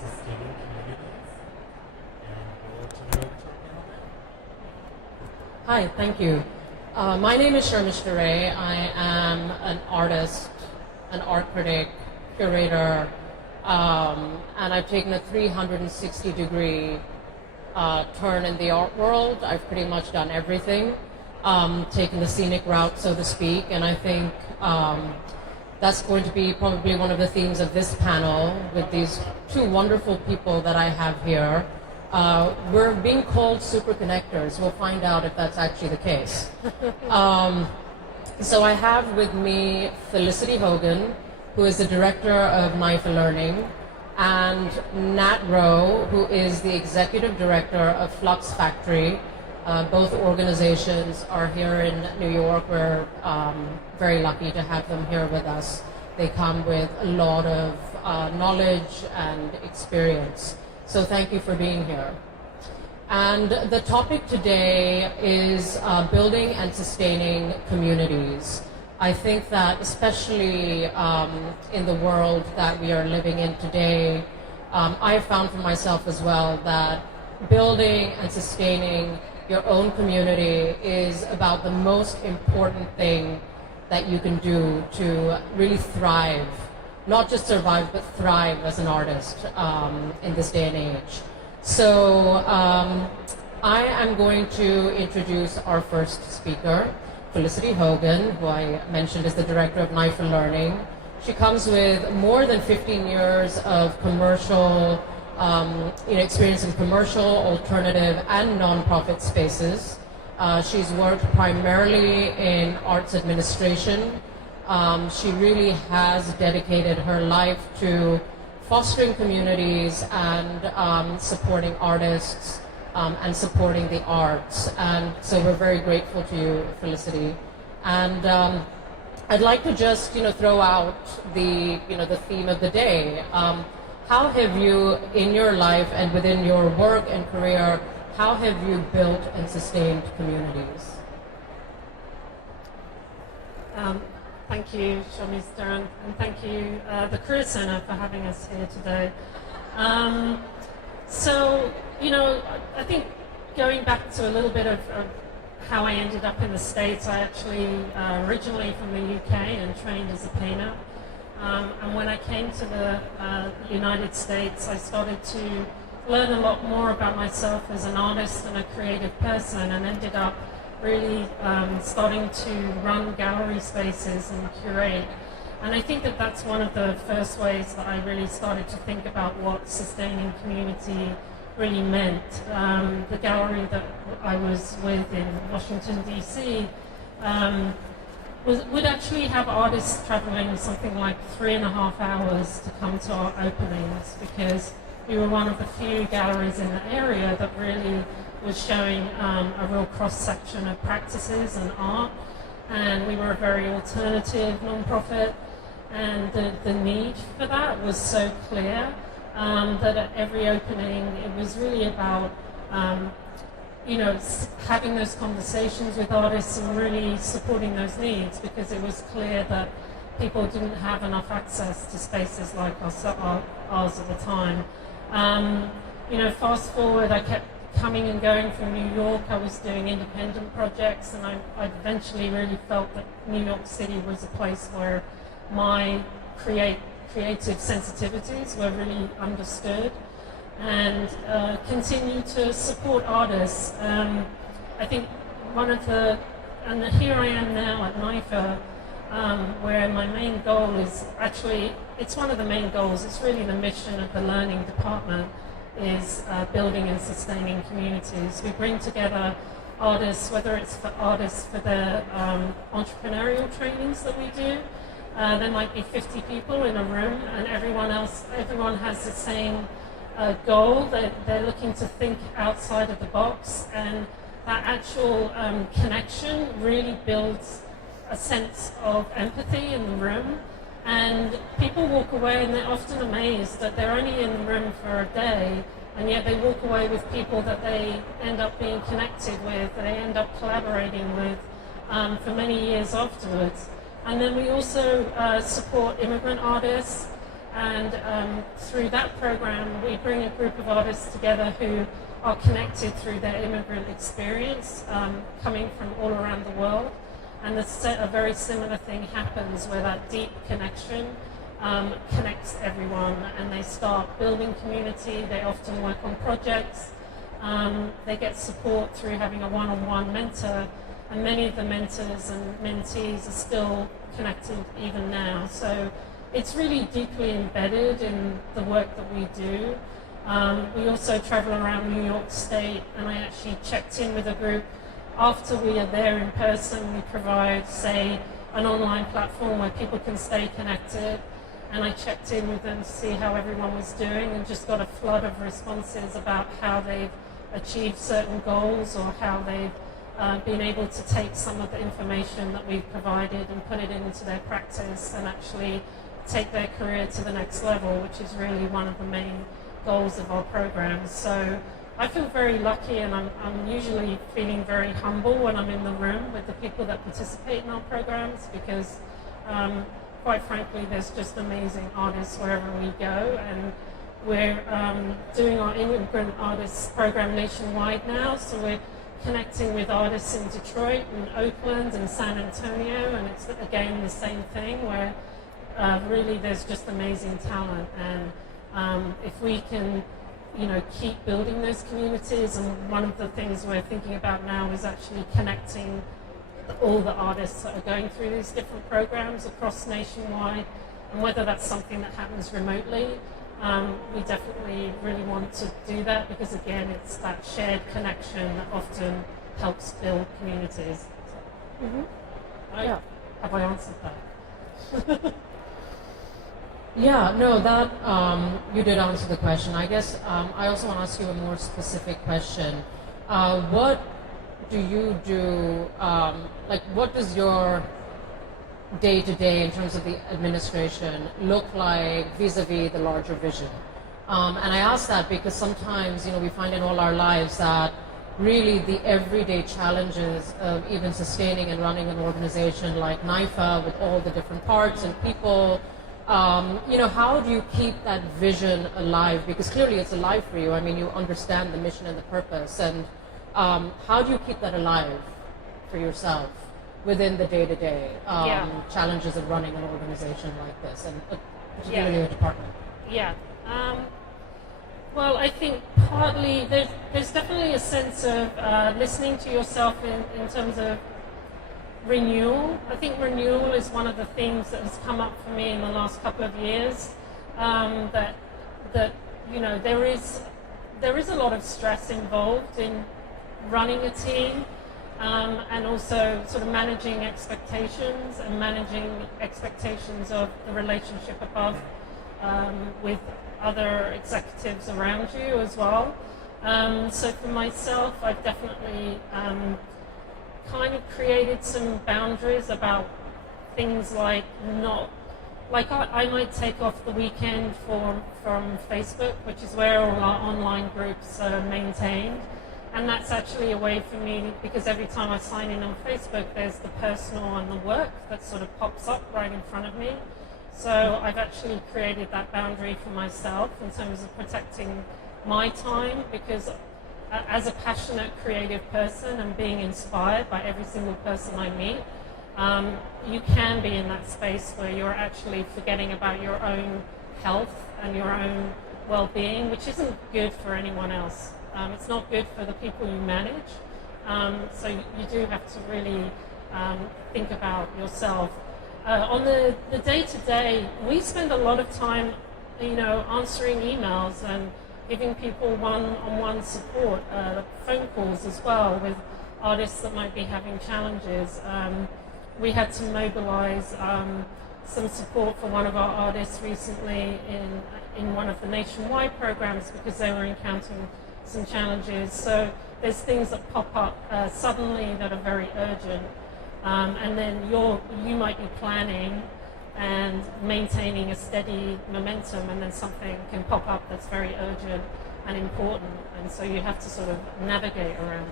sustaining communities. And we'll turn it over to our panel now. Hi, thank you. My name is Sharmishta Ray. I am an artist, an art critic, curator, and I've taken a 360-degree turn in the art world. I've pretty much done everything, taken the scenic route, so to speak, and I think that's going to be probably one of the themes of this panel with these two wonderful people that I have here. We're being called super connectors. We'll find out if that's actually the case. So I have with me Felicity Hogan, who is the director of NIFA Learning, and Nat Rowe, who is the executive director of Flux Factory. Both organizations are here in New York. We're very lucky to have them here with us. They come with a lot of knowledge and experience. So thank you for being here. And the topic today is building and sustaining communities. I think that especially in the world that we are living in today, I have found for myself as well that building and sustaining your own community is about the most important thing that you can do to really thrive, not just survive, but thrive as an artist in this day and age. So I am going to introduce our first speaker, Felicity Hogan, who I mentioned is the director of NIFA Learning. She comes with more than 15 years of commercial experience in commercial, alternative, and nonprofit spaces. She's worked primarily in arts administration. She really has dedicated her life to fostering communities and supporting artists and supporting the arts. And so we're very grateful to you, Felicity. And I'd like to just throw out the theme of the day. How have you, in your life and within your work and career, how have you built and sustained communities? Thank you, Sharmishta, and thank you, the Career Center, for having us here today. I think going back to a little bit of how I ended up in the States, I actually originally from the UK and trained as a painter. And when I came to the United States, I started to learn a lot more about myself as an artist and a creative person, and ended up really starting to run gallery spaces and curate. And I think that that's one of the first ways that I really started to think about what sustaining community really meant. The gallery that I was with in Washington, D.C., would actually have artists traveling something like 3.5 hours to come to our openings, because we were one of the few galleries in the area that really was showing a real cross-section of practices and art. And we were a very alternative non-profit, and the need for that was so clear that at every opening it was really about having those conversations with artists and really supporting those needs, because it was clear that people didn't have enough access to spaces like ours at the time. Fast forward, I kept coming and going from New York. I was doing independent projects, and I eventually really felt that New York City was a place where my creative sensitivities were really understood, and continue to support artists. I think and here I am now at NIFA, where my main goal is actually, it's one of the main goals, it's really the mission of the learning department, is building and sustaining communities. We bring together artists, whether it's for artists for the entrepreneurial trainings that we do. There might be 50 people in a room, and everyone has the same goal. They're looking to think outside of the box, and that actual connection really builds a sense of empathy in the room. And people walk away and they're often amazed that they're only in the room for a day, and yet they walk away with people that they end up being connected with, they end up collaborating with for many years afterwards. And then we also support immigrant artists, And through that program, we bring a group of artists together who are connected through their immigrant experience, coming from all around the world. And a very similar thing happens where that deep connection connects everyone, and they start building community. They often work on projects. They get support through having a one-on-one mentor, and many of the mentors and mentees are still connected even now. So it's really deeply embedded in the work that we do. We also travel around New York State, and I actually checked in with a group. After we are there in person, we provide, say, an online platform where people can stay connected. And I checked in with them to see how everyone was doing, and just got a flood of responses about how they've achieved certain goals, or how they've been able to take some of the information that we've provided and put it into their practice and actually take their career to the next level, which is really one of the main goals of our programs. So I feel very lucky, and I'm usually feeling very humble when I'm in the room with the people that participate in our programs, because quite frankly, there's just amazing artists wherever we go, and we're doing our immigrant artists program nationwide now, so we're connecting with artists in Detroit and Oakland and San Antonio, and it's again the same thing where really there's just amazing talent, and if we can keep building those communities, and one of the things we're thinking about now is actually connecting all the artists that are going through these different programs across nationwide, and whether that's something that happens remotely, we definitely really want to do that, because again, it's that shared connection that often helps build communities. Have I answered that? Yeah, no, that you did answer the question. I guess I also want to ask you a more specific question. What do you do, what does your day-to-day in terms of the administration look like vis-a-vis the larger vision? And I ask that because sometimes, we find in all our lives that really the everyday challenges of even sustaining and running an organization like NIFA with all the different parts and people, how do you keep that vision alive? Because clearly it's alive for you. I mean, you understand the mission and the purpose. And how do you keep that alive for yourself within the day-to-day challenges of running an organization like this, and particularly a department? Yeah. Well, I think partly there's definitely a sense of listening to yourself in terms of renewal. I think renewal is one of the things that has come up for me in the last couple of years. That there is a lot of stress involved in running a team, and also sort of managing expectations and managing expectations of the relationship above with other executives around you as well. So for myself, I've definitely kind of created some boundaries about things like I might take off the weekend from Facebook, which is where all our online groups are maintained. And that's actually a way for me, because every time I sign in on Facebook, there's the personal and the work that sort of pops up right in front of me. So I've actually created that boundary for myself in terms of protecting my time, because as a passionate creative person and being inspired by every single person I meet, you can be in that space where you're actually forgetting about your own health and your own well-being, which isn't good for anyone else. It's not good for the people you manage. So you do have to really think about yourself. On the day-to-day, we spend a lot of time, answering emails and giving people one-on-one support, phone calls as well with artists that might be having challenges. We had to mobilize some support for one of our artists recently in one of the nationwide programs because they were encountering some challenges. So there's things that pop up suddenly that are very urgent, and then you might be planning and maintaining a steady momentum, and then something can pop up that's very urgent and important, and so you have to sort of navigate around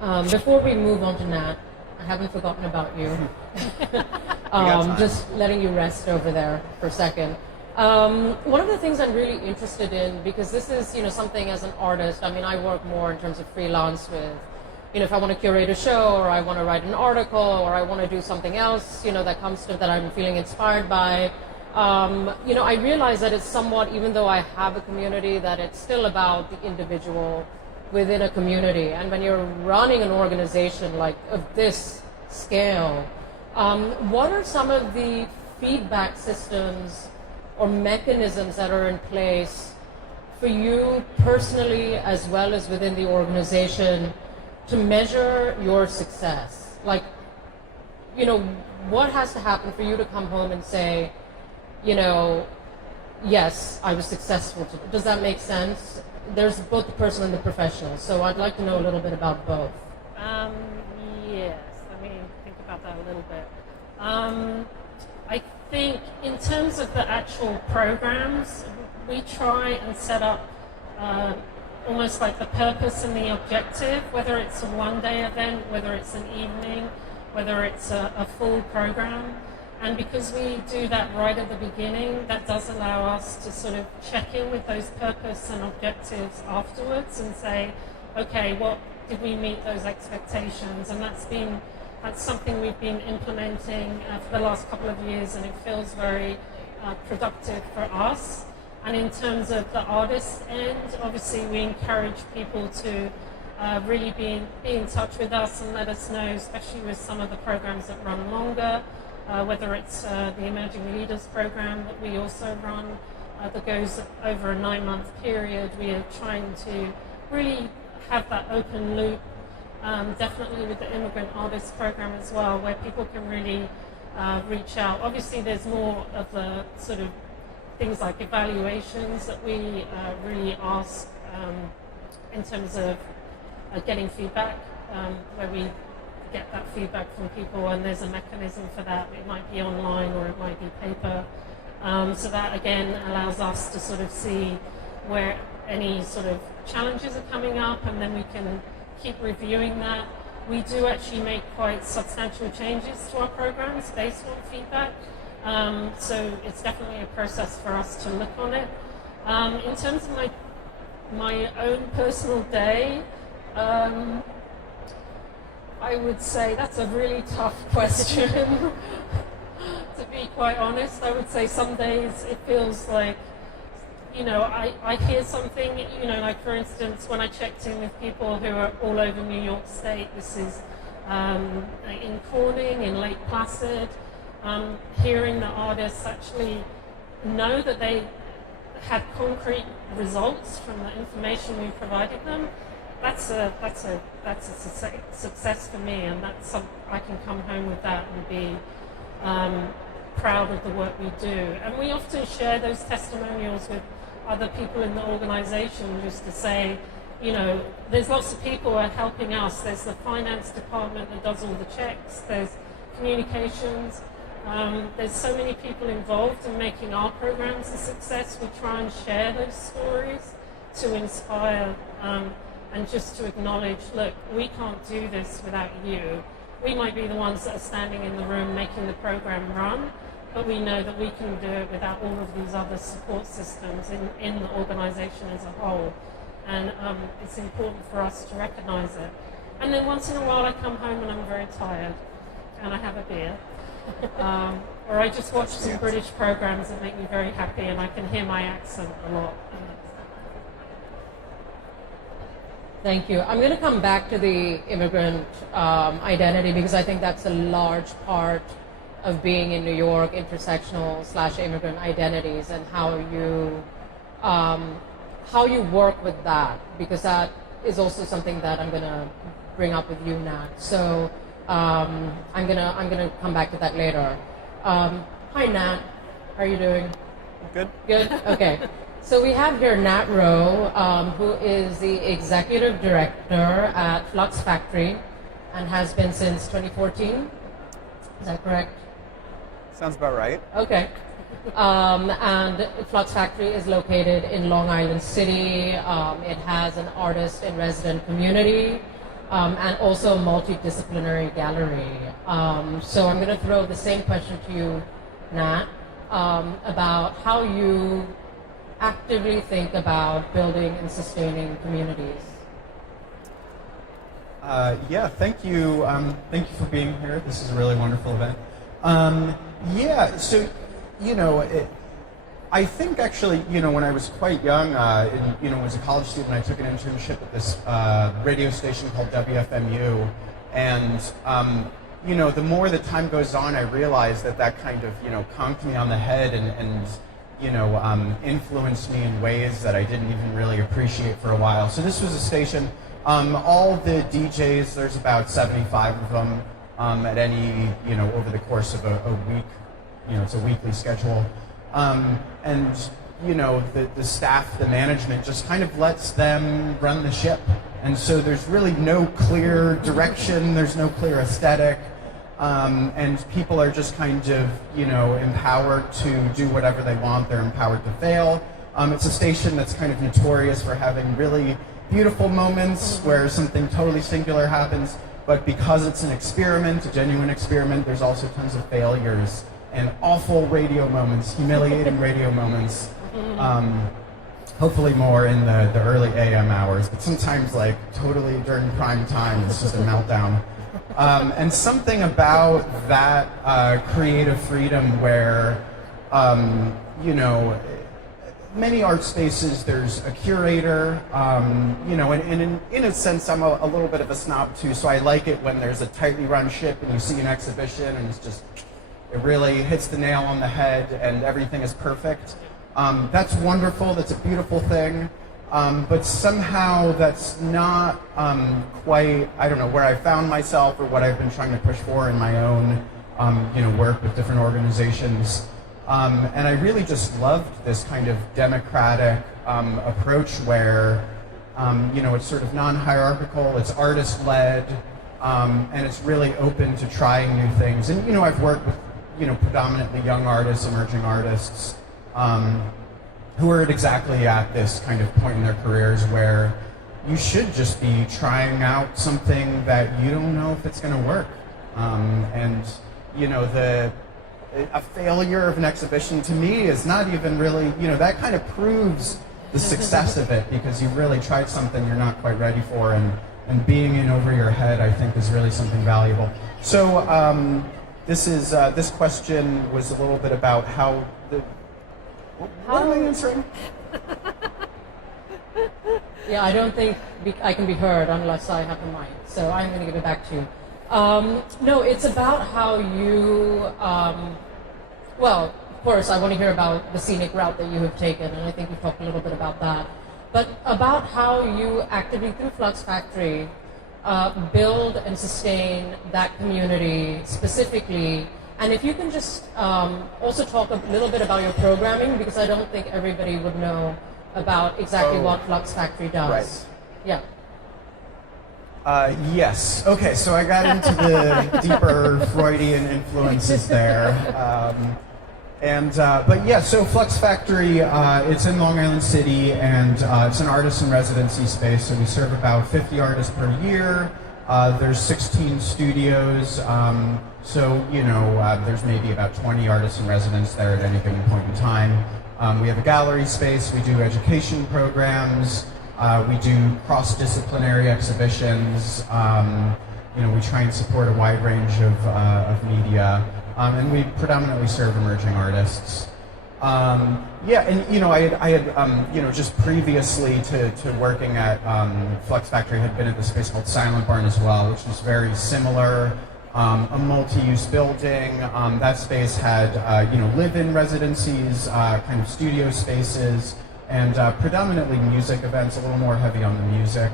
that. Before we move on to Nat, I haven't forgotten about you. got time. Just letting you rest over there for a second. One of the things I'm really interested in, because this is, something as an artist, I mean, I work more in terms of freelance with, if I want to curate a show, or I want to write an article, or I want to do something else, that comes to that I'm feeling inspired by. I realize that it's somewhat, even though I have a community, that it's still about the individual within a community. And when you're running an organization like of this scale, what are some of the feedback systems or mechanisms that are in place for you personally as well as within the organization to measure your success? Like, what has to happen for you to come home and say, yes, I was successful. Does that make sense? There's both the personal and the professional, so I'd like to know a little bit about both. Yes, let me think about that a little bit. I think in terms of the actual programs, we try and set up almost like the purpose and the objective, whether it's a one-day event, whether it's an evening, whether it's a full program. And because we do that right at the beginning, that does allow us to sort of check in with those purpose and objectives afterwards and say, okay, what did we meet those expectations? And that's something we've been implementing for the last couple of years, and it feels very productive for us. And in terms of the artist end, obviously we encourage people to really be in touch with us and let us know, especially with some of the programs that run longer, whether it's the Emerging Leaders program that we also run that goes over a 9-month period. We are trying to really have that open loop, definitely with the Immigrant Artists program as well, where people can really reach out. Obviously there's more of the sort of things like evaluations that we really ask in terms of getting feedback, where we get that feedback from people, and there's a mechanism for that. It might be online or it might be paper. So that again allows us to sort of see where any sort of challenges are coming up, and then we can keep reviewing that. We do actually make quite substantial changes to our programs based on feedback. So it's definitely a process for us to look on it. In terms of my own personal day, I would say that's a really tough question. To be quite honest, I would say some days it feels like, I hear something, like for instance, when I checked in with people who are all over New York State, this is in Corning, in Lake Placid, hearing the artists actually know that they had concrete results from the information we provided them. That's a success for me, and I can come home with that and be proud of the work we do. And we often share those testimonials with other people in the organization, just to say, there's lots of people who are helping us. There's the finance department that does all the checks. There's communications. There's so many people involved in making our programs a success. We try and share those stories to inspire and just to acknowledge, look, we can't do this without you. We might be the ones that are standing in the room making the program run, but we know that we can do it without all of these other support systems in the organization as a whole. And it's important for us to recognize it. And then once in a while I come home and I'm very tired and I have a beer. Or I just watch some British programs that make me very happy, and I can hear my accent a lot. Thank you. I'm going to come back to the immigrant identity, because I think that's a large part of being in New York, intersectional/immigrant identities, and how you work with that, because that is also something that I'm going to bring up with you, Nat. So I'm gonna come back to that later. Hi, Nat. How are you doing? Good. Good. Okay. So we have here Nat Rowe, who is the executive director at Flux Factory, and has been since 2014. Is that correct? Sounds about right. Okay. And Flux Factory is located in Long Island City. It has an artist in resident community. and also a multidisciplinary gallery. So I'm going to throw the same question to you, Nat, about how you actively think about building and sustaining communities. Yeah, thank you. Thank you for being here. This is a really wonderful event. Yeah, so, I think actually, when I was quite young, as a college student, I took an internship at this radio station called WFMU. And, the more that time goes on, I realize that kind of, conked me on the head and influenced me in ways that I didn't even really appreciate for a while. So this was a station, all the DJs, there's about 75 of them at any, over the course of a week, it's a weekly schedule. And the staff, the management just kind of lets them run the ship. And so there's really no clear direction, there's no clear aesthetic. And people are just kind of, empowered to do whatever they want. They're empowered to fail. It's a station that's kind of notorious for having really beautiful moments where something totally singular happens. But because it's an experiment, a genuine experiment, there's also tons of failures and awful radio moments, humiliating radio moments. Hopefully more in the early AM hours, but sometimes like totally during prime time, it's just a meltdown. And something about that creative freedom where, many art spaces, there's a curator, and in a sense, I'm a little bit of a snob too, so I like it when there's a tightly run ship and you see an exhibition and it really hits the nail on the head and everything is perfect. That's wonderful, that's a beautiful thing. But somehow that's not quite, I don't know, where I found myself or what I've been trying to push for in my own, work with different organizations. And I really just loved this kind of democratic approach where, it's sort of non-hierarchical, it's artist-led, and it's really open to trying new things. And, I've worked with, predominantly young artists, emerging artists, who are exactly at this kind of point in their careers where you should just be trying out something that you don't know if it's going to work. A failure of an exhibition to me is not even really, that kind of proves the success of it because you've really tried something you're not quite ready for, and being in over your head, I think, is really something valuable. So this question was a little bit about how what am I answering? Yeah, I don't think I can be heard unless I have the mic, so I'm going to give it back to you. No, it's about how you, well, of course, I want to hear about the scenic route that you have taken, and I think we've talked a little bit about that. But about how you actively, through Flux Factory, build and sustain that community specifically. And if you can just also talk a little bit about your programming, because I don't think everybody would know about exactly what Flux Factory does. Right. Yeah. Yes. Okay, so I got into the deeper Freudian influences there. But yeah, so Flux Factory, it's in Long Island City, and it's an artist in residency space, so we serve about 50 artists per year. There's 16 studios, there's maybe about 20 artists in residence there at any given point in time. We have a gallery space, we do education programs, we do cross-disciplinary exhibitions, we try and support a wide range of media, and we predominantly serve emerging artists. I had just previously to working at Flux Factory, had been at this space called Silent Barn as well, which was very similar, a multi-use building. That space had, live-in residencies, kind of studio spaces, and predominantly music events, a little more heavy on the music,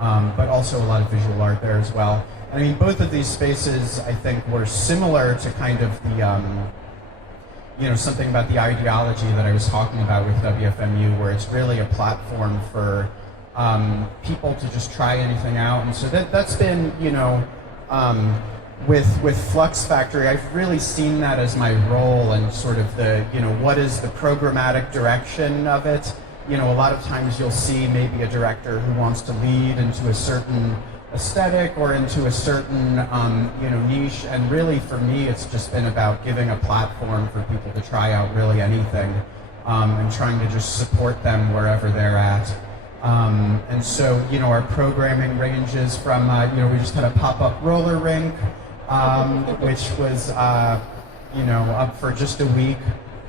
but also a lot of visual art there as well. And I mean, both of these spaces, I think, were similar to kind of the, something about the ideology that I was talking about with WFMU, where it's really a platform for people to just try anything out. And so that's been, with Flux Factory, I've really seen that as my role and sort of the, what is the programmatic direction of it. A lot of times you'll see maybe a director who wants to lead into a certain aesthetic or into a certain niche. And really, for me, it's just been about giving a platform for people to try out really anything, and trying to just support them wherever they're at. And so, our programming ranges from, we just had a pop-up roller rink, which was, up for just a week.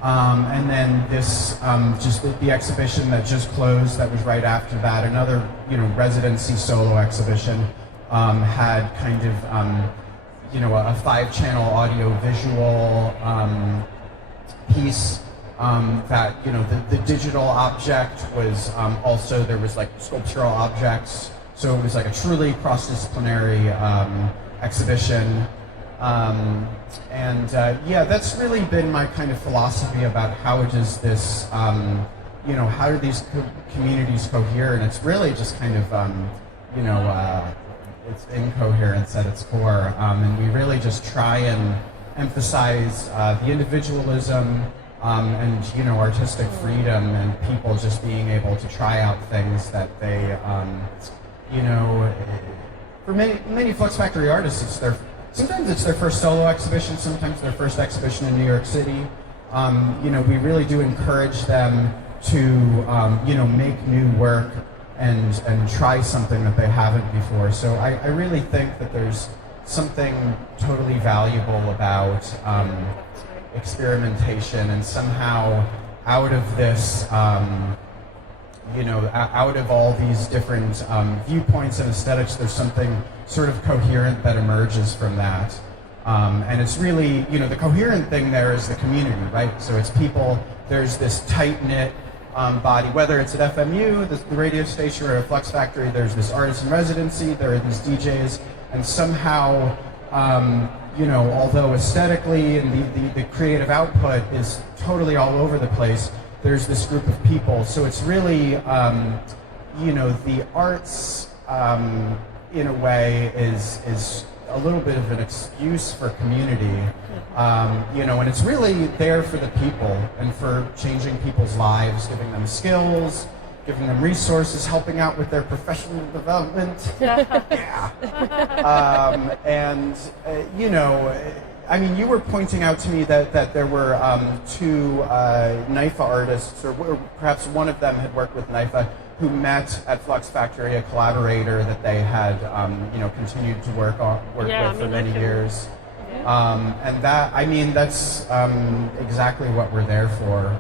And then this, just the exhibition that just closed, that was right after that, another, residency solo exhibition, had kind of, a 5-channel audio-visual piece. That the digital object was also, there was like sculptural objects, so it was like a truly cross-disciplinary exhibition, and that's really been my kind of philosophy about how does this how do these communities cohere, and it's really just kind of it's incoherence at its core, and we really just try and emphasize the individualism. And artistic freedom, and people just being able to try out things that they, for many Flux Factory artists, sometimes it's their first solo exhibition, sometimes their first exhibition in New York City. We really do encourage them to, make new work and try something that they haven't before. So I really think that there's something totally valuable about experimentation, and somehow out of this, out of all these different viewpoints and aesthetics, there's something sort of coherent that emerges from that. And it's really, the coherent thing there is the community, right? So it's people, there's this tight-knit body, whether it's at FMU, the radio station, or a Flux Factory, there's this artist in residency, there are these DJs, and somehow, although aesthetically and the creative output is totally all over the place, there's this group of people. So it's really, the arts, in a way, is a little bit of an excuse for community, and it's really there for the people and for changing people's lives, giving them skills, giving them resources, helping out with their professional development. You were pointing out to me that there were 2 NIFA artists, or perhaps one of them had worked with NIFA, who met at Flux Factory, a collaborator that they had, continued to work with for many years. And that's exactly what we're there for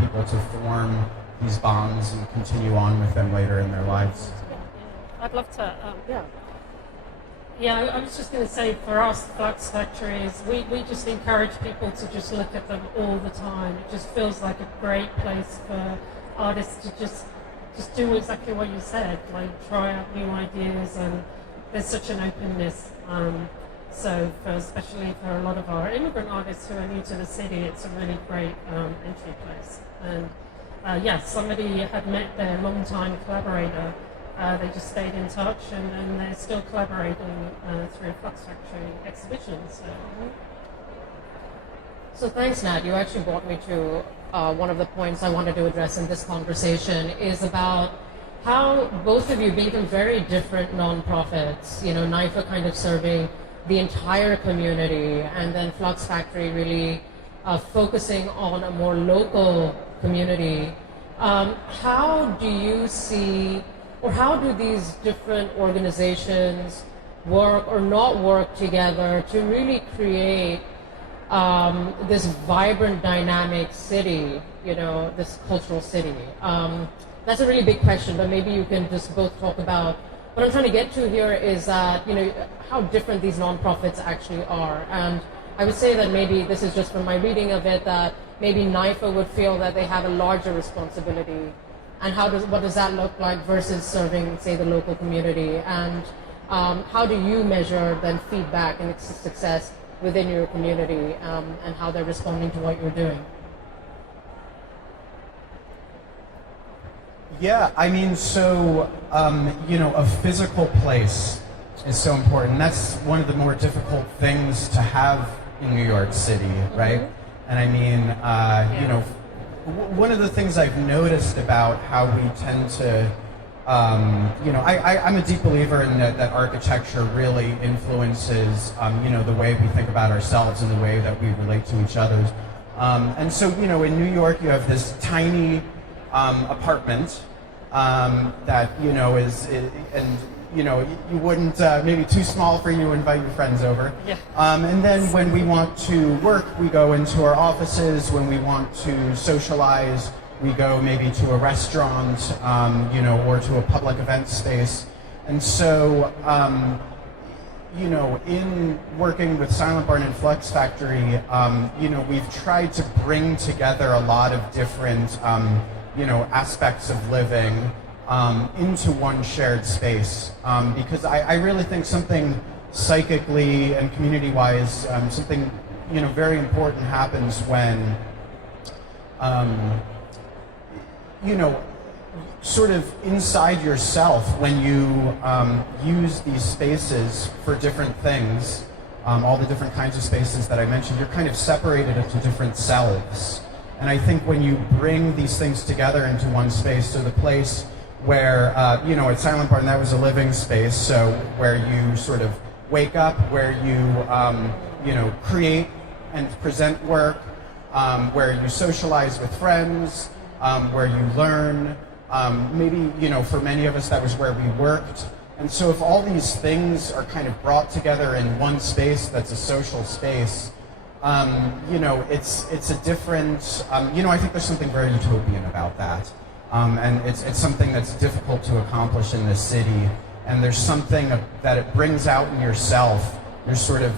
people to form these bonds and continue on with them later in their lives. I'd love to. I was just going to say, for us, Flux Factories, we just encourage people to just look at them all the time. It just feels like a great place for artists to just do exactly what you said, like try out new ideas, and there's such an openness. So especially for a lot of our immigrant artists who are new to the city, it's a really great entry place. And somebody had met their longtime collaborator. They just stayed in touch, and they're still collaborating through Flux Factory exhibitions. So thanks, Nat. You actually brought me to one of the points I wanted to address in this conversation, is about how both of you, being from very different nonprofits, NIFA kind of serving the entire community, and then Flux Factory really focusing on a more local community. How do you see, or how do these different organizations work or not work together to really create this vibrant, dynamic city, this cultural city? That's a really big question, but maybe you can just both talk about what I'm trying to get to here is that, how different these nonprofits actually are. And I would say that maybe this is just from my reading of it, that maybe NIFA would feel that they have a larger responsibility. And what does that look like versus serving, say, the local community? And how do you measure then feedback and success within your community, and how they're responding to what you're doing? Yeah, a physical place is so important. That's one of the more difficult things to have in New York City, right? And one of the things I've noticed about how we tend to I'm a deep believer in that architecture really influences, the way we think about ourselves and the way that we relate to each other. And so, in New York, you have this tiny apartment that, you wouldn't, maybe too small for you to invite your friends over. Yeah. And then when we want to work, we go into our offices. When we want to socialize, we go maybe to a restaurant, or to a public event space. And so, in working with Silent Barn and Flex Factory, we've tried to bring together a lot of different, aspects of living into one shared space. Because I really think something psychically and community-wise, something, very important happens when, sort of inside yourself, when you use these spaces for different things, all the different kinds of spaces that I mentioned, you're kind of separated into different selves. And I think when you bring these things together into one space, so the place where, at Silent Barn, that was a living space, so where you sort of wake up, where you, create and present work, where you socialize with friends, where you learn. Maybe, for many of us, that was where we worked. And so if all these things are kind of brought together in one space that's a social space, it's a different, I think there's something very utopian about that. And it's something that's difficult to accomplish in this city. And there's something that it brings out in yourself. There's sort of,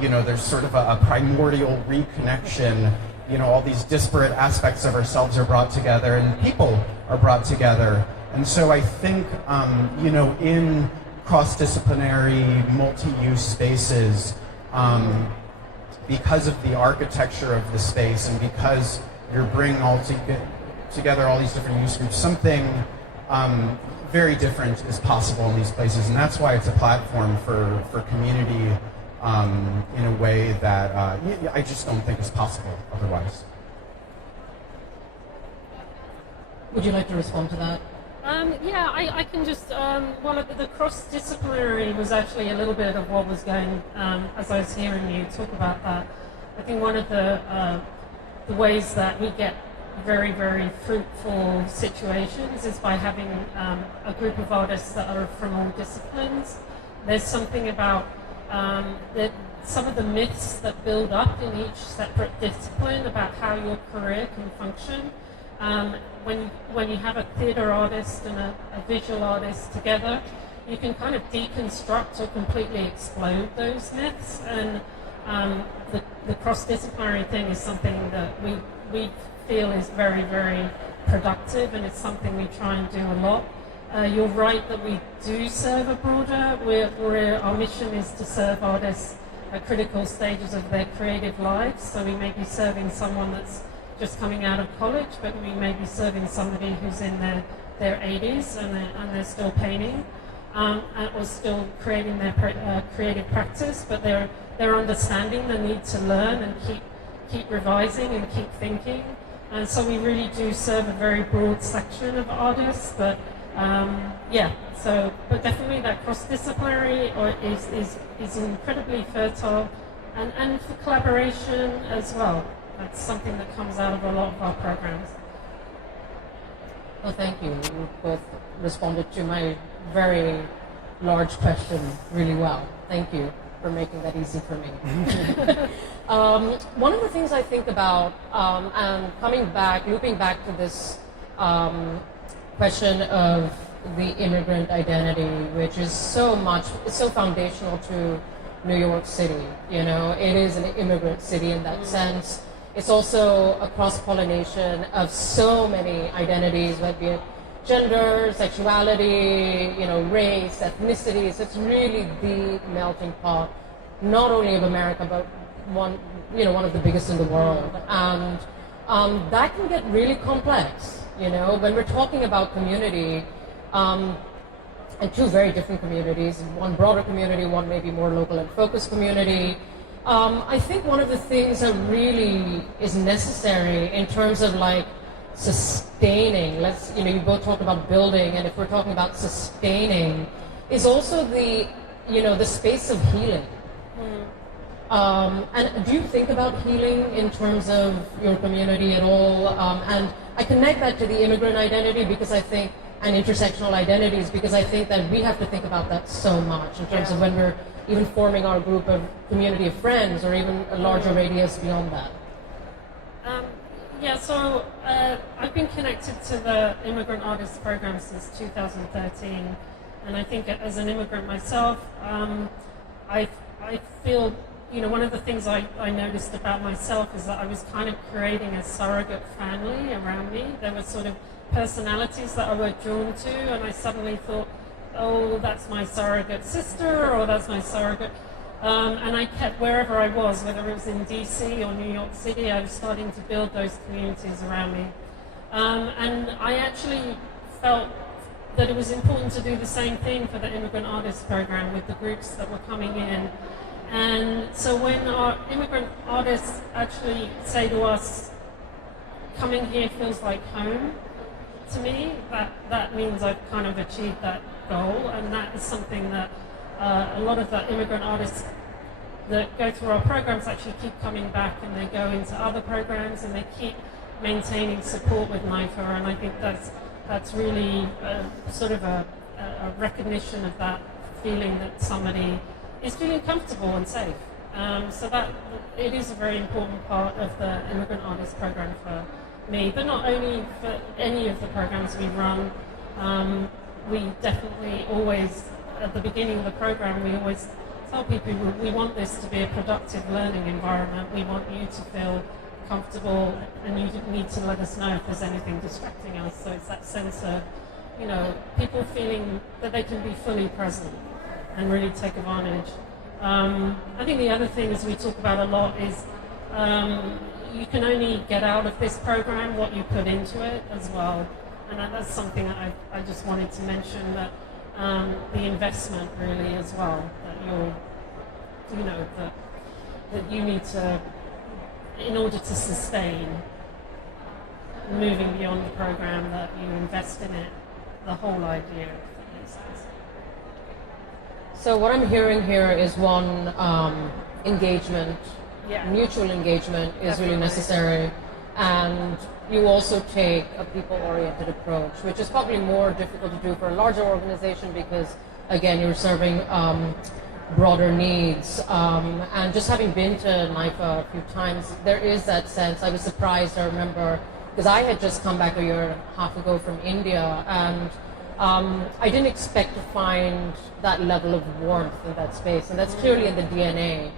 there's sort of a primordial reconnection. All these disparate aspects of ourselves are brought together, and people are brought together. And so I think, in cross-disciplinary, multi-use spaces, because of the architecture of the space and because you're bringing together all these different use groups, something very different is possible in these places. And that's why it's a platform for community in a way that I just don't think is possible otherwise. Would you like to respond to that? I can just, the cross-disciplinary was actually a little bit of what was going, as I was hearing you talk about that. I think one of the ways that we get very, very fruitful situations is by having a group of artists that are from all disciplines. There's something about some of the myths that build up in each separate discipline about how your career can function. When you have a theatre artist and a visual artist together, you can kind of deconstruct or completely explode those myths. And the cross-disciplinary thing is something that we feel is very, very productive, and it's something we try and do a lot. You're right that we do serve a broader. Our mission is to serve artists at critical stages of their creative lives. So we may be serving someone that's just coming out of college, but we may be serving somebody who's in their 80s and they're still painting, or still creating their creative practice, but they're understanding the need to learn and keep revising and keep thinking. And so we really do serve a very broad section of artists, but but definitely that cross-disciplinary is incredibly fertile, and for collaboration as well. That's something that comes out of a lot of our programs. Well, thank you. You both responded to my very large question really well. Thank you for making that easy for me. One of the things I think about, and looping back to this question of the immigrant identity, which is so foundational to New York City. It is an immigrant city in that sense. It's also a cross-pollination of so many identities, whether it be gender, sexuality, race, ethnicities. It's really the melting pot, not only of America, but one of the biggest in the world. And that can get really complex, when we're talking about community, and two very different communities, one broader community, one maybe more local and focused community. I think one of the things that really is necessary in terms of sustaining, you both talk about building, and if we're talking about sustaining, is also the space of healing. And do you think about healing in terms of your community at all? And I connect that to the immigrant identity because I think, and intersectional identities, because I think that we have to think about that so much in terms of when we're even forming our group of community of friends or even a larger radius beyond that. So I've been connected to the Immigrant Artists Program since 2013, and I think as an immigrant myself, I feel, one of the things I noticed about myself is that I was kind of creating a surrogate family around me. There were sort of personalities that I were drawn to, and I suddenly thought, oh, that's my surrogate sister, or that's my surrogate. And I kept, wherever I was, whether it was in DC or New York City, I was starting to build those communities around me. And I actually felt that it was important to do the same thing for the Immigrant Artists Program with the groups that were coming in. And so when our immigrant artists actually say to us, coming here feels like home, to me, that means I've kind of achieved that goal, and that is something that a lot of the immigrant artists that go through our programs actually keep coming back, and they go into other programs and they keep maintaining support with NIFA, and I think that's really sort of a recognition of that feeling that somebody is feeling comfortable and safe. So that it is a very important part of the Immigrant Artists Program for me, but not only for any of the programs we run. We definitely always, at the beginning of the program, we always tell people we want this to be a productive learning environment. We want you to feel comfortable, and you need to let us know if there's anything distracting us. So it's that sense of, people feeling that they can be fully present and really take advantage. I think the other thing is we talk about a lot is you can only get out of this program what you put into it as well. And that's something that I just wanted to mention, that the investment really as well, that that you need to, in order to sustain moving beyond the program, that you invest in it, the whole idea, if that makes sense. So what I'm hearing here is one, engagement, mutual engagement is really necessary, and you also take a people-oriented approach, which is probably more difficult to do for a larger organization because, again, you're serving broader needs. And just having been to NIFA a few times, there is that sense. I was surprised, I remember, because I had just come back a year and a half ago from India, and I didn't expect to find that level of warmth in that space, and that's clearly in the DNA,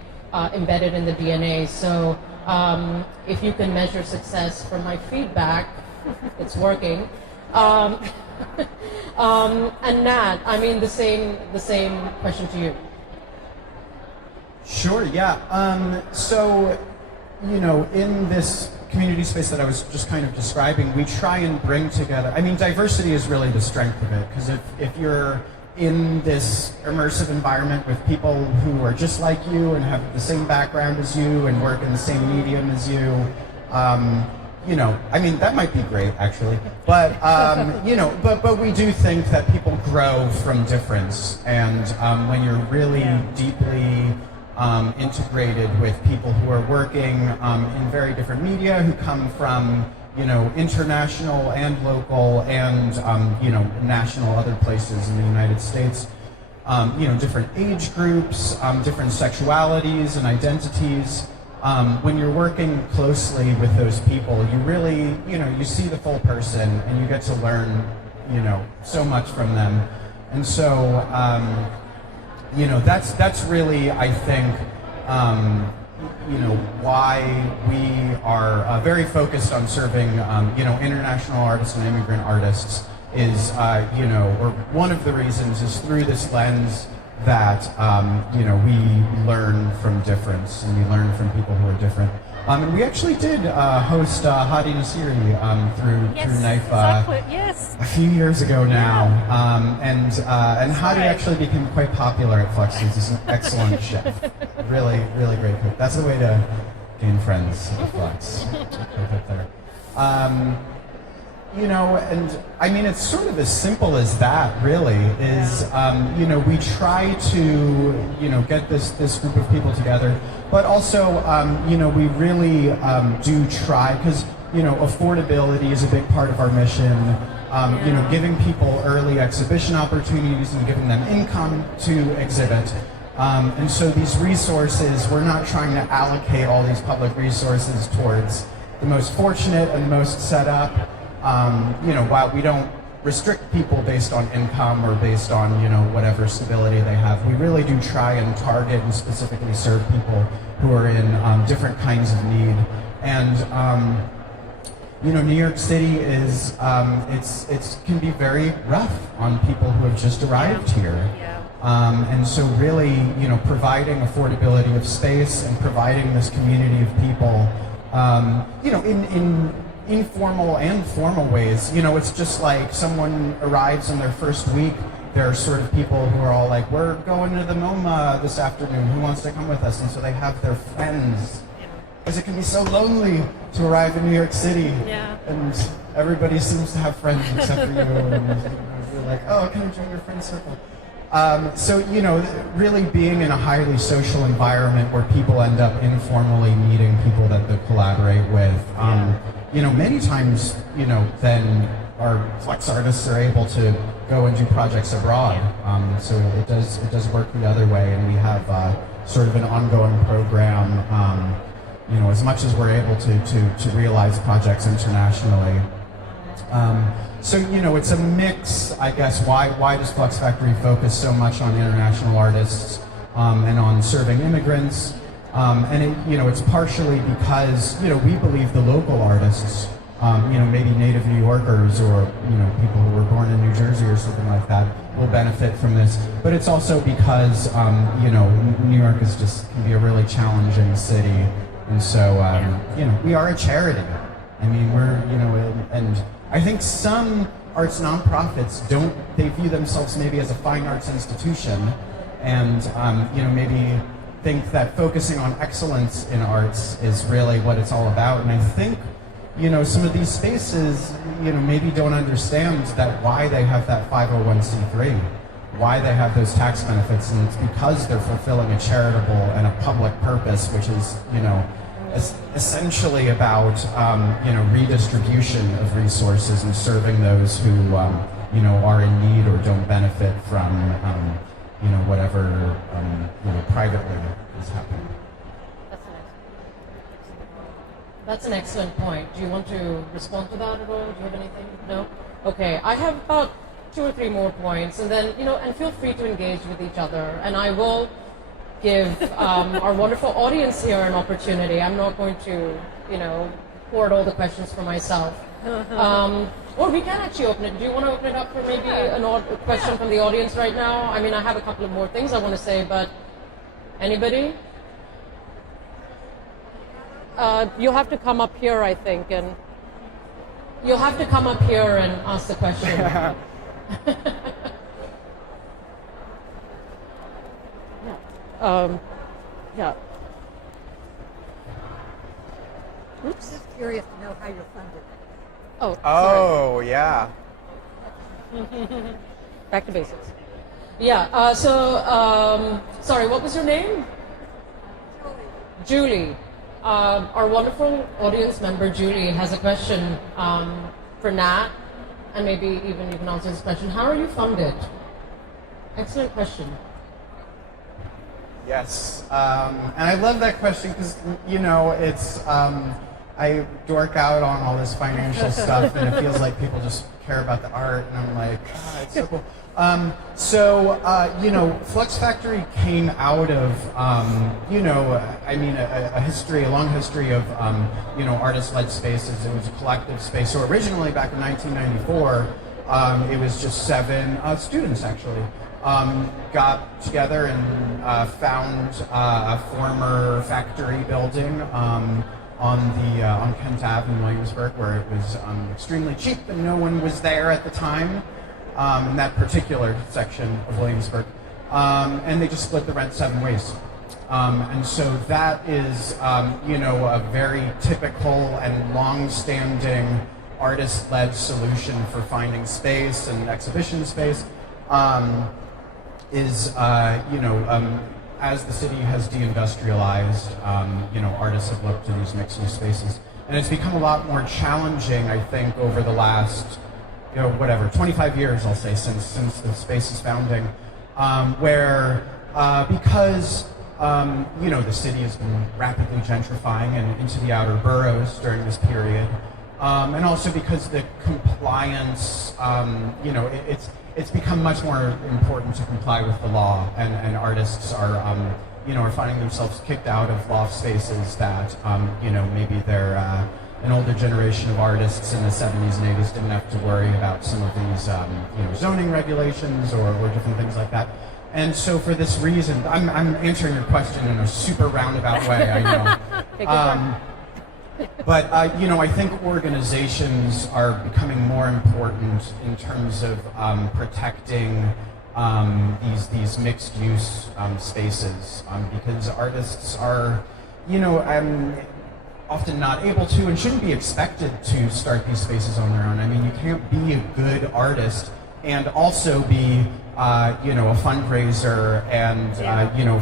embedded in the DNA. So if you can measure success from my feedback, it's working. And Nat, I mean the same question to you. Sure, yeah. So, in this community space that I was just kind of describing, we try and bring together, diversity is really the strength of it, because if you're in this immersive environment with people who are just like you and have the same background as you and work in the same medium as you, that might be great actually, but but we do think that people grow from difference, and when you're really deeply integrated with people who are working in very different media, who come from international and local and national other places in the United States, different age groups, different sexualities and identities. When you're working closely with those people, you really, you see the full person, and you get to learn, so much from them. And so, that's really, I think, why we are very focused on serving, international artists and immigrant artists is, or one of the reasons is through this lens that, we learn from difference, and we learn from people who are different. And we actually did host Hadi Nasiri through NIFA a few years ago now. And Hadi actually became quite popular at Fluxus. He's an excellent chef. Really, really great cook. That's the way to gain friends at Flux. you know, and I mean, it's sort of as simple as that, really, is, you know, we try to, you know, get this group of people together, but also, you know, we really do try, because, you know, affordability is a big part of our mission, you know, giving people early exhibition opportunities and giving them income to exhibit. And so these resources, we're not trying to allocate all these public resources towards the most fortunate and the most set up. You know, while we don't restrict people based on income or based on, you know, whatever stability they have, we really do try and target and specifically serve people who are in different kinds of need. And, you know, New York City is, it can be very rough on people who have just arrived here. And so really, you know, providing affordability of space and providing this community of people, you know, in informal and formal ways. You know, it's just like someone arrives in their first week, there are sort of people who are all like, we're going to the MoMA this afternoon, who wants to come with us? And so they have their friends. Because it can be so lonely to arrive in New York City. And everybody seems to have friends except for you. And you know, you're like, oh, can I join your friend circle? So, you know, really being in a highly social environment where people end up informally meeting people that they collaborate with, you know, many times, you know, then our flex artists are able to go and do projects abroad. So it does work the other way, and we have sort of an ongoing program, you know, as much as we're able to realize projects internationally. So, you know, it's a mix, I guess. Why does Flux Factory focus so much on international artists and on serving immigrants? And it, you know, it's partially because, you know, we believe the local artists, you know, maybe native New Yorkers or, you know, people who were born in New Jersey or something like that will benefit from this. But it's also because, you know, New York is just can be a really challenging city. And so, you know, we are a charity. I mean, we're, you know, and I think some arts nonprofits they view themselves maybe as a fine arts institution, and, you know, maybe think that focusing on excellence in arts is really what it's all about. And I think, you know, some of these spaces, you know, maybe don't understand that why they have that 501c3, why they have those tax benefits, and it's because they're fulfilling a charitable and a public purpose, which is, you know, essentially about, you know, redistribution of resources and serving those who, you know, are in need or don't benefit from, you know, whatever, you know, privately is happening. That's an excellent point. Do you want to respond to that at all? Do you have anything? No? Okay, I have about 2 or 3 more points, and then, you know, and feel free to engage with each other, and I will give our wonderful audience here an opportunity. I'm not going to, you know, hoard all the questions for myself. Or we can actually open it. Do you want to open it up for maybe a question from the audience right now? I mean, I have a couple of more things I want to say, but anybody? You'll have to come up here, I think, and you'll have to come up here and ask the question. Yeah. Oops. Just curious to know how you're funded. Oh, sorry. Yeah. Back to basics. Yeah, sorry, what was your name? Julie. Our wonderful audience member, Julie, has a question for Nat, and maybe even you can answer this question. How are you funded? Excellent question. Yes, and I love that question because, you know, it's, I dork out on all this financial stuff, and it feels like people just care about the art, and I'm like, it's so cool. You know, Flux Factory came out of, you know, I mean, a long history of, you know, artist-led spaces. It was a collective space. So originally, back in 1994, it was just 7 students, actually, got together and found a former factory building on Kent Ave in Williamsburg, where it was extremely cheap and no one was there at the time. In that particular section of Williamsburg, and they just split the rent 7 ways. And so that is, you know, a very typical and long-standing artist-led solution for finding space and exhibition space is, as the city has deindustrialized, artists have looked to these mixed-use spaces. And it's become a lot more challenging, I think, over the last, 25 years, I'll say, since the space's founding, because the city has been rapidly gentrifying and into the outer boroughs during this period, and also because the compliance, it's become much more important to comply with the law, and artists are, are finding themselves kicked out of loft spaces that, maybe they're an older generation of artists in the 70s and 80s didn't have to worry about some of these, zoning regulations or different things like that. And so for this reason, I'm answering your question in a super roundabout way, I know. But I think organizations are becoming more important in terms of protecting these mixed-use spaces, because artists are, often not able to and shouldn't be expected to start these spaces on their own. I mean, you can't be a good artist and also be, a fundraiser and,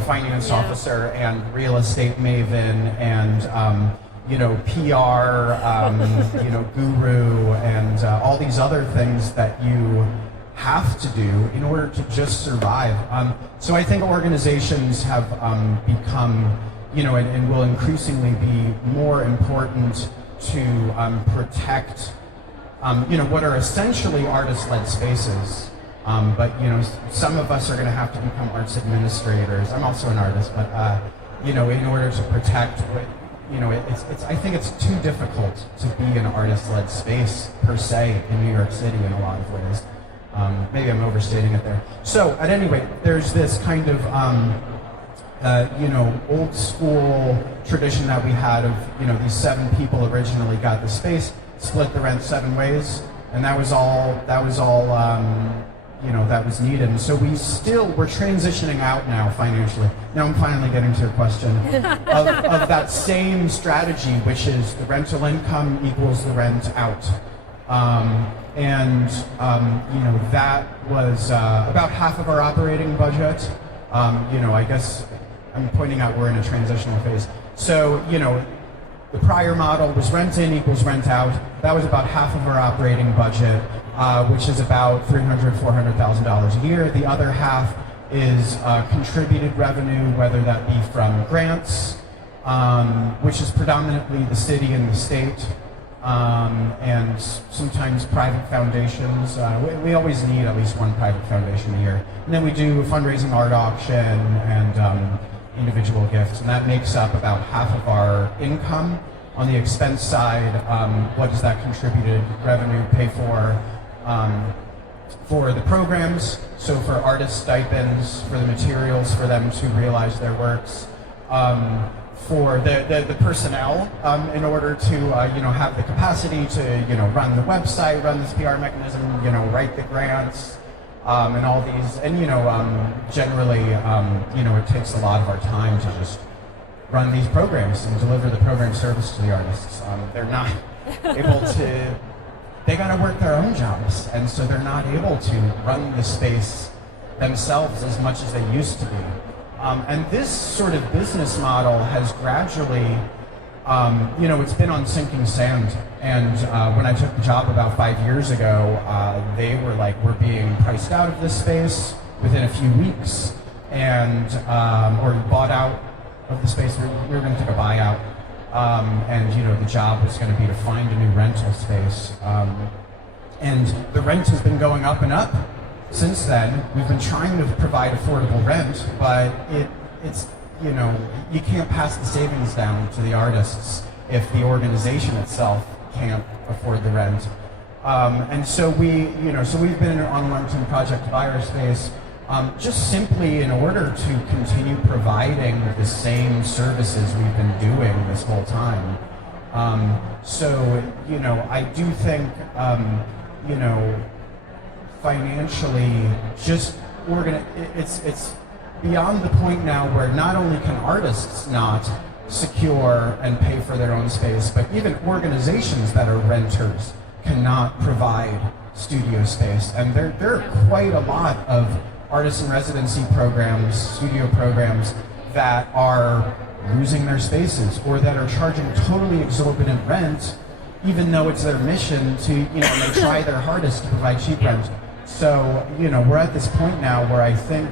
finance officer and real estate maven and, PR, guru and all these other things that you have to do in order to just survive. So I think organizations have become, and will increasingly be more important to protect, what are essentially artist-led spaces. But some of us are going to have to become arts administrators. I'm also an artist, but in order to protect what, I think it's too difficult to be an artist-led space per se in New York City in a lot of ways. Maybe I'm overstating it there. So at any rate, there's this kind of old school tradition that we had of these 7 people originally got the space, split the rent 7 ways, and that was all that was needed. And so we're transitioning out now financially. Now I'm finally getting to your question of that same strategy, which is the rental income equals the rent out. That was about half of our operating budget. I guess I'm pointing out we're in a transitional phase. So, the prior model was rent in equals rent out. That was about half of our operating budget, which is about $300,000, $400,000 a year. The other half is contributed revenue, whether that be from grants, which is predominantly the city and the state, and sometimes private foundations. We always need at least one private foundation a year. And then we do a fundraising art auction and individual gifts, and that makes up about half of our income. On the expense side, what does that contributed revenue pay for the programs? So for artist stipends, for the materials for them to realize their works, for the personnel in order to have the capacity to run the website, run this PR mechanism, write the grants, and all these, and generally it takes a lot of our time to just run these programs and deliver the program service to the artists. They're not able to, they gotta work their own jobs, and so they're not able to run the space themselves as much as they used to be. And this sort of business model has gradually, it's been on sinking sand. And when I took the job about 5 years ago, they were like, we're being priced out of this space within a few weeks, and or bought out of the space. We were going to take a buyout, and the job was going to be to find a new rental space. And the rent has been going up and up since then. We've been trying to provide affordable rent, but it's you can't pass the savings down to the artists if the organization itself can't afford the rent. And so we've been on a long-term project to buy our space, just simply in order to continue providing the same services we've been doing this whole time. I do think, financially, it's beyond the point now where not only can artists not secure and pay for their own space, but even organizations that are renters cannot provide studio space. And there are quite a lot of artist in residency programs, studio programs, that are losing their spaces or that are charging totally exorbitant rent, even though it's their mission to, they try their hardest to provide cheap rent. So, we're at this point now where I think,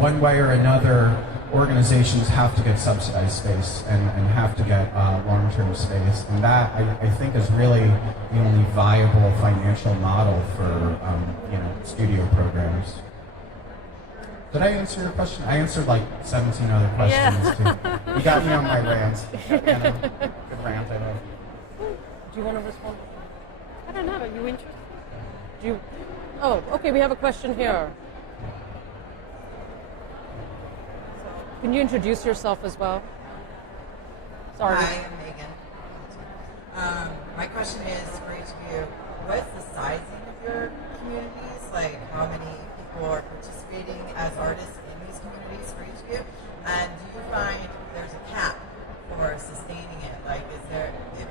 one way or another, organizations have to get subsidized space and have to get long-term space. And that, I think, is really the only viable financial model for, studio programs. Did I answer your question? I answered like 17 other questions too. You got me on my rant. Good rant, I know. Do you want to respond? I don't know. Are you interested? Do you? Oh, okay. We have a question here. Can you introduce yourself as well? Sorry. Hi, I'm Megan. My question is for each of you, what's the sizing of your communities? Like how many people are participating as artists in these communities for each of you? And do you find there's a cap for sustaining it? Like is there, if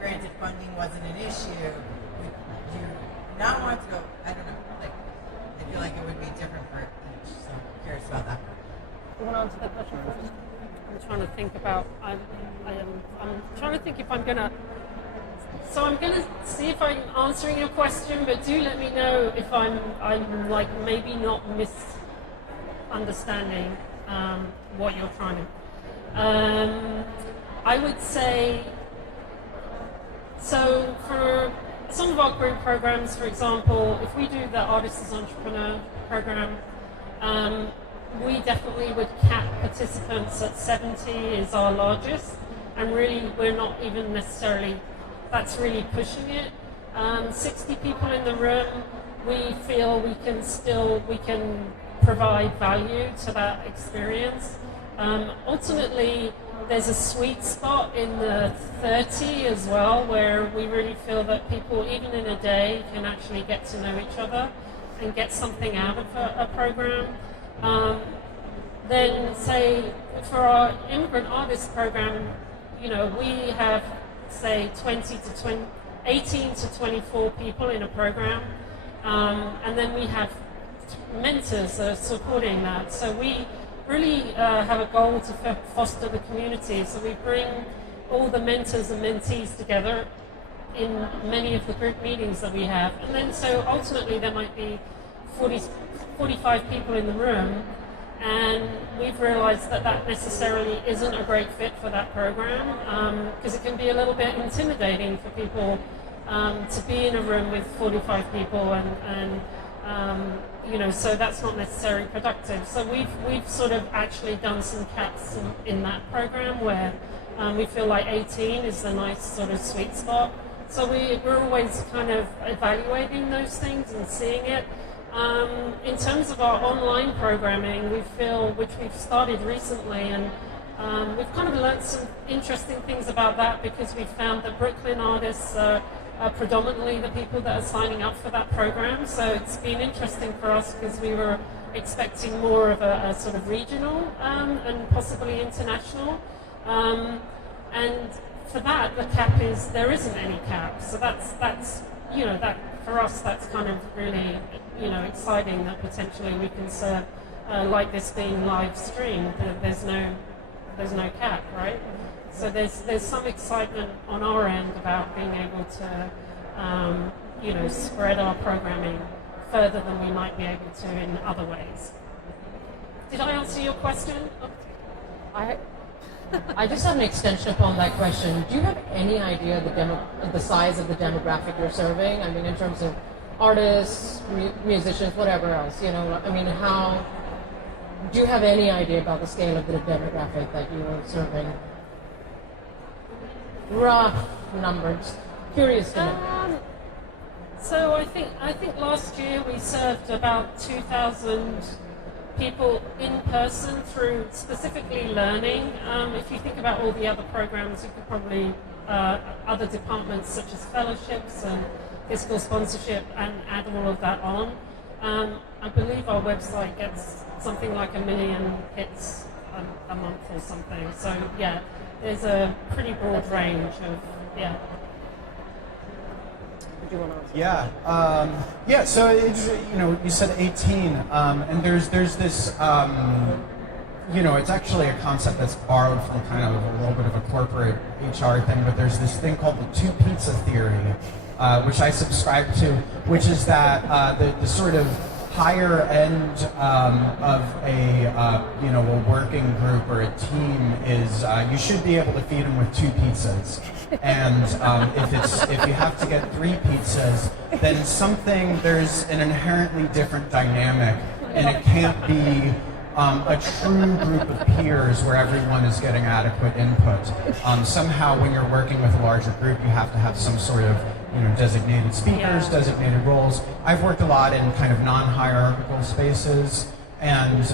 granted funding wasn't an issue, would you not want to go, I don't know, like I feel like it would be different for each, so I'm curious about that. You want to answer that question first? I'm trying to think about. I'm trying to think if I'm gonna. So I'm gonna see if I'm answering your question, but do let me know if I'm like maybe not misunderstanding what you're trying to. I would say. So for some of our group programs, for example, if we do the Artist as Entrepreneur program. We definitely would cap participants at 70 is our largest, and really we're not even necessarily, that's really pushing it. 60 people in the room, we feel we can provide value to that experience. Ultimately, there's a sweet spot in the 30 as well, where we really feel that people, even in a day, can actually get to know each other and get something out of a program. Then say for our immigrant artist program, we have say 18 to 24 people in a program, and then we have mentors supporting that. So we really have a goal to foster the community. So we bring all the mentors and mentees together in many of the group meetings that we have, and then so ultimately there might be 45 people in the room, and we've realized that necessarily isn't a great fit for that program, because it can be a little bit intimidating for people to be in a room with 45 people, and so that's not necessarily productive. So we've sort of actually done some caps in that program where we feel like 18 is a nice sort of sweet spot. So we're always kind of evaluating those things and seeing it. In terms of our online programming, we feel, which we've started recently, and we've kind of learned some interesting things about that, because we've found that Brooklyn artists are predominantly the people that are signing up for that program. So it's been interesting for us, because we were expecting more of a sort of regional and possibly international. And for that, the cap is, there isn't any cap. So that's that for us, that's kind of really exciting that potentially we can serve like this being live streamed. There's no cap, right? So there's some excitement on our end about being able to spread our programming further than we might be able to in other ways. Did I answer your question? I just have an extension upon that question. Do you have any idea the size of the demographic you're serving? I mean, in terms of artists, musicians, whatever else, how do you have any idea about the scale of the demographic that you are serving? Rough numbers. Curious to know. So I think last year we served about 2,000 people in person through specifically learning. If you think about all the other programs, you could probably other departments such as fellowships and fiscal sponsorship, and add all of that on. I believe our website gets something like 1 million hits a month or something. So yeah, there's a pretty broad range of Would you want to answer? Yeah. So it's, you said 18, and there's this. It's actually a concept that's borrowed from kind of a little bit of a corporate HR thing, but there's this thing called the two pizza theory, which I subscribe to, which is that the sort of higher end of a working group or a team is you should be able to feed them with 2 pizzas, and if you have to get 3 pizzas, then there's an inherently different dynamic, and it can't be a true group of peers where everyone is getting adequate input. Somehow, when you're working with a larger group, you have to have some sort of designated speakers, designated roles. I've worked a lot in kind of non-hierarchical spaces, and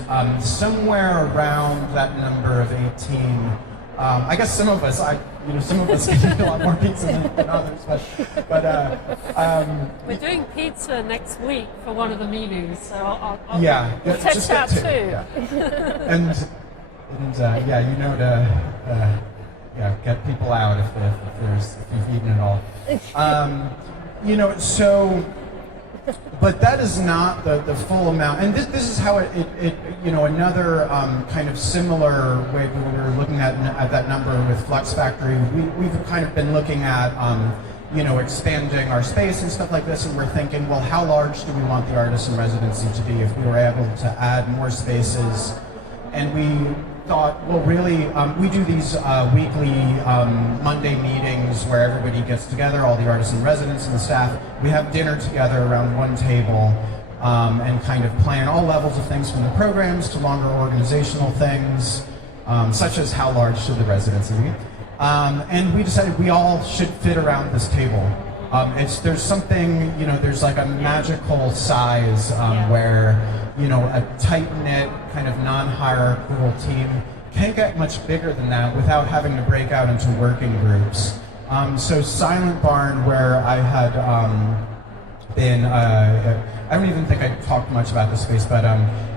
somewhere around that number of 18, I guess some of us can eat a lot more pizza than others, but We're doing pizza next week for one of the meetings, so I'll we'll test that too. Yeah. and get people out if you've eaten it all. But that is not the full amount. And this is how it another kind of similar way we were looking at that number with Flux Factory. We've kind of been looking at expanding our space and stuff like this, and we're thinking, well, how large do we want the artist in residency to be if we were able to add more spaces? And we thought, well, really, we do these weekly Monday meetings where everybody gets together, all the artists in residence and the staff. We have dinner together around one table and kind of plan all levels of things, from the programs to longer organizational things, such as how large should the residency be. And we decided we all should fit around this table. There's something, there's like a magical size where, a tight-knit, kind of non-hierarchical team can't get much bigger than that without having to break out into working groups. So Silent Barn, where I had been, I don't even think I talked much about this space, but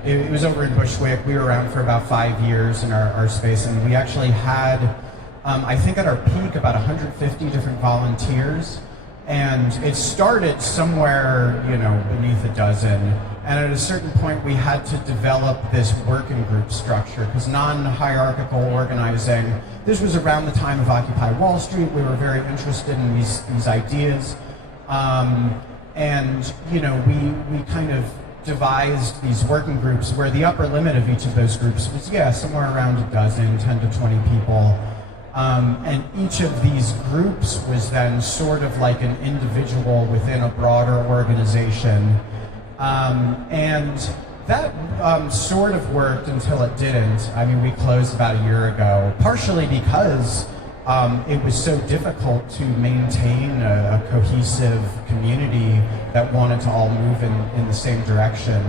it was over in Bushwick. We were around for about 5 years in our space, and we actually had, I think at our peak, about 150 different volunteers. And it started somewhere, beneath a dozen. And at a certain point, we had to develop this working group structure, because non-hierarchical organizing, this was around the time of Occupy Wall Street. We were very interested in these ideas. We kind of devised these working groups where the upper limit of each of those groups was, somewhere around a dozen, 10 to 20 people. And each of these groups was then sort of like an individual within a broader organization. And that sort of worked until it didn't. I mean, we closed about a year ago, partially because it was so difficult to maintain a cohesive community that wanted to all move in the same direction.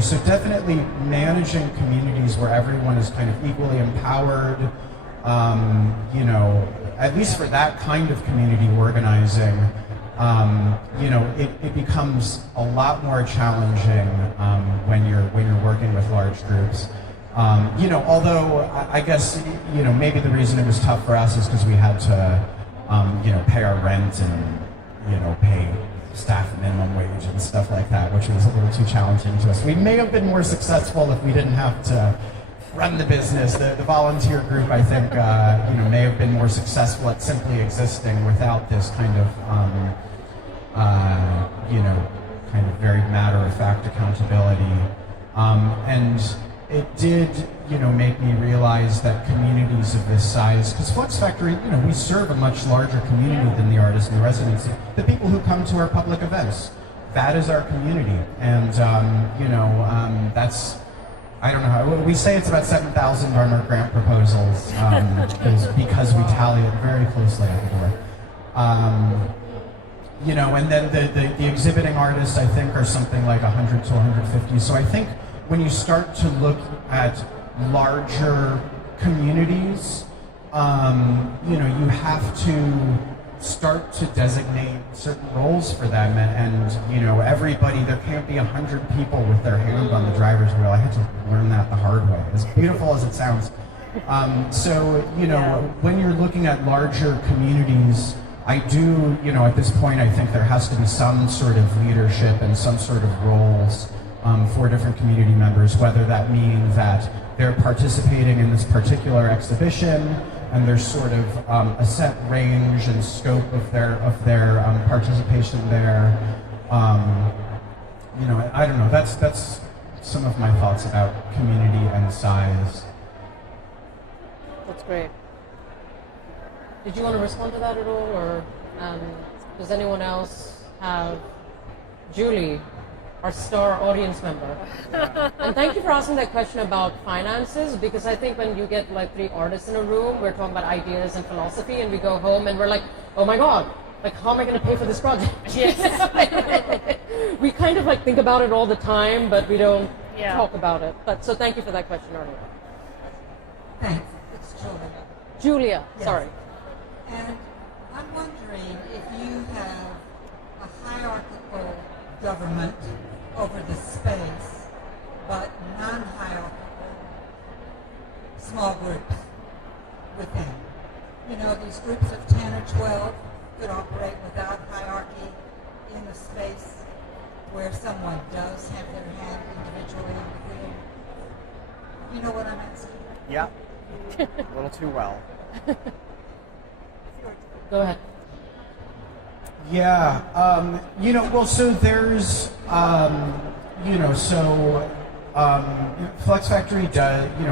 So definitely managing communities where everyone is kind of equally empowered, at least for that kind of community organizing, it becomes a lot more challenging when you're working with large groups. Although I guess, maybe the reason it was tough for us is because we had to, pay our rent and, pay staff minimum wage and stuff like that, which was a little too challenging to us. We may have been more successful if we didn't have to run the business. The volunteer group, I think, may have been more successful at simply existing without this kind of, kind of very matter-of-fact accountability. And it did, make me realize that communities of this size, because Flux Factory, we serve a much larger community than the artists in the residency. The people who come to our public events, that is our community. And, that's, I don't know, we say it's about 7,000 on our grant proposals, because we tally it very closely at the door. And then the exhibiting artists, I think, are something like 100 to 150. So I think when you start to look at larger communities, you have to start to designate certain roles for them, and everybody, there can't be 100 people with their hand on the driver's wheel. I had to learn that the hard way, as beautiful as it sounds. When you're looking at larger communities, I do, at this point, I think there has to be some sort of leadership and some sort of roles for different community members, whether that means that they're participating in this particular exhibition and there's sort of a set range and scope of their participation there. I don't know. That's some of my thoughts about community and size. That's great. Did you want to respond to that at all, or does anyone else have? Julie, our star audience member. And thank you for asking that question about finances, because I think when you get like 3 artists in a room, we're talking about ideas and philosophy, and we go home and we're like, oh my God, like how am I going to pay for this project? Yes. We kind of like think about it all the time, but we don't Yeah. talk about it. But so thank you for that question earlier. Thanks. It's Julia. Julia, Yes. sorry. And I'm wondering if you have a hierarchical government over the space, but non-hierarchical small groups within. These groups of 10 or 12 could operate without hierarchy in a space where someone does have their hand individually in the wheel. You know what I'm asking? Yeah, a little too well. Go ahead. Yeah, well, so there's, Flux Factory does, we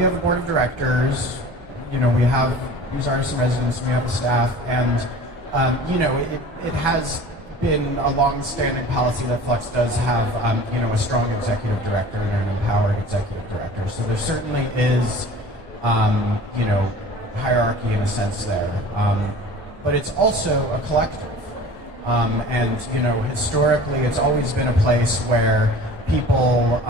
have a board of directors, we have these artists and residents, we have a staff, and, it has been a long-standing policy that Flux does have, a strong executive director and an empowered executive director. So there certainly is, hierarchy in a sense there. But it's also a collective. And, historically, it's always been a place where people,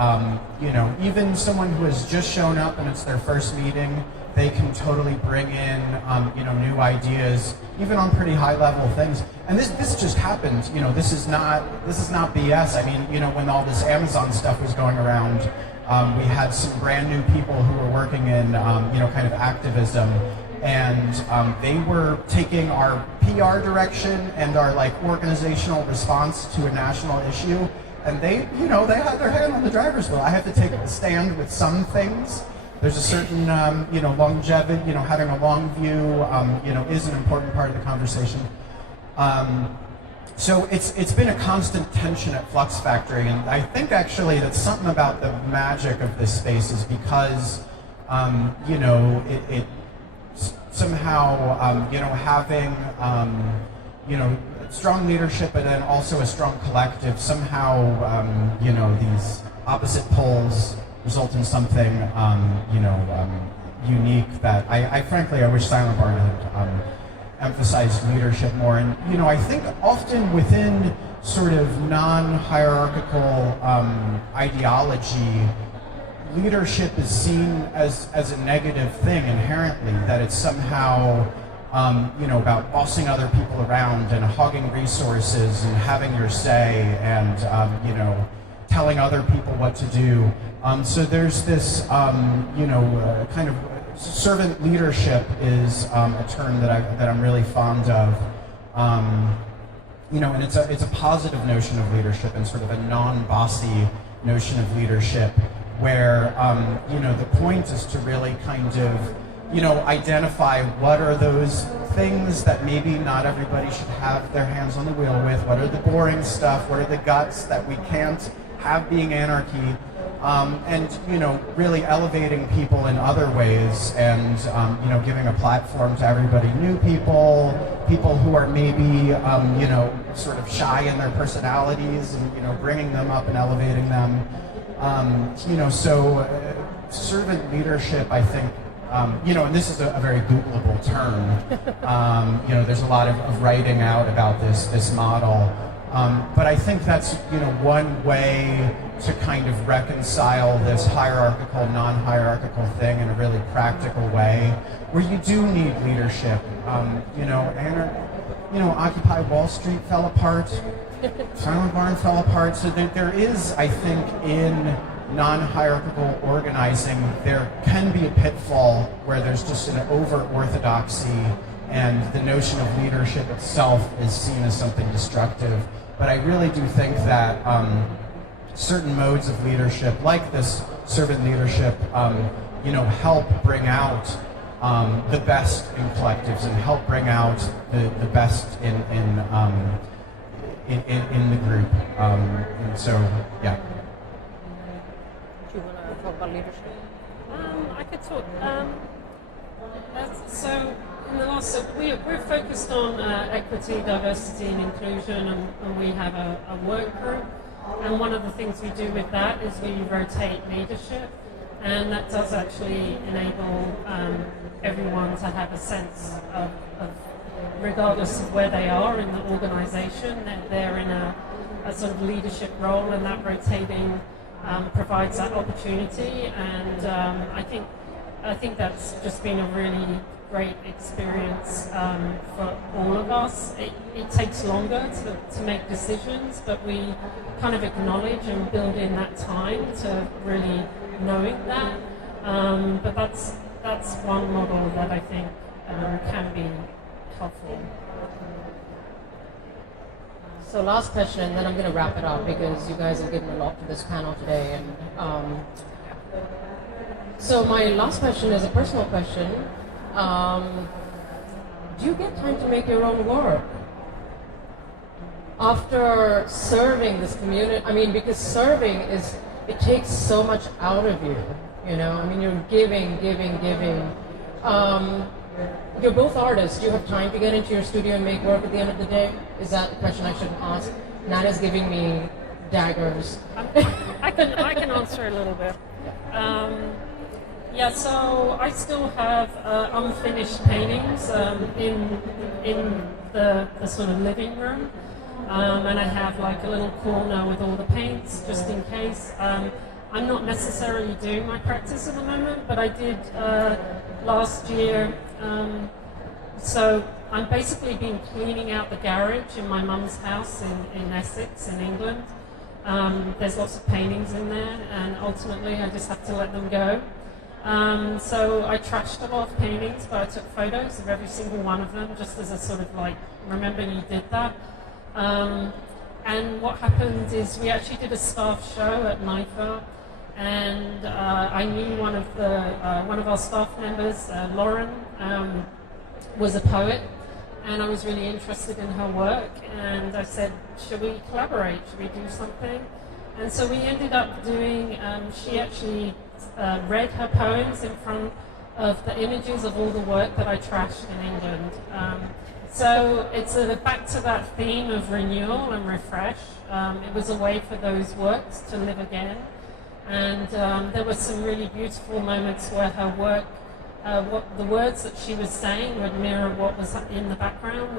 even someone who has just shown up and it's their first meeting, they can totally bring in, new ideas, even on pretty high-level things. And this just happened. This is not BS. I mean, when all this Amazon stuff was going around, we had some brand new people who were working in, kind of activism. And they were taking our PR direction and our organizational response to a national issue, and they had their hand on the driver's wheel. I have to take a stand with some things. There's a certain longevity, having a long view, is an important part of the conversation. So it's been a constant tension at Flux Factory, and I think actually that's something about the magic of this space is because it somehow, having, strong leadership and then also a strong collective, somehow, these opposite poles result in something, unique that I frankly, I wish Silent Barn had emphasized leadership more. And, I think often within sort of non-hierarchical ideology, leadership is seen as a negative thing inherently, that it's somehow, about bossing other people around and hogging resources and having your say and, telling other people what to do. So there's this, kind of servant leadership is a term that I'm really fond of. And it's a positive notion of leadership and sort of a non-bossy notion of leadership, where the point is to really kind of identify what are those things that maybe not everybody should have their hands on the wheel with, what are the boring stuff, what are the guts that we can't have being anarchy, and really elevating people in other ways, and giving a platform to everybody, new people who are maybe sort of shy in their personalities, and bringing them up and elevating them. Servant leadership, I think, and this is a very Googleable term. There's a lot of writing out about this model. But I think that's, one way to kind of reconcile this hierarchical, non-hierarchical thing in a really practical way, where you do need leadership. Occupy Wall Street fell apart. Silent Barn fell apart. So there is, I think, in non-hierarchical organizing, there can be a pitfall where there's just an over-orthodoxy and the notion of leadership itself is seen as something destructive. But I really do think that certain modes of leadership, like this servant leadership, help bring out the best in collectives and help bring out the best in the group. And so, yeah. Do you want to talk about leadership? I could talk. So in the last, we're focused on equity, diversity, and inclusion, and we have a work group. And one of the things we do with that is we rotate leadership, and that does actually enable everyone to have a sense of, regardless of where they are in the organisation, that they're in a sort of leadership role, and that rotating provides that opportunity. And I think that's just been a really great experience for all of us. It takes longer to make decisions, but we kind of acknowledge and build in that time to really knowing that. But that's one model that I think can be helpful. So last question, and then I'm going to wrap it up because you guys have given a lot to this panel today. And so my last question is a personal question. Do you get time to make your own work? After serving this community, I mean, because serving it takes so much out of you, I mean, you're giving. You're both artists. Do you have time to get into your studio and make work at the end of the day? Is that a question I shouldn't ask? Nana's giving me daggers. I can answer a little bit. Yeah, so I still have unfinished paintings in the sort of living room, and I have like a little corner with all the paints just in case. I'm not necessarily doing my practice at the moment, but I did last year. So I've basically been cleaning out the garage in my mum's house in Essex, in England. There's lots of paintings in there, and ultimately I just have to let them go. So I trashed a lot of paintings, but I took photos of every single one of them, just as a sort of like, remember you did that. And what happened is we actually did a staff show at NIFA, and I knew one of our staff members, Lauren, was a poet, and I was really interested in her work, and I said, should we collaborate? Should we do something? And so we ended up doing, she actually read her poems in front of the images of all the work that I trashed in England. So it's back to that theme of renewal and refresh. It was a way for those works to live again. And there were some really beautiful moments where her work, the words that she was saying would mirror what was in the background.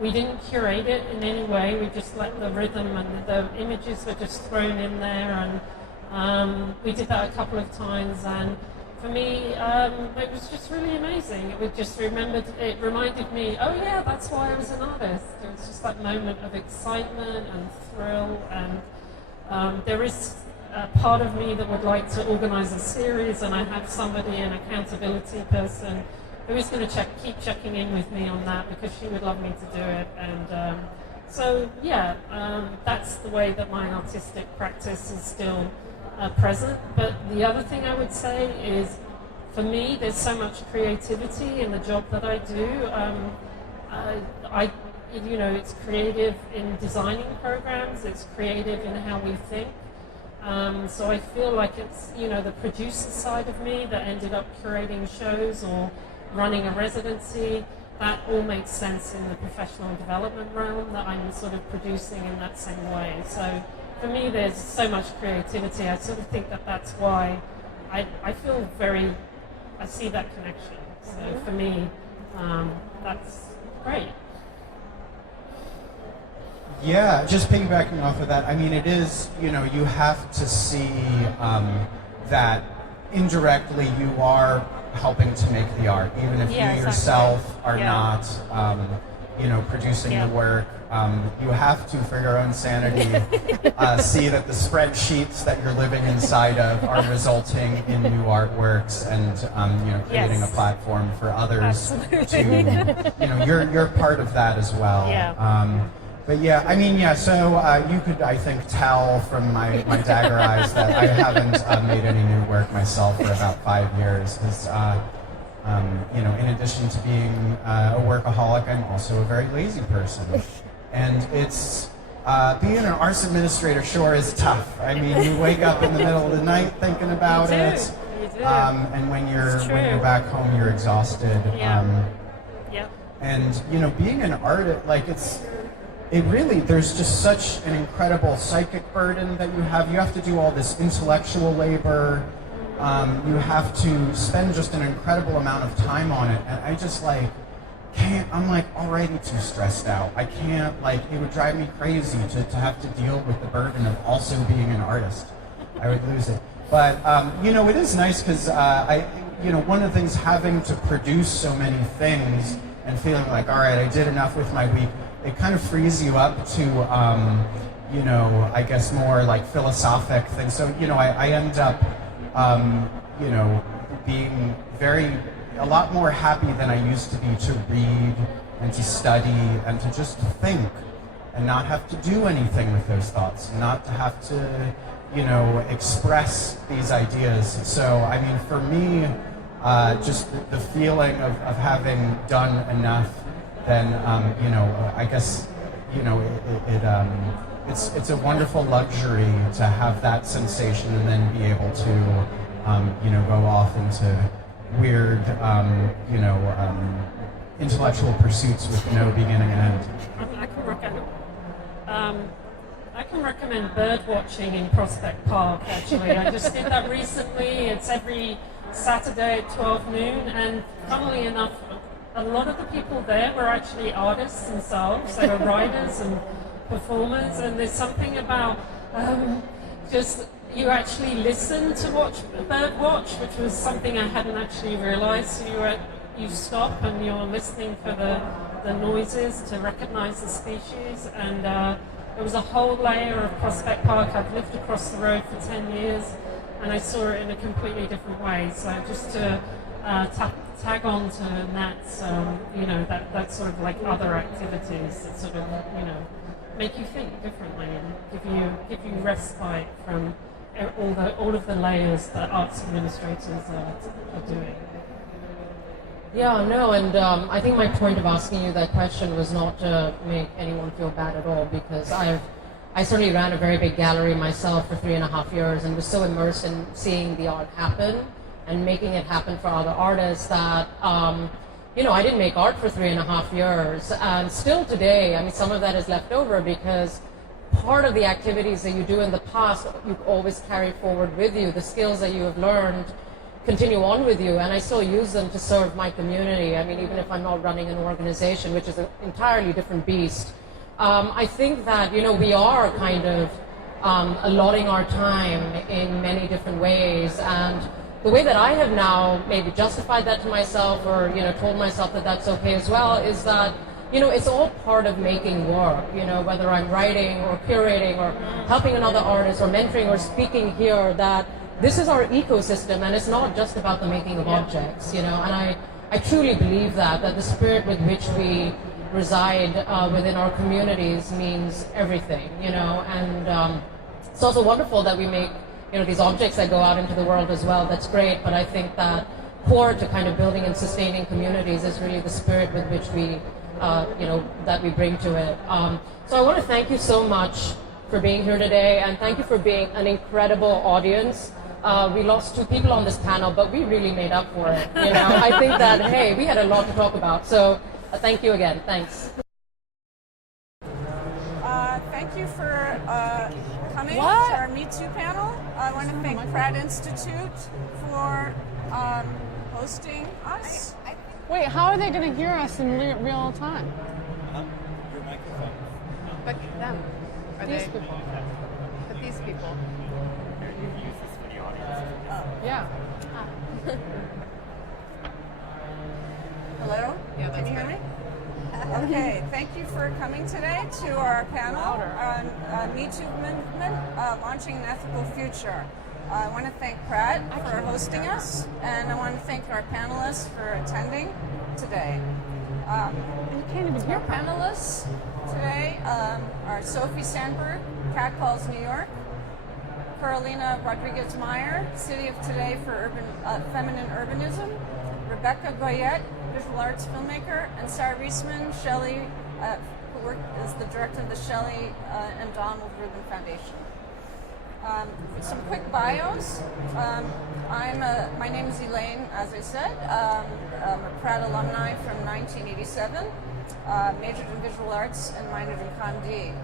We didn't curate it in any way, we just let the rhythm and the images were just thrown in there, and we did that a couple of times, and for me, it was just really amazing. It reminded me, oh yeah, that's why I was an artist. It was just that moment of excitement and thrill, and there is a part of me that would like to organize a series, and I have somebody, an accountability person, who is going to keep checking in with me on that because she would love me to do it. And so yeah, that's the way that my artistic practice is still present. But the other thing I would say is, for me, there's so much creativity in the job that I do. It's creative in designing programs, it's creative in how we think. So I feel like it's, the producer side of me that ended up curating shows or running a residency, that all makes sense in the professional development realm, that I'm sort of producing in that same way. So for me, there's so much creativity. I sort of think that that's why I feel I see that connection. So for me, that's great. Yeah, just piggybacking off of that, I mean, it is, you have to see that indirectly you are helping to make the art, even if you yourself are not, producing Yeah. the work. You have to, for your own sanity, see that the spreadsheets that you're living inside of are resulting in new artworks and creating Yes. a platform for others Absolutely. to, you're part of that as well. Yeah. But yeah, I mean, yeah, so you could, I think, tell from my dagger eyes that I haven't made any new work myself for about 5 years. Because, in addition to being a workaholic, I'm also a very lazy person. And it's, being an arts administrator sure is tough. I mean, you wake up in the middle of the night thinking about it. You do. And when you're back home, you're exhausted. Yeah. Yep. And being an artist, like there's just such an incredible psychic burden that you have. You have to do all this intellectual labor. You have to spend just an incredible amount of time on it. And I just can't, I'm already too stressed out. I can't, it would drive me crazy to have to deal with the burden of also being an artist. I would lose it. But, it is nice because one of the things, having to produce so many things and feeling all right, I did enough with my week, it kind of frees you up to, I guess more philosophic things. So, I end up, being a lot more happy than I used to be to read and to study and to just think and not have to do anything with those thoughts, not to have to, express these ideas. So, I mean, for me, just the feeling of having done enough, then I guess it's a wonderful luxury to have that sensation and then be able to go off into weird intellectual pursuits with no beginning and end. I can recommend bird watching in Prospect Park. Actually, I just did that recently. It's every Saturday at 12 noon, and funnily enough, a lot of the people there were actually artists themselves. They were writers and performers, and there's something about just you actually listen to bird watch, which was something I hadn't actually realized. So you stop and you're listening for the noises to recognize the species, and there was a whole layer of Prospect Park. I've lived across the road for 10 years, and I saw it in a completely different way. So just to tag on to Nat's, that sort of other activities that sort of, make you think differently and give you respite from all of the layers that arts administrators are doing. Yeah, no, and I think my point of asking you that question was not to make anyone feel bad at all, because I certainly ran a very big gallery myself for 3.5 years and was so immersed in seeing the art happen and making it happen for other artists that, I didn't make art for 3.5 years. And still today, I mean, some of that is left over because part of the activities that you do in the past, you always carry forward with you. The skills that you have learned continue on with you, and I still use them to serve my community. I mean, even if I'm not running an organization, which is an entirely different beast. I think that, we are kind of allotting our time in many different ways, and the way that I have now maybe justified that to myself or, told myself that that's okay as well is that, it's all part of making work, whether I'm writing or curating or helping another artist or mentoring or speaking here, that this is our ecosystem, and it's not just about the making of objects, and I truly believe that the spirit with which we reside within our communities means everything, and it's also wonderful that we make, these objects that go out into the world as well. That's great, but I think that core to kind of building and sustaining communities is really the spirit with which we, that we bring to it. So I want to thank you so much for being here today, and thank you for being an incredible audience. We lost 2 people on this panel, but we really made up for it. I think that, hey, we had a lot to talk about. So thank you again. Thanks. Thank you for coming to our Me Too panel. I want to thank Pratt Institute for hosting us. Wait, how are they going to hear us in real time? Your microphone. But them. Are These they? people. But these people. You use this for the audience. Yeah. Hello? Yeah, that's Can you hear better. me? Okay, thank you for coming today to our panel on Me Too Movement, Launching an Ethical Future. I want to thank Pratt for hosting us, and I want to thank our panelists for attending today. You can't even hear Our panelists today are Sophie Sandberg, Catcalls New York, Carolina Rodriguez-Meyer, City of Today for Feminine Urbanism, Rebecca Goyette, visual arts filmmaker, and Sarah Reisman, Shelley, who is the director of the Shelley and Donald Rubin Foundation. Some quick bios. My name is Elaine, as I said. I'm a Pratt alumni from 1987, majored in visual arts and minored in ComD.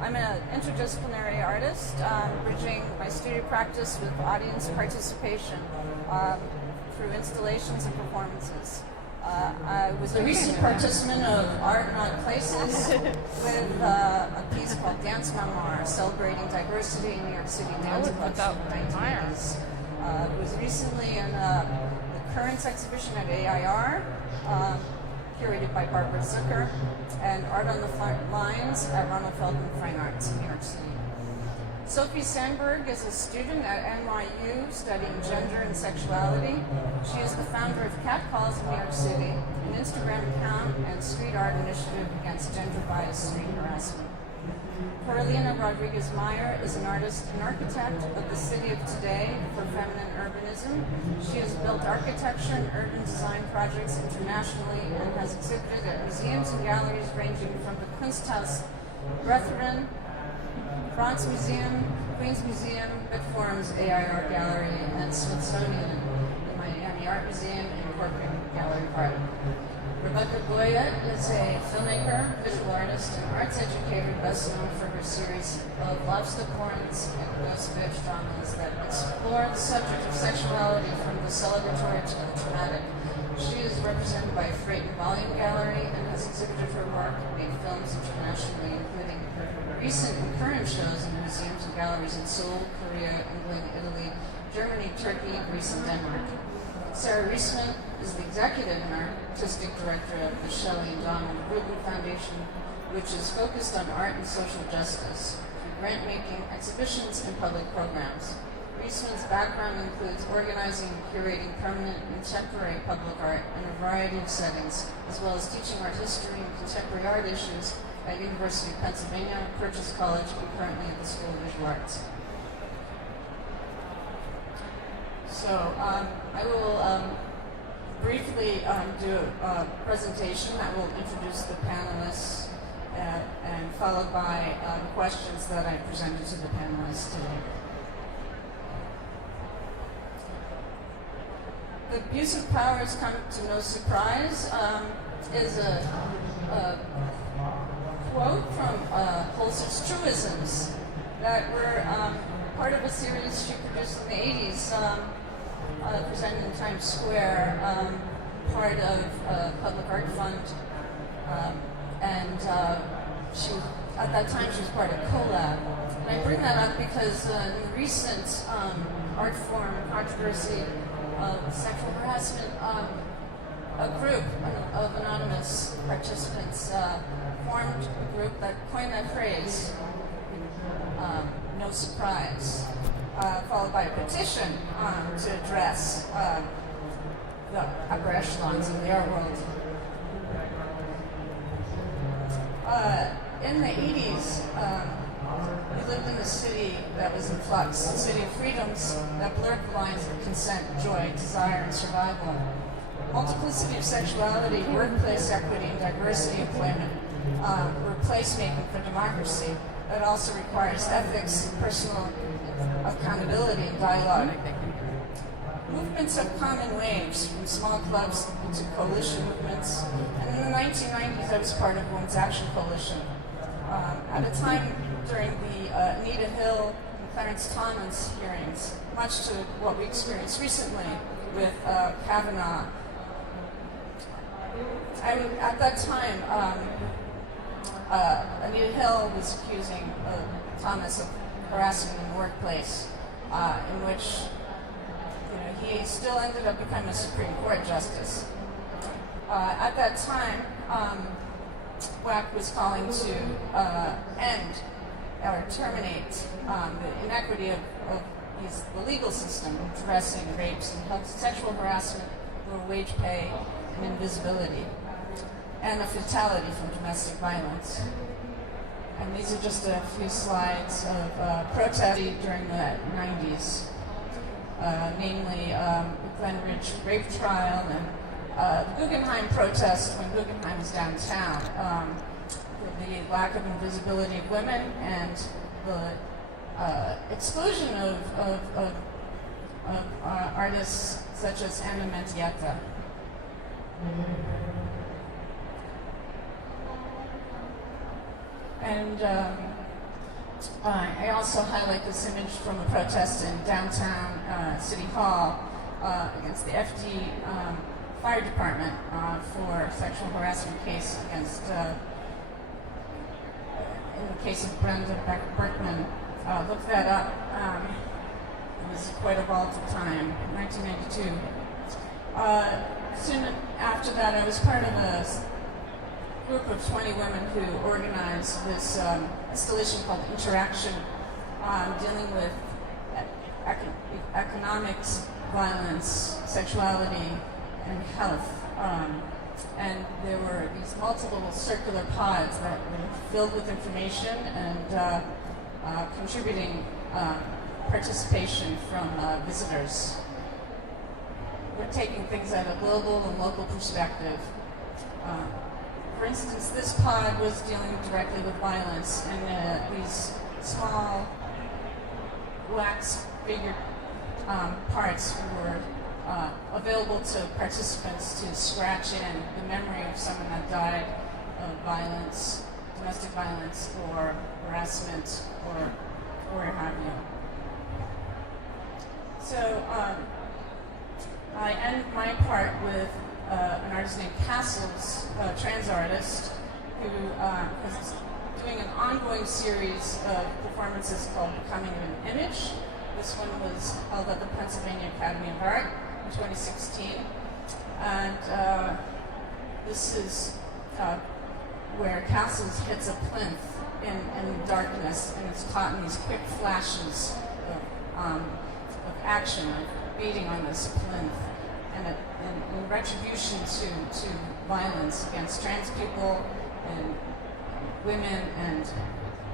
I'm an interdisciplinary artist, bridging my studio practice with audience participation through installations and performances. I was a recent participant of Art Not Places with a piece called Dance Memoir, celebrating diversity in New York City dance clubs in the 1980s. Was recently in the Currents exhibition at AIR, curated by Barbara Zucker, and Art on the Front Lines at Ronald Feldman Fine Arts in New York City. Sophie Sandberg is a student at NYU studying gender and sexuality. She is the founder of Catcalls in New York City, an Instagram account and street art initiative against gender-biased street harassment. Carolina Rodriguez-Meyer is an artist and architect of the City of Today for Feminine Urbanism. She has built architecture and urban design projects internationally and has exhibited at museums and galleries ranging from the Kunsthaus Brethren, Bronx Museum, Queens Museum, Bitforum's AIR Gallery, and Smithsonian, the Miami Art Museum, and Corcoran Gallery Park. Rebecca Goyette is a filmmaker, visual artist, and arts educator best known for her series of lobster corns and ghost bitch dramas that explore the subject of sexuality from the celebratory to the traumatic. She is represented by Freight and Volume Gallery and has exhibited her work and made films internationally, including her recent and current shows in museums and galleries in Seoul, Korea, England, Italy, Germany, Turkey, Greece, and Denmark. Sarah Reisman is the executive and artistic director of the Shelley and Donald Rubin Foundation, which is focused on art and social justice through grant-making, exhibitions, and public programs. Reisman's background includes organizing and curating permanent and temporary public art in a variety of settings, as well as teaching art history and contemporary art issues at University of Pennsylvania, Purchase College, and currently at the School of Visual Arts. So I will briefly do a presentation that will introduce the panelists and followed by questions that I presented to the panelists today. The abuse of power has come to no surprise is a quote from Holzer's Truisms that were part of a series she produced in the 80s, presented in Times Square, part of a public art fund, and she, at that time she was part of CoLab. And I bring that up because in the recent art form controversy of sexual harassment, a group of anonymous participants formed a group that coined that phrase, no surprise, followed by a petition to address the upper echelons of the art world. In the 80s, we lived in a city that was in flux, a city of freedoms that blurred the lines of consent, joy, desire, and survival. Multiplicity of sexuality, workplace equity, and diversity employment were placemaking for democracy. That also requires ethics, personal accountability, and dialogue. Movements have come in waves, from small clubs to coalition movements. And in the 1990s, I was part of Women's Action Coalition. At a time during the Anita Hill and Clarence Thomas hearings, much to what we experienced recently with Kavanaugh. At that time, Anita Hill was accusing Thomas of harassing in the workplace, in which he still ended up becoming a Supreme Court justice. At that time, WAC was calling to end or terminate the inequity of the legal system addressing rapes and sexual harassment, low wage pay, and invisibility, and the fatality from domestic violence. And these are just a few slides of protesting during the 90s, namely the Glenridge rape trial and the Guggenheim protest when Guggenheim was downtown, the lack of invisibility of women, and the exclusion of artists such as Anna Mendieta. And I also highlight this image from a protest in downtown City Hall against the FD Fire Department for sexual harassment case against, in the case of Brenda Berkman. Look that up. It was quite a volatile time, 1992. Soon after that, I was part of a group of 20 women who organized this installation called Interaction, dealing with economics, violence, sexuality, and health. And there were these multiple circular pods that were filled with information and contributing participation from visitors. We're taking things at a global and local perspective. For instance, this pod was dealing directly with violence, and these small wax figured parts were available to participants to scratch in the memory of someone that died of violence, domestic violence, or harassment, or what have you. So I end my part with an artist named Castles, a trans artist, who is doing an ongoing series of performances called Becoming an Image. This one was held at the Pennsylvania Academy of Art in 2016. And this is where Castles hits a plinth in darkness, and it's caught in these quick flashes of action, of beating on this plinth, and in retribution to violence against trans people and women and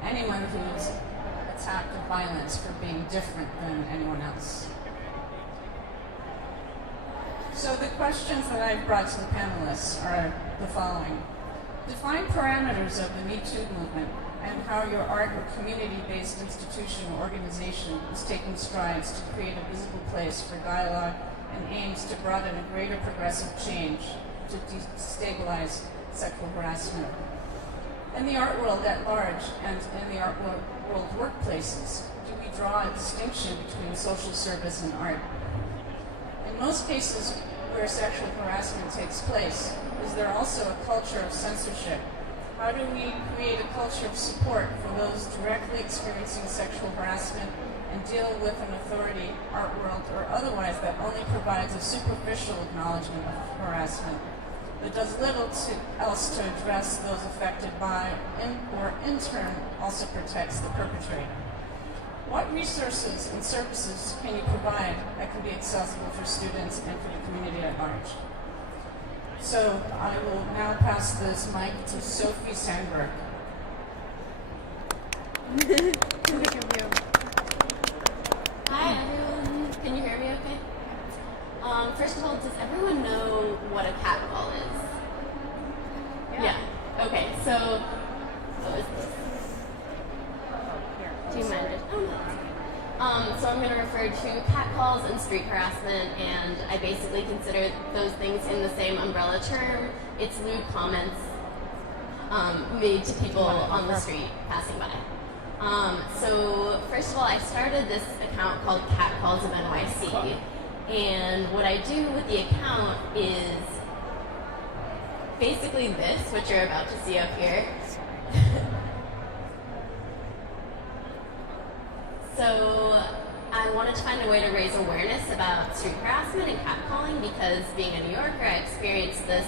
anyone who is attacked with violence for being different than anyone else. So the questions that I've brought to the panelists are the following. Define parameters of the Me Too movement and how your art or community-based institution or organization is taking strides to create a visible place for dialogue and aims to broaden a greater progressive change to destabilize sexual harassment. In the art world at large and in the art world workplaces, do we draw a distinction between social service and art? In most cases where sexual harassment takes place, is there also a culture of censorship? How do we create a culture of support for those directly experiencing sexual harassment and deal with an authority, art world, or otherwise that only provides a superficial acknowledgement of harassment, but does little else to address those affected by, or in turn also protects the perpetrator? What resources and services can you provide that can be accessible for students and for the community at large? So I will now pass this mic to Sophie Sandberg. Hi everyone, can you hear me okay? First of all, does everyone know what a catcall is? Yeah. Okay, so what is this? Do you mind it? Oh, no, that's okay. So I'm going to refer to catcalls and street harassment, and I basically consider those things in the same umbrella term. It's lewd comments made to people on the street passing by. So first of all, I started this account called Catcalls of NYC, and what I do with the account is basically this, which you're about to see up here. So I wanted to find a way to raise awareness about street harassment and catcalling because being a New Yorker, I experienced this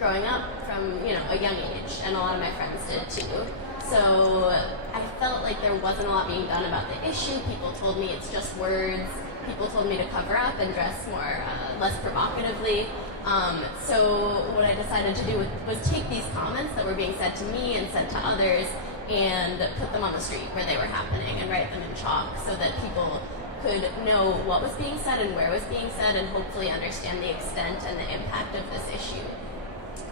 growing up from a young age, and a lot of my friends did too. So I felt like there wasn't a lot being done about the issue. People told me it's just words. People told me to cover up and dress more, less provocatively. So what I decided to do was take these comments that were being said to me and said to others and put them on the street where they were happening and write them in chalk so that people could know what was being said and where it was being said and hopefully understand the extent and the impact of this issue.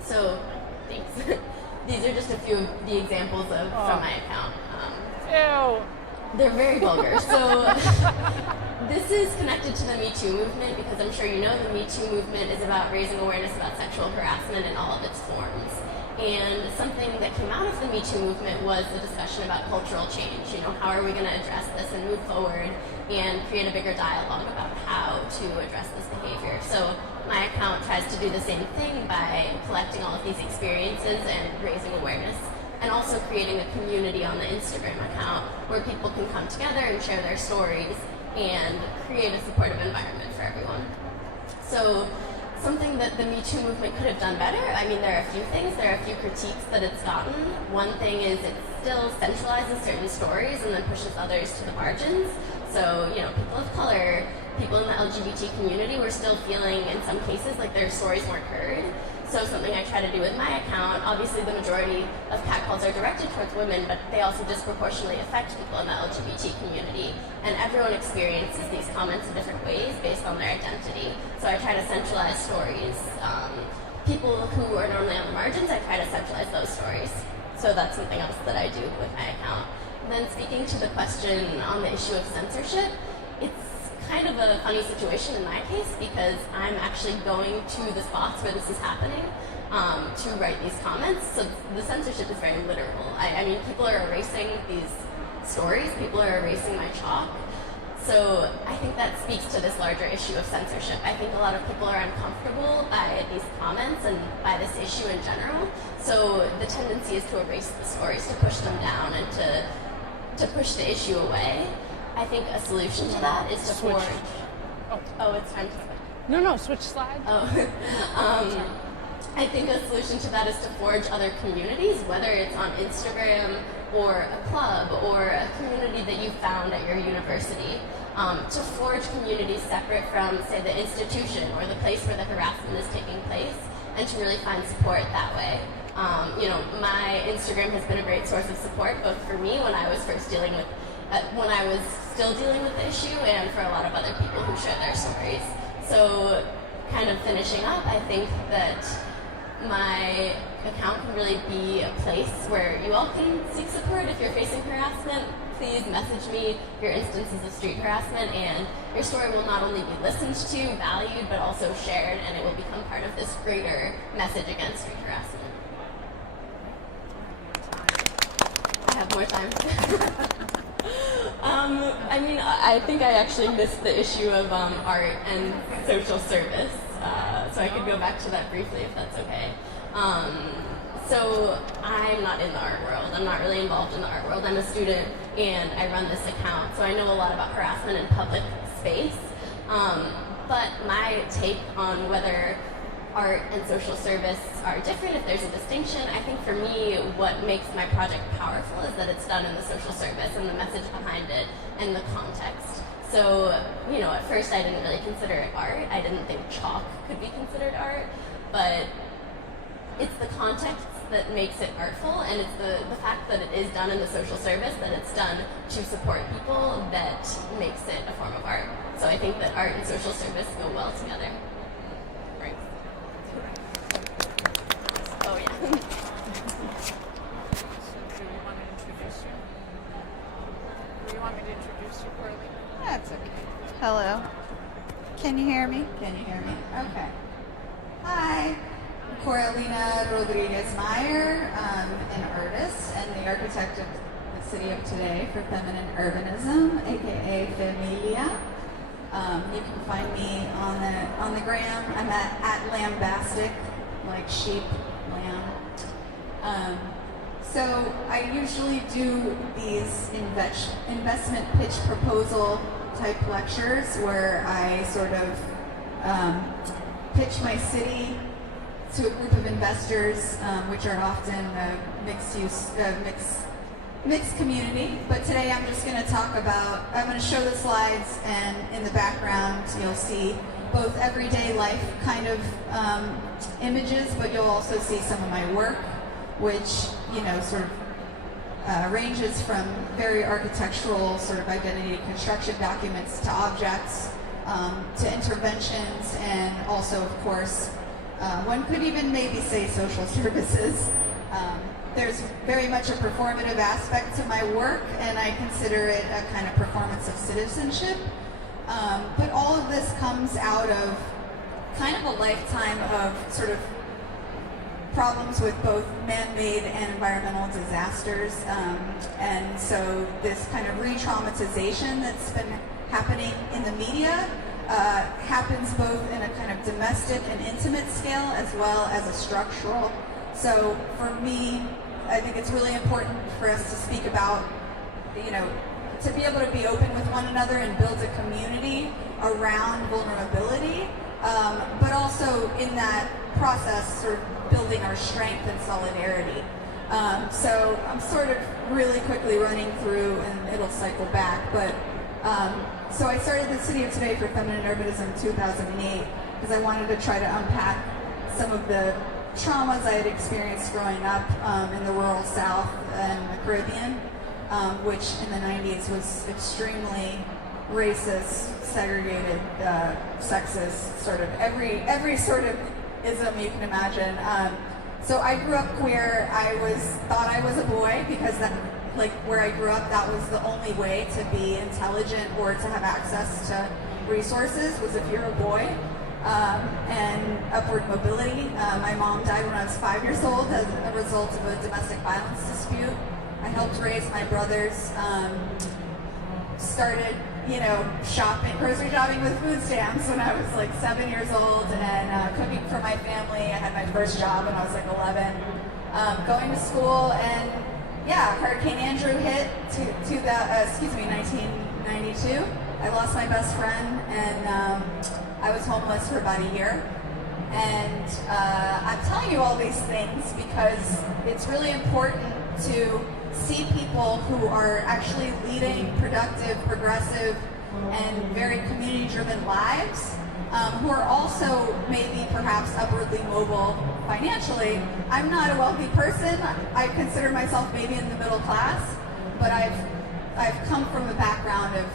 So, thanks. These are just a few of the examples from my account. Ew. They're very vulgar. So this is connected to the Me Too movement because I'm sure you know the Me Too movement is about raising awareness about sexual harassment in all of its forms. And something that came out of the Me Too movement was the discussion about cultural change. How are we going to address this and move forward and create a bigger dialogue about how to address this behavior. So my account tries to do the same thing by collecting all of these experiences and raising awareness, and also creating a community on the Instagram account where people can come together and share their stories and create a supportive environment for everyone. So something that the Me Too movement could have done better, there are a few things. There are a few critiques that it's gotten. One thing is it still centralizes certain stories and then pushes others to the margins. So, people of color, people in the LGBT community were still feeling, in some cases, like their stories weren't heard. So something I try to do with my account, obviously the majority of catcalls are directed towards women, but they also disproportionately affect people in the LGBT community. And everyone experiences these comments in different ways based on their identity. So I try to centralize stories. People who are normally on the margins, I try to centralize those stories. So that's something else that I do with my account. And then speaking to the question on the issue of censorship, it's kind of a funny situation in my case because I'm actually going to the spots where this is happening to write these comments. So the censorship is very literal. People are erasing these stories, people are erasing my chalk. So I think that speaks to this larger issue of censorship. I think a lot of people are uncomfortable by these comments and by this issue in general. So the tendency is to erase the stories, to push them down and to push the issue away. I think a solution to that is to forge. Oh, it's time to switch. No, switch slide. I think a solution to that is to forge other communities, whether it's on Instagram or a club or a community that you found at your university, to forge communities separate from, say, the institution or the place where the harassment is taking place, and to really find support that way. My Instagram has been a great source of support, both for me when I was first dealing with when I was still dealing with the issue and for a lot of other people who share their stories. So kind of finishing up, I think that my account can really be a place where you all can seek support if you're facing harassment. Please message me your instances of street harassment, and your story will not only be listened to, valued, but also shared, and it will become part of this greater message against street harassment. I have more time. I think I actually missed the issue of art and social service, so I could go back to that briefly if that's okay. So I'm not in the art world. I'm not really involved in the art world. I'm a student and I run this account, so I know a lot about harassment in public space. But my take on whether art and social service are different, if there's a distinction, I think for me what makes my project powerful is that it's done in the social service and the message behind it and the context. So, at first I didn't really consider it art. I didn't think chalk could be considered art, but it's the context that makes it artful, and it's the fact that it is done in the social service, that it's done to support people, that makes it a form of art. So I think that art and social service go well together. Right. Oh yeah. So do you want me to introduce you? Do you want me to introduce you, Carly? That's okay. Hello. Can you hear me? Can you hear me? Okay. Hi. I'm Coralina Rodriguez-Meyer, an artist and the architect of the city of today for feminine urbanism, aka Familia. You can find me on the gram. I'm at lambastic, like sheep, lamb. So I usually do these investment pitch proposal type lectures where I sort of pitch my city to a group of investors, which are often mixed community. But today I'm just going to talk about, I'm going to show the slides, and in the background you'll see both everyday life kind of images, but you'll also see some of my work, which, you know, sort of ranges from very architectural sort of identity construction documents to objects, to interventions, and also, of course, one could even maybe say social services. There's very much a performative aspect to my work, and I consider it a kind of performance of citizenship. But all of this comes out of kind of a lifetime of sort of problems with both man-made and environmental disasters. And so this kind of re-traumatization that's been happening in the media happens both in a kind of domestic and intimate scale as well as a structural. So for me, I think it's really important for us to speak about, you know, to be able to be open with one another and build a community around vulnerability, but also in that process sort of building our strength and solidarity. So I'm sort of really quickly running through, and it'll cycle back, but so I started the City of Today for Feminine Urbanism in 2008 because I wanted to try to unpack some of the traumas I had experienced growing up in the rural South and the Caribbean, which in the 90s was extremely racist, segregated, sexist, sort of every sort of ism you can imagine. So I grew up queer. I thought I was a boy because that, like where I grew up, that was the only way to be intelligent or to have access to resources was if you're a boy. And upward mobility. My mom died when I was 5 years old as a result of a domestic violence dispute. I helped raise my brothers, started, you know, grocery shopping with food stamps when I was like 7 years old, and cooking for my family. I had my first job when I was like 11. Going to school, and yeah, Hurricane Andrew hit 1992. I lost my best friend, and I was homeless for about a year. And I'm telling you all these things because it's really important to see people who are actually leading productive, progressive, and very community-driven lives, who are also maybe perhaps upwardly mobile financially. I'm not a wealthy person. I consider myself maybe in the middle class, but I've come from a background of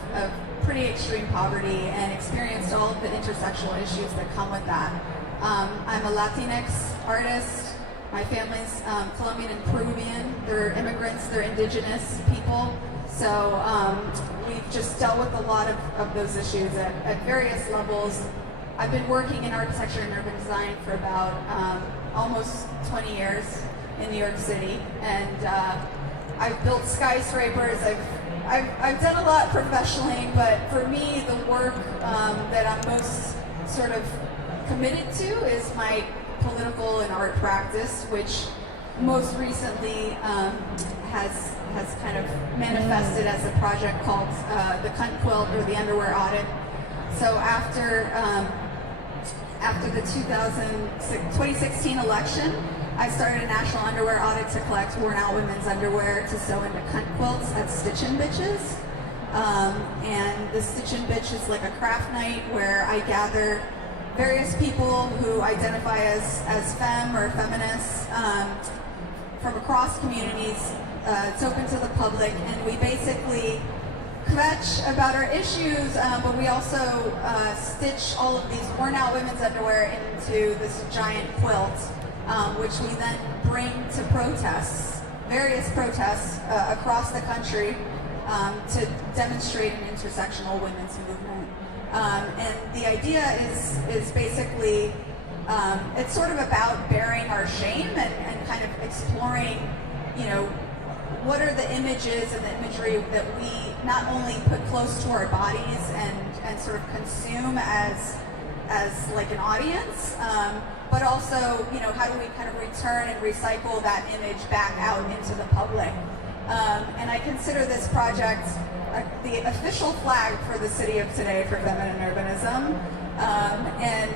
pretty extreme poverty and experienced all of the intersectional issues that come with that. I'm a Latinx artist. My family's Colombian and Peruvian. They're immigrants, they're indigenous people. So we've just dealt with a lot of those issues at various levels. I've been working in architecture and urban design for about almost 20 years in New York City. And I've built skyscrapers, I've done a lot professionally, but for me, the work that I'm most sort of committed to is my political and art practice, which most recently has kind of manifested as a project called the Cunt Quilt, or the Underwear Audit. So after the 2016 election, I started a national underwear audit to collect worn out women's underwear to sew into cunt quilts at Stitchin' Bitches. And the Stitchin' Bitch is like a craft night where I gather various people who identify as femme or feminists from across communities. It's open to the public, and we basically kvetch about our issues, but we also stitch all of these worn out women's underwear into this giant quilt, which we then bring to protests, various protests across the country, to demonstrate an intersectional women's movement. And the idea is basically, it's sort of about bearing our shame and kind of exploring, you know, what are the images and the imagery that we not only put close to our bodies and sort of consume as like an audience, but also, you know, how do we kind of return and recycle that image back out into the public? And I consider this project the official flag for the City of Today for Feminine Urbanism. And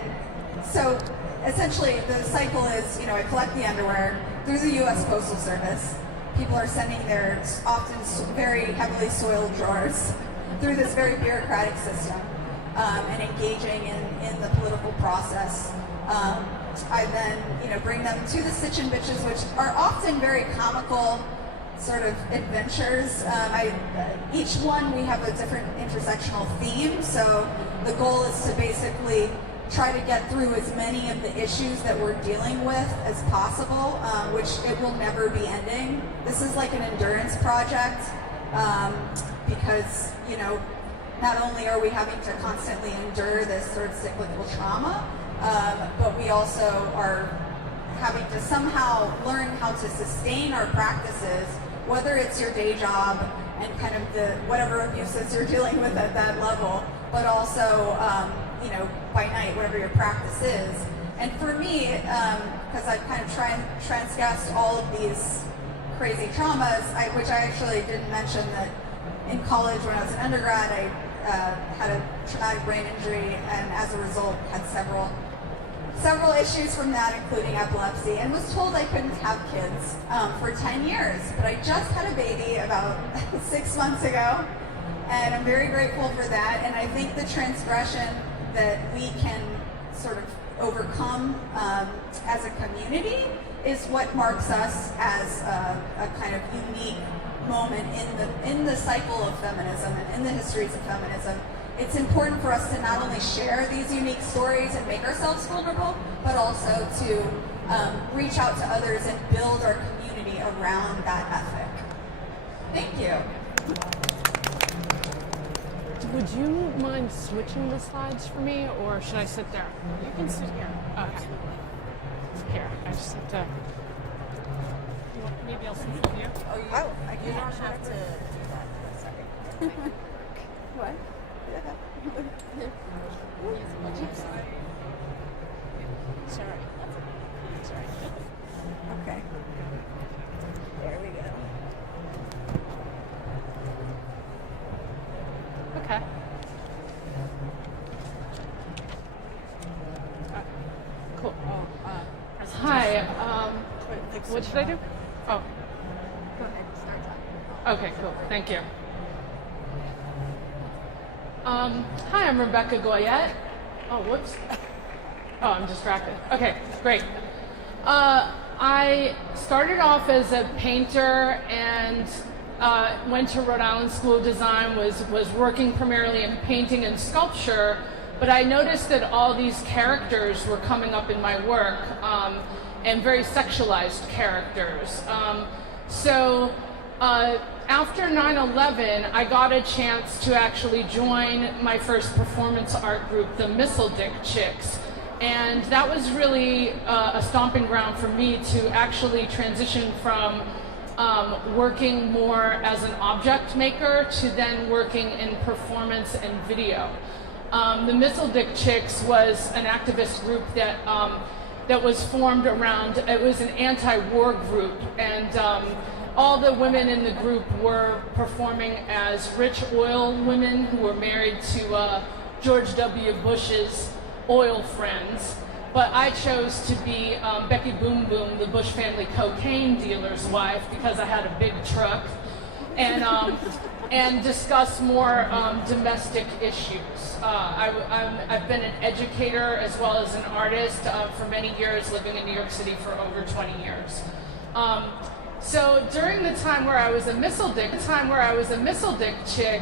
so essentially the cycle is, I collect the underwear through the U.S. Postal Service. People are sending their often very heavily soiled drawers through this very bureaucratic system and engaging in the political process. I then, bring them to the Stitch and Bitches, which are often very comical sort of adventures. Each one we have a different intersectional theme, so the goal is to basically try to get through as many of the issues that we're dealing with as possible, which it will never be ending. This is like an endurance project because, not only are we having to constantly endure this sort of cyclical trauma, but we also are having to somehow learn how to sustain our practices, whether it's your day job and kind of whatever abuses you're dealing with at that level, but also, by night, whatever your practice is. And for me, because I've kind of transgressed all of these crazy traumas, which I actually didn't mention that in college when I was an undergrad, I had a traumatic brain injury, and as a result had several issues from that, including epilepsy, and was told I couldn't have kids for 10 years. But I just had a baby about 6 months ago, and I'm very grateful for that. And I think the transgression that we can sort of overcome as a community is what marks us as a kind of unique moment in the cycle of feminism and in the histories of feminism. It's important for us to not only share these unique stories and make ourselves vulnerable, but also to reach out to others and build our community around that ethic. Thank you. Would you mind switching the slides for me, or should I sit there? You can sit here. Okay. Here, I just have to. Maybe I'll sit with you. Oh, you don't have to do that. Sorry. What? Sorry. Sorry. Okay. There we go. Okay. Cool. Hi. What should I do? Oh. Go ahead, start talking. Okay, cool. Thank you. Hi, I'm Rebecca Goyette. Oh, whoops. Oh, I'm distracted. Okay, great. I started off as a painter and went to Rhode Island School of Design, was working primarily in painting and sculpture, but I noticed that all these characters were coming up in my work, and very sexualized characters. So after 9/11, I got a chance to actually join my first performance art group, the Missile Dick Chicks. And that was really a stomping ground for me to actually transition from working more as an object maker to then working in performance and video. The Missile Dick Chicks was an activist group that was formed around, it was an anti-war group, and all the women in the group were performing as rich oil women who were married to George W. Bush's oil friends. But I chose to be Becky Boom Boom, the Bush family cocaine dealer's wife, because I had a big truck, and discuss more domestic issues. I've been an educator as well as an artist for many years, living in New York City for over 20 years. So during the time where I was a Missile Dick chick,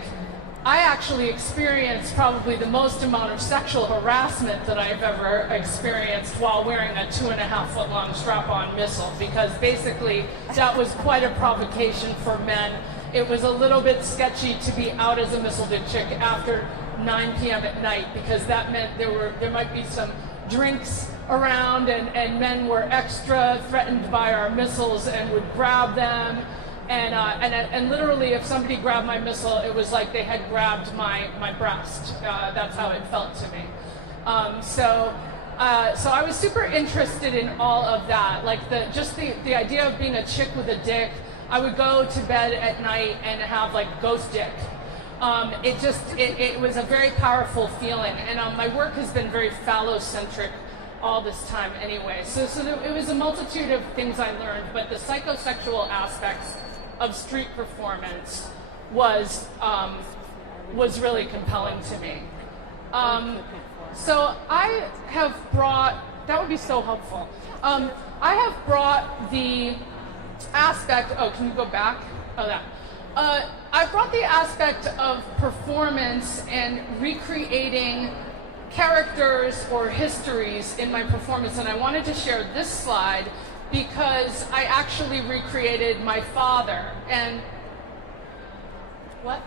I actually experienced probably the most amount of sexual harassment that I've ever experienced while wearing a 2.5 foot long strap-on missile, because basically that was quite a provocation for men. It was a little bit sketchy to be out as a Missile Dick chick after 9 p.m. at night, because that meant there might be some drinks around, and men were extra threatened by our missiles and would grab them. And literally, if somebody grabbed my missile, it was like they had grabbed my breast. That's how it felt to me. So I was super interested in all of that, like the idea of being a chick with a dick. I would go to bed at night and have like ghost dick. It was a very powerful feeling, and my work has been very phallocentric all this time anyway. So it was a multitude of things I learned, but the psychosexual aspects of street performance was really compelling to me. So I have brought, that would be so helpful. I have brought the aspect, oh, can you go back? Oh, that. I brought the aspect of performance and recreating characters or histories in my performance, and I wanted to share this slide because I actually recreated my father. And what?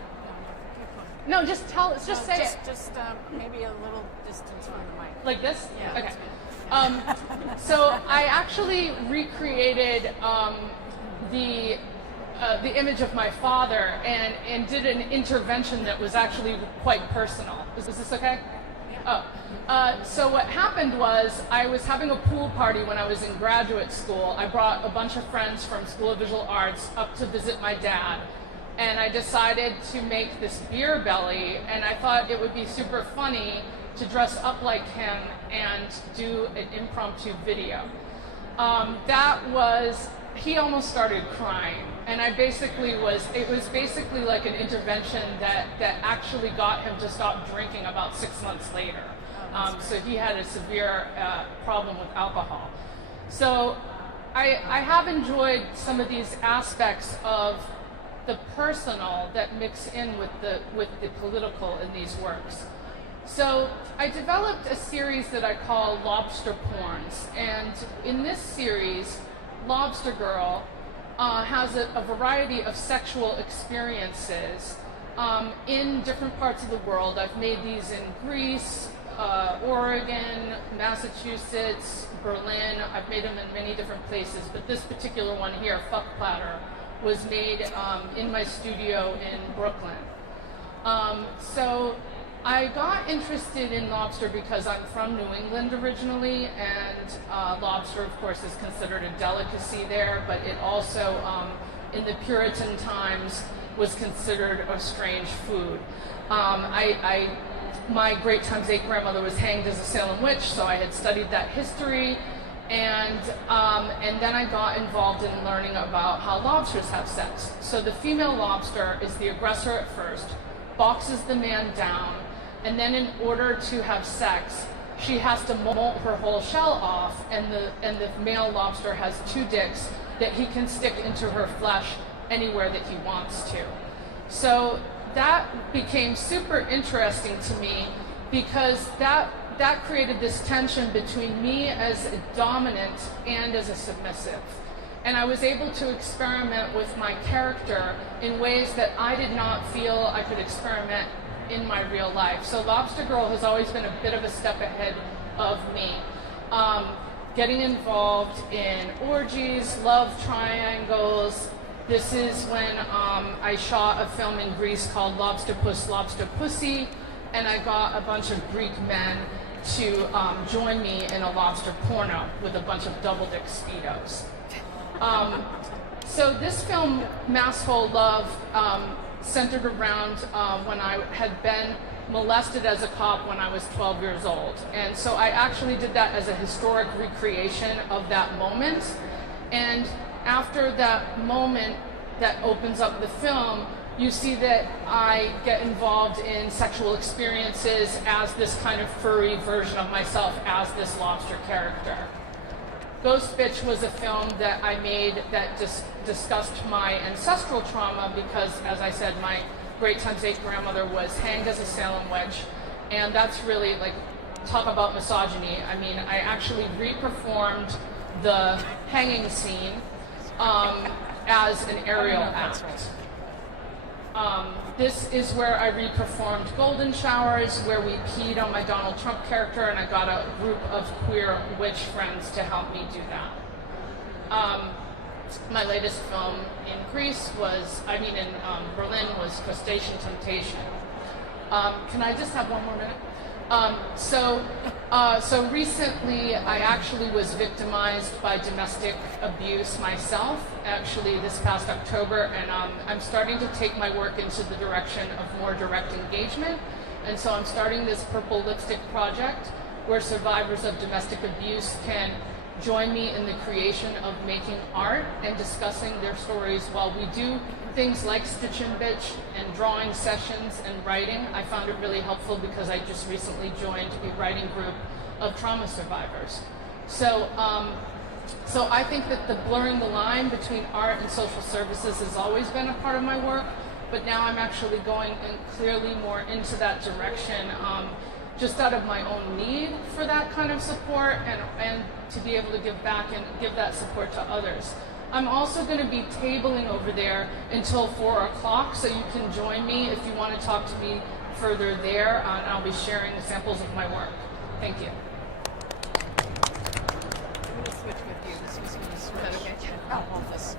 No, just tell us. Just say it. Just maybe a little distance from the mic. Like this? Yeah. Okay. So I actually recreated the image of my father and did an intervention that was actually quite personal. Is this okay? Oh. So what happened was I was having a pool party when I was in graduate school. I brought a bunch of friends from School of Visual Arts up to visit my dad. And I decided to make this beer belly, and I thought it would be super funny to dress up like him and do an impromptu video. He almost started crying, and it was basically like an intervention that actually got him to stop drinking about 6 months later. So he had a severe problem with alcohol. So I have enjoyed some of these aspects of the personal that mix in with the political in these works. So I developed a series that I call Lobster Porns, and in this series, Lobster Girl has a variety of sexual experiences in different parts of the world. I've made these in Greece, Oregon, Massachusetts, Berlin. I've made them in many different places, but this particular one here, Fuck Platter, was made in my studio in Brooklyn. So I got interested in lobster because I'm from New England originally, and lobster, of course, is considered a delicacy there, but it also, in the Puritan times, was considered a strange food. My great-times-8 grandmother was hanged as a Salem witch, so I had studied that history, and then I got involved in learning about how lobsters have sex. So the female lobster is the aggressor at first, boxes the man down, and then in order to have sex, she has to molt her whole shell off, and the male lobster has 2 dicks that he can stick into her flesh anywhere that he wants to. So that became super interesting to me because that created this tension between me as a dominant and as a submissive. And I was able to experiment with my character in ways that I did not feel I could experiment in my real life. So Lobster Girl has always been a bit of a step ahead of me. Getting involved in orgies, love triangles. This is when I shot a film in Greece called Lobster Puss, Lobster Pussy, and I got a bunch of Greek men to join me in a lobster porno with a bunch of double-dick Speedos. So this film, Masshole Love, centered around when I had been molested as a cop when I was 12 years old. And so I actually did that as a historic recreation of that moment. And after that moment that opens up the film, you see that I get involved in sexual experiences as this kind of furry version of myself as this lobster character. Ghost Bitch was a film that I made that discussed my ancestral trauma because, as I said, my great-times-8 grandmother was hanged as a Salem witch, and that's really, like, talk about misogyny. I mean, I actually re-performed the hanging scene as an aerial act. This is where I re-performed Golden Showers, where we peed on my Donald Trump character, and I got a group of queer witch friends to help me do that. My latest film in Berlin was Crustacean Temptation. Can I just have one more minute? So recently I actually was victimized by domestic abuse myself, actually this past October, and I'm starting to take my work into the direction of more direct engagement. And so I'm starting this purple lipstick project where survivors of domestic abuse can join me in the creation of making art and discussing their stories while we do things like Stitch and Bitch and drawing sessions and writing. I found it really helpful because I just recently joined a writing group of trauma survivors. So I think that the blurring the line between art and social services has always been a part of my work, but now I'm actually going clearly more into that direction, just out of my own need for that kind of support and to be able to give back and give that support to others. I'm also going to be tabling over there until 4 o'clock, so you can join me if you want to talk to me further there, and I'll be sharing samples of my work. Thank you. I'm going to switch with you. This was going to switch. Is that okay? Office.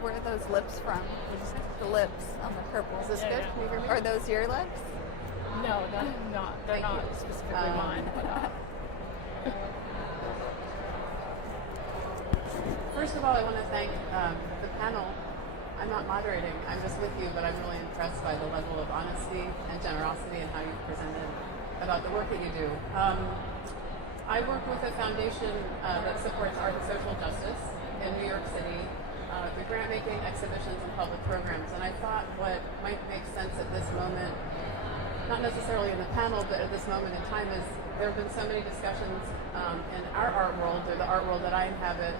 Where are those lips from? The lips on the purple. Is this good? Can you hear me? Are those your lips? No, not. They're not specifically mine. But, First of all, I want to thank the panel. I'm not moderating. I'm just with you, but I'm really impressed by the level of honesty and generosity and how you've presented about the work that you do. I work with a foundation that supports art and social justice in New York City through grant-making, exhibitions, and public programs. And I thought what might make sense at this moment, not necessarily in the panel, but at this moment in time, is there have been so many discussions in our art world, or the art world that I inhabit,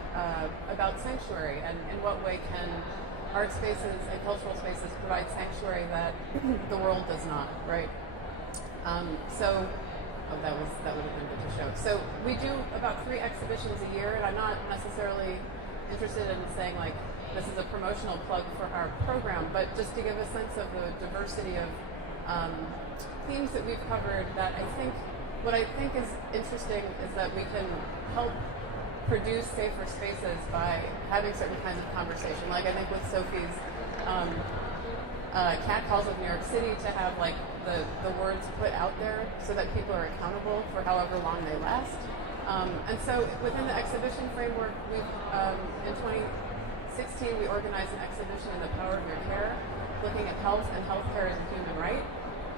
about sanctuary and in what way can art spaces and cultural spaces provide sanctuary that the world does not, right? That would have been good to show. So we do about 3 exhibitions a year, and I'm not necessarily interested in saying like this is a promotional plug for our program, but just to give a sense of the diversity of themes that we've covered. What I think is interesting is that we can help produce safer spaces by having certain kinds of conversation. Like I think with Sophie's Cat Calls of New York City, to have like the words put out there so that people are accountable for however long they last. And so within the exhibition framework, we've in 2016 we organized an exhibition in The Power of Your Care, looking at health and healthcare as a human right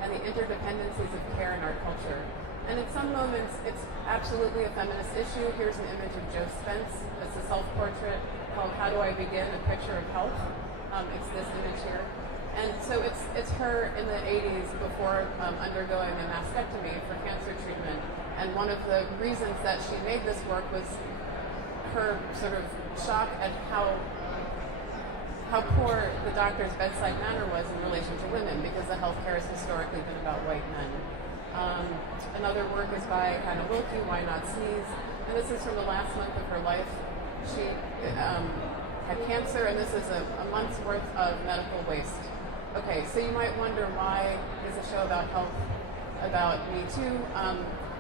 and the interdependencies of care in our culture. And in some moments, it's absolutely a feminist issue. Here's an image of Jo Spence. It's a self-portrait called How Do I Begin? A Picture of Health. It's this image here. And so it's her in the 80s before undergoing a mastectomy for cancer treatment. And one of the reasons that she made this work was her sort of shock at how poor the doctor's bedside manner was in relation to women, because the healthcare has historically been about white men. Another work is by Hannah Wilkie, Why Not Sneeze? And this is from the last month of her life. She had cancer, and this is a month's worth of medical waste. Okay, so you might wonder, why is a show about health about Me Too?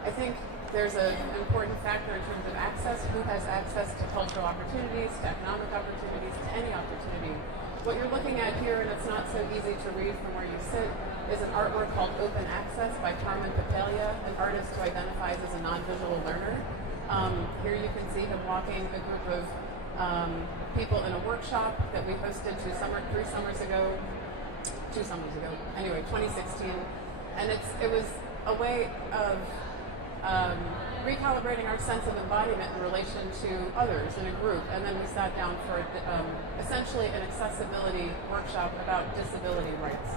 I think there's an important factor in terms of access. Who has access to cultural opportunities, to economic opportunities, to any opportunity? What you're looking at here, and it's not so easy to read from where you sit, is an artwork called Open Access by Carmen Papalia, an artist who identifies as a non-visual learner. Here you can see him walking a group of people in a workshop that we hosted 2 summers ago, anyway, 2016. And it was a way of recalibrating our sense of embodiment in relation to others in a group. And then we sat down for essentially an accessibility workshop about disability rights.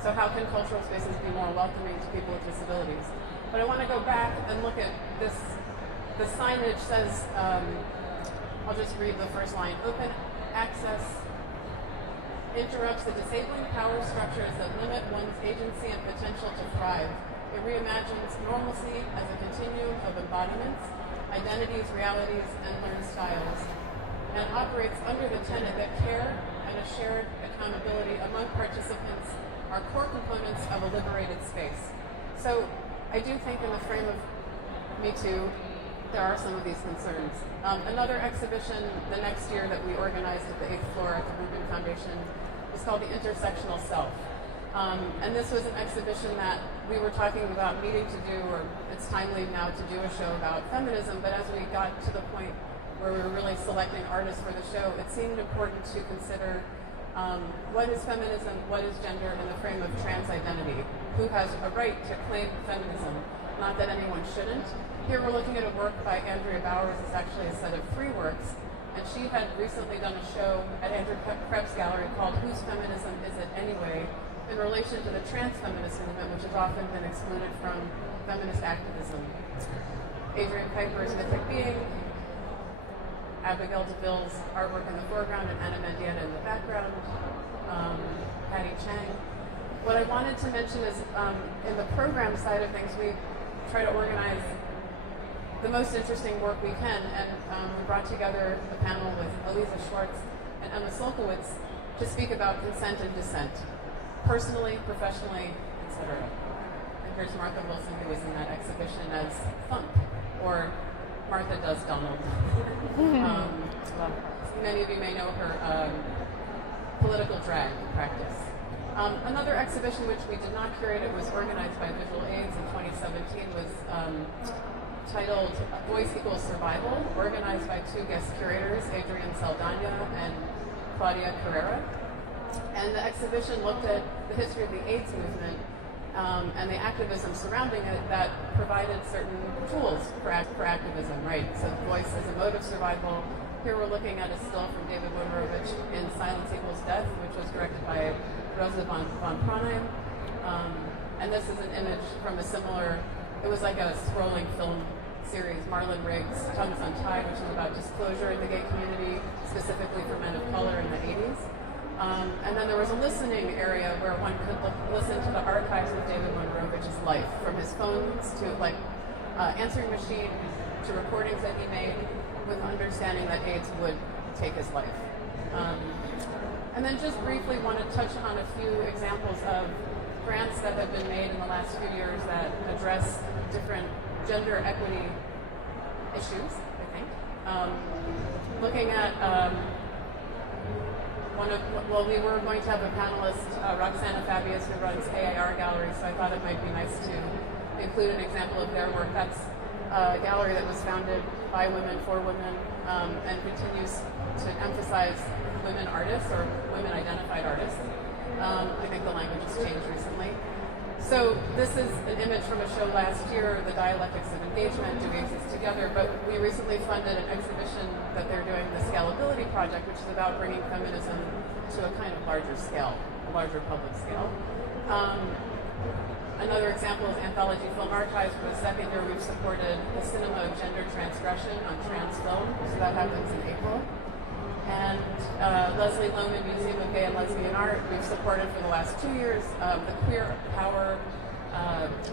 So how can cultural spaces be more welcoming to people with disabilities? But I want to go back and look at this. The signage says, I'll just read the first line, open access interrupts the disabling power structures that limit one's agency and potential to thrive. It reimagines normalcy as a continuum of embodiments, identities, realities, and learned styles, and operates under the tenet that care and a shared accountability among participants are core components of a liberated space. So I do think in the frame of Me Too, there are some of these concerns. Another exhibition the next year that we organized at the 8th floor at the Rubin Foundation was It's called The Intersectional Self. And this was an exhibition that we were talking about needing to do, or it's timely now to do a show about feminism, but as we got to the point where we were really selecting artists for the show, it seemed important to consider what is feminism, what is gender in the frame of trans identity, who has a right to claim feminism, not that anyone shouldn't. Here we're looking at a work by Andrea Bowers. It's actually a set of 3 works, and she had recently done a show at Andrew Krebs Gallery called Whose Feminism Is It Anyway?, in relation to the trans feminist movement, which has often been excluded from feminist activism. Adrian Piper's Mythic Being, Abigail DeVille's artwork in the foreground, and Anna Mendieta in the background, Patty Chang. What I wanted to mention is in the program side of things, we try to organize the most interesting work we can, and we brought together a panel with Aliza Schwartz and Emma Solkowitz to speak about consent and dissent, personally, professionally, etc. And here's Martha Wilson, who was in that exhibition as Thump, or Martha Does Donald. Many of you may know her political drag practice. Another exhibition which we did not curate, it was organized by Visual Aids in 2017, was titled Voice Equals Survival, organized by 2 guest curators, Adrienne Saldana and Claudia Carrera. And the exhibition looked at the history of the AIDS movement and the activism surrounding it that provided certain tools for activism, right? So voice as a mode of survival. Here we're looking at a still from David Woodrovich in Silence Equals Death, which was directed by Rosa von Pranem. And this is an image from a similar, it was like a scrolling film series, Marlon Riggs' Tongues Untied, which is about disclosure in the gay community, specifically for men of color in the 80s. And then there was a listening area where one could listen to the archives of David Woodrovich's life, from his phones to answering machine to recordings that he made, with understanding that AIDS would take his life. And then just briefly want to touch on a few examples of grants that have been made in the last few years that address different gender equity issues, I think. Looking at we were going to have a panelist, Roxana Fabius, who runs AAR Gallery, so I thought it might be nice to include an example of their work. That's a gallery that was founded by women for women and continues to emphasize women artists or women identified artists. I think the language has changed recently. So this is an image from a show last year, The Dialectics of Engagement, Do We Exist Together? But we recently funded an exhibition that they're doing, the Scalability Project, which is about bringing feminism to a kind of larger scale, a larger public scale. Another example is Anthology Film Archives. For the 2nd year, we've supported the Cinema of Gender Transgression on trans film, so that happens in April. And Leslie Lohman Museum of Gay and Lesbian Art, we've supported for the last 2 years the Queer Power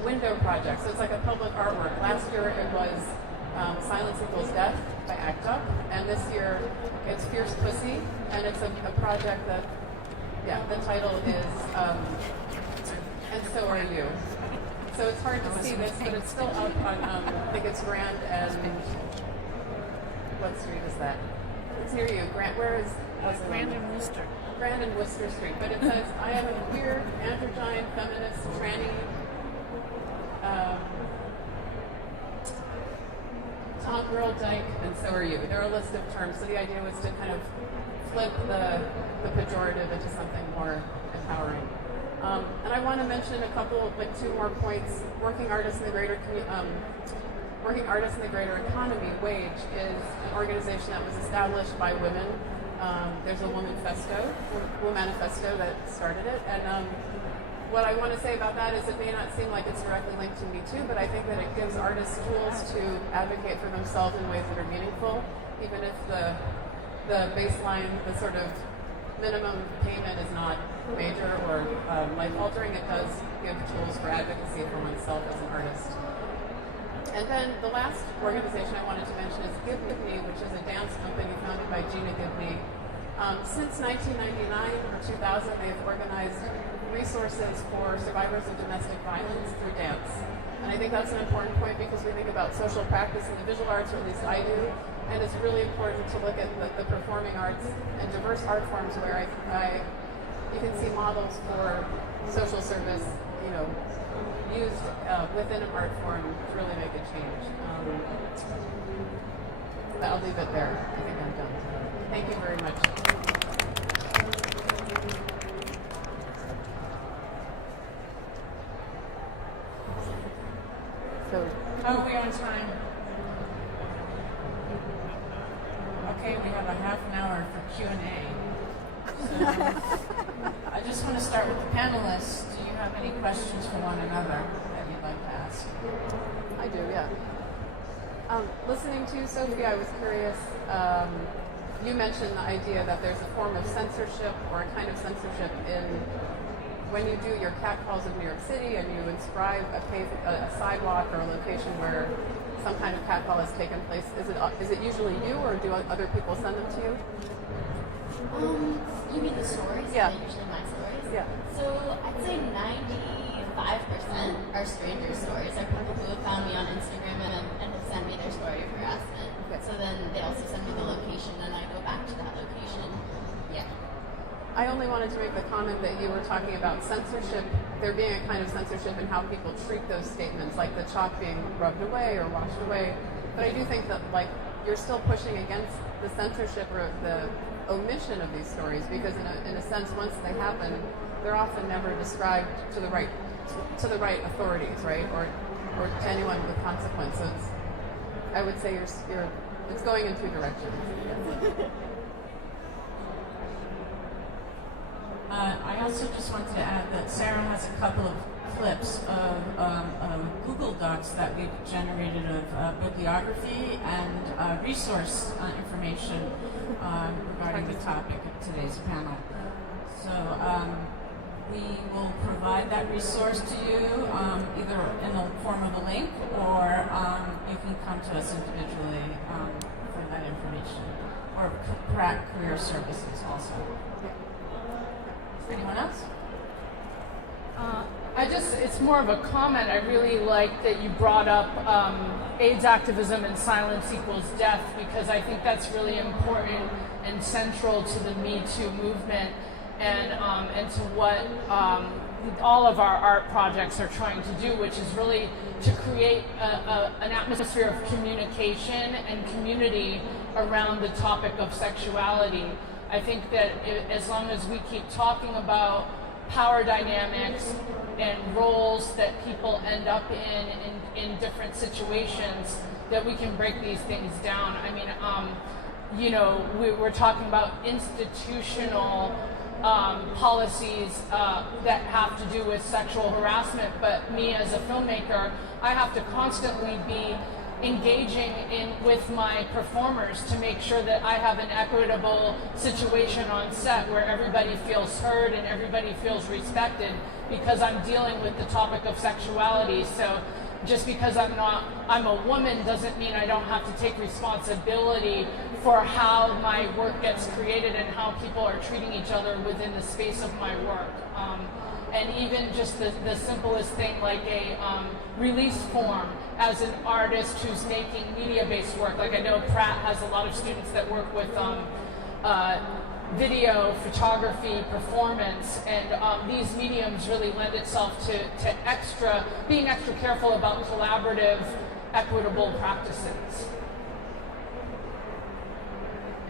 Window Project. So it's like a public artwork. Last year it was Silence Equals Death by ACT UP, and this year it's Fierce Pussy, and it's a project that, the title is And So Are You. So it's hard to see this, but it's still up on, I think it's Grand and, what street is that? It's near you. Where is Grand and Worcester. Grand and Worcester Street. But it says, I am a queer, androgyne, feminist, tranny, top girl, dyke, and so are you. There are a list of terms. So the idea was to kind of flip the pejorative into something more empowering. And I want to mention a couple, 2 more points. Working Artists in the Greater Economy, WAGE, is an organization that was established by women. There's a Womanifesto that started it. And what I want to say about that is it may not seem like it's directly linked to Me Too, but I think that it gives artists tools to advocate for themselves in ways that are meaningful, even if the baseline, the sort of minimum payment is not major or life-altering. It does give tools for advocacy for oneself as an artist. And then the last organization I wanted to mention is Give Me, which is a dance company founded by Gina Gibney. Since 1999 or 2000, they've organized resources for survivors of domestic violence through dance. And I think that's an important point because we think about social practice in the visual arts, or at least I do, and it's really important to look at the performing arts and diverse art forms where I you can see models for social service, used within an art form to really make a change. I'll leave it there. I think I'm done. Thank you very much. So, how are we on time? Okay, we have a half an hour for Q&A. So, I just want to start with the panelists. Do you have any questions for one another that you'd like to ask? I do, yeah. Listening to you, Sophie, I was curious. You mentioned the idea that there's a form of censorship or a kind of censorship in when you do your catcalls of New York City and you inscribe a sidewalk or a location where some kind of catcall has taken place. Is it usually you, or do other people send them to you? You mean the stories? Yeah. They're usually my stories? Yeah. So I'd say 95% are stranger stories. Are people who have found me on Instagram and have sent me their story of harassment. Okay. So then they also send me the location and I go back to that location. Yeah. I only wanted to make the comment that you were talking about censorship, there being a kind of censorship in how people treat those statements, like the chalk being rubbed away or washed away. But I do think that you're still pushing against the censorship or the omission of these stories, because in a sense, once they happen, they're often never described to the right authorities, right, or to anyone with consequences. I would say it's going in two directions. I also just wanted to add that Sarah has a couple of clips of Google Docs that we've generated of bibliography and resource information regarding the topic of today's panel. So we will provide that resource to you either in the form of a link, or you can come to us individually for that information, or Pratt Career Services also. Anyone else? It's more of a comment. I really like that you brought up AIDS activism and silence equals death, because I think that's really important and central to the Me Too movement and to what all of our art projects are trying to do, which is really to create an atmosphere of communication and community around the topic of sexuality. I think that as long as we keep talking about power dynamics and roles that people end up in different situations, that we can break these things down. I mean, we're talking about institutional policies that have to do with sexual harassment, but me as a filmmaker, I have to constantly be engaging with my performers to make sure that I have an equitable situation on set where everybody feels heard and everybody feels respected, because I'm dealing with the topic of sexuality. So just because I'm a woman doesn't mean I don't have to take responsibility for how my work gets created and how people are treating each other within the space of my work. And even just the simplest thing like a release form as an artist who's making media-based work. Like I know Pratt has a lot of students that work with video, photography, performance, and these mediums really lend itself to being extra careful about collaborative, equitable practices.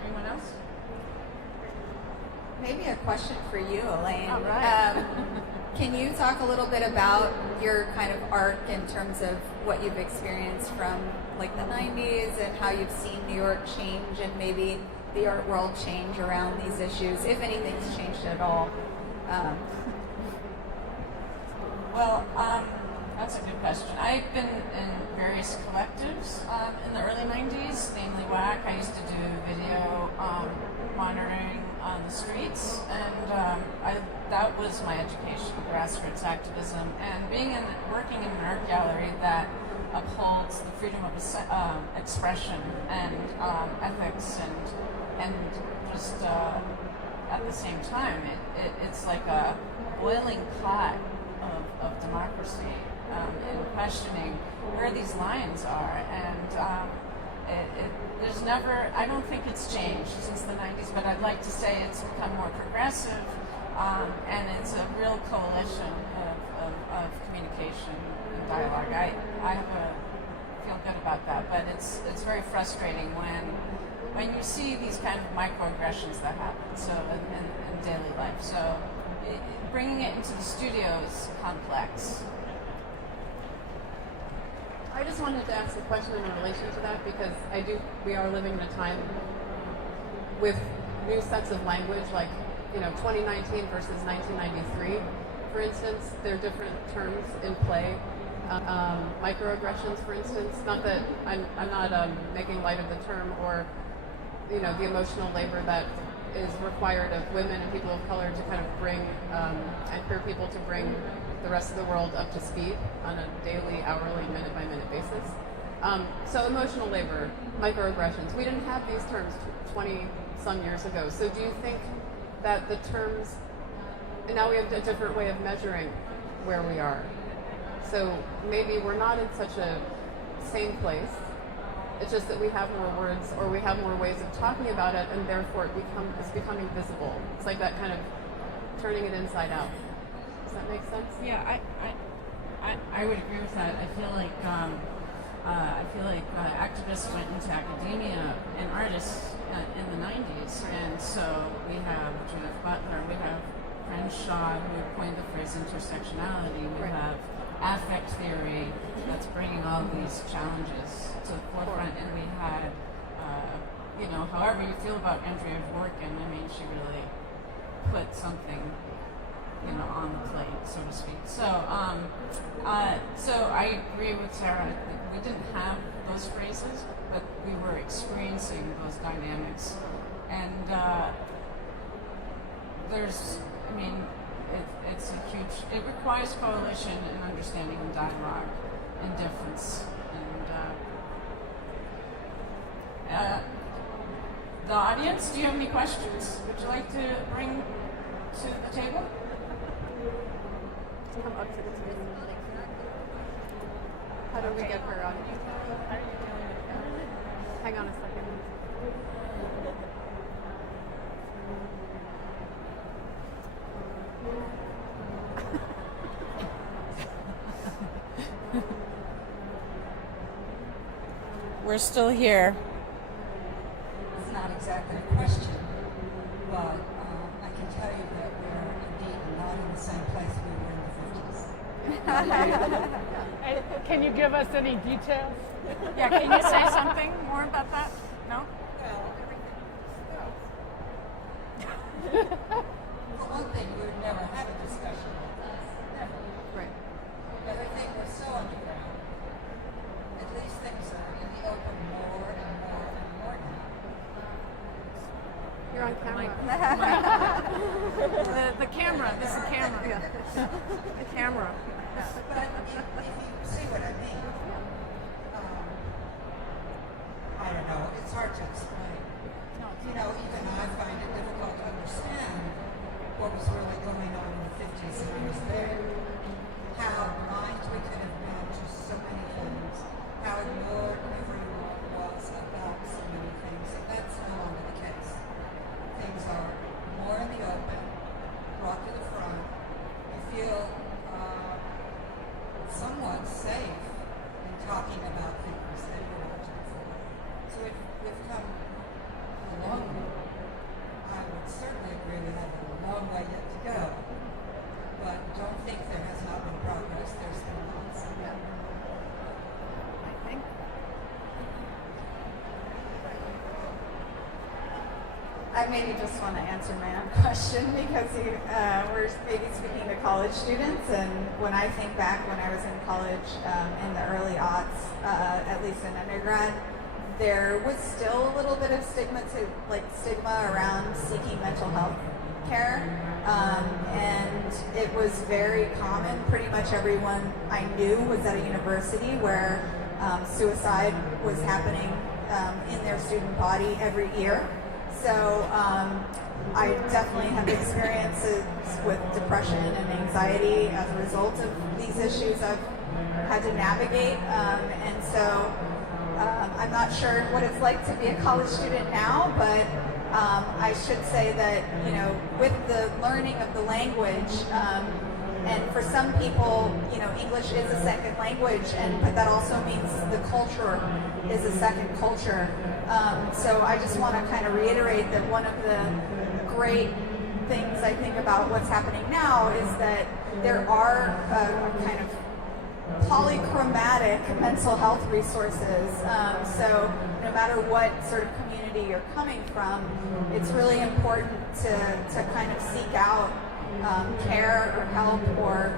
Anyone else? Maybe a question for you, Elaine. All right. Can you talk a little bit about your kind of arc in terms of what you've experienced from like the 90s and how you've seen New York change and maybe the art world change around these issues, if anything's changed at all? That's a good question. I've been in various collectives in the early 90s, namely WAC. I used to do video monitoring on the streets, and that was my education, grassroots activism, and working in an art gallery that upholds the freedom of expression and ethics, and just at the same time, it's like a boiling pot of democracy in questioning where these lines are, and there's never, I don't think it's changed since the 90s, but I'd like to say it's become more progressive And it's a real coalition of communication and dialogue. I feel good about that, but it's very frustrating when you see these kind of microaggressions that happen. So in daily life, so bringing it into the studio is complex. I just wanted to ask a question in relation to that because we are living in a time with new sets of language, like 2019 versus 1993. For instance, there are different terms in play. Microaggressions, for instance. Not that I'm not making light of the term or the emotional labor that is required of women and people of color to kind of bring and queer people to bring the rest of the world up to speed on a daily, hourly, minute-by-minute basis. So emotional labor, microaggressions. We didn't have these terms 20-some years ago. So do you think that the terms, and now we have a different way of measuring where we are. So maybe we're not in such a same place. It's just that we have more words or we have more ways of talking about it, and therefore it's becoming visible. It's like that kind of turning it inside out. Does that make sense? Yeah, I would agree with that. I feel like activists went into academia and artists in the 90s, and so we have Judith Butler, we have Crenshaw, who coined the phrase intersectionality, we have affect theory that's bringing all these challenges to the forefront, and we had, however you feel about Andrea Dworkin, I mean, she really put something on the plate, so to speak. So I agree with Sarah. We didn't have those phrases, but we were experiencing those dynamics. And it's a huge, it requires coalition and understanding and dialogue and difference. And the audience, do you have any questions? Would you like to bring to the table? Come up to the table. How do we get her on? Hang on a second. We're still here. It's not exactly a question, but I can tell you that we're indeed not in the same place we were in the 50s. Can you give us any details? Yeah, can you say something more about that? No? Well, everything goes. For one thing, we would never have a discussion like this. Never. Right. Everything was so underground. At least things are in the open more and more and more now. You're on camera. The camera. This is the camera. Yeah. The camera. But if you see what I mean, I don't know, it's hard to explain. Even I find it difficult to understand what was really going on in the 50s when I was there. How blind we could have been to so many things. How ignored everyone was about so many things. And that's no longer the case. Things are more in the open, brought to the front. You feel somewhat safe in talking about things that you want to before. So we've come a long way. I would certainly agree we have a long way yet to go. But don't think there has not been progress. There's been lots. I think. I maybe just want to answer my own question because we're maybe speaking to college students, and when I think back when I was in college in the early aughts, at least in undergrad, there was still a little bit of stigma around seeking mental health care, and it was very common. Pretty much everyone I knew was at a university where suicide was happening in their student body every year. So I definitely have experiences with depression and anxiety as a result of these issues I've had to navigate. And so I'm not sure what it's like to be a college student now, but I should say that, with the learning of the language, and for some people, English is a second language, but that also means the culture is a second culture. So I just want to kind of reiterate that one of the great things I think about what's happening now is that there are kind of polychromatic mental health resources. So no matter what sort of community you're coming from, it's really important to kind of seek out care or help or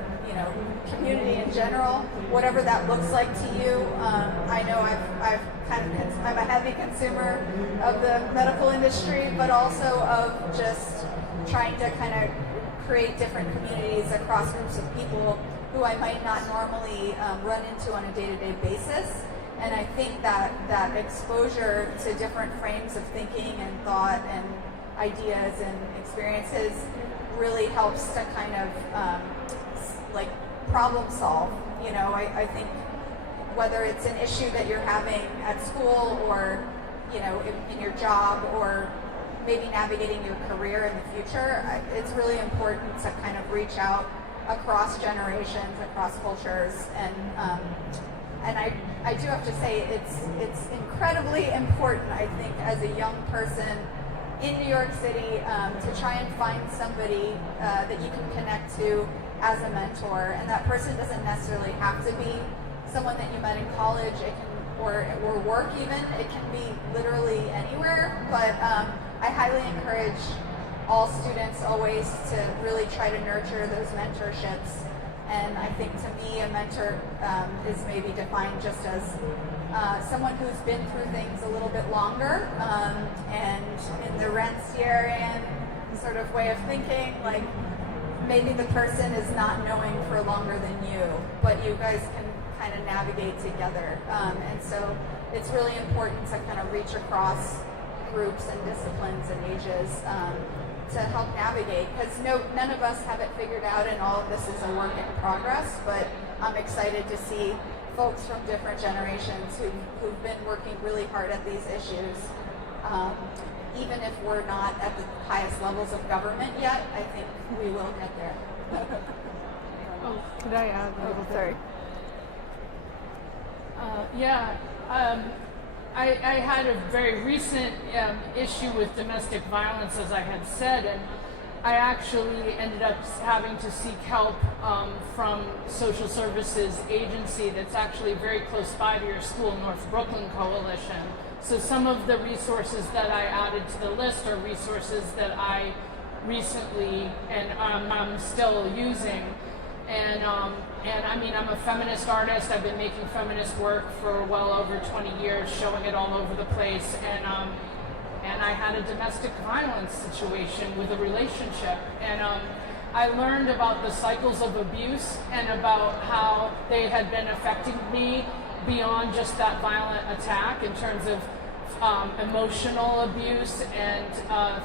community in general, whatever that looks like to you. I know I'm a heavy consumer of the medical industry, but also of just trying to kind of create different communities across groups of people who I might not normally run into on a day-to-day basis. And I think that exposure to different frames of thinking and thought and ideas and experiences really helps to kind of problem solve. I think whether it's an issue that you're having at school or in your job or maybe navigating your career in the future, it's really important to kind of reach out across generations, across cultures, and I do have to say it's incredibly important, I think, as a young person in New York City, to try and find somebody that you can connect to as a mentor, and that person doesn't necessarily have to be someone that you met in college. It can or work even. It can be literally anywhere, but I highly encourage all students always to really try to nurture those mentorships. And I think to me, a mentor is maybe defined just as someone who's been through things a little bit longer, and in the Rancierian sort of way of thinking, like maybe the person is not knowing for longer than you, but you guys can kind of navigate together. And so it's really important to kind of reach across groups and disciplines and ages to help navigate, because none of us have it figured out, and all of this is a work in progress, but I'm excited to see folks from different generations who've been working really hard at these issues. Even if we're not at the highest levels of government yet, I think we will get there. Oh, could I add a little bit? Sorry. I had a very recent issue with domestic violence, as I had said, and I actually ended up having to seek help from social services agency that's actually very close by to your school, North Brooklyn Coalition. So some of the resources that I added to the list are resources that I recently and I'm still using. And I mean, I'm a feminist artist. I've been making feminist work for well over 20 years, showing it all over the place. And I had a domestic violence situation with a relationship. And I learned about the cycles of abuse and about how they had been affecting me beyond just that violent attack in terms of emotional abuse and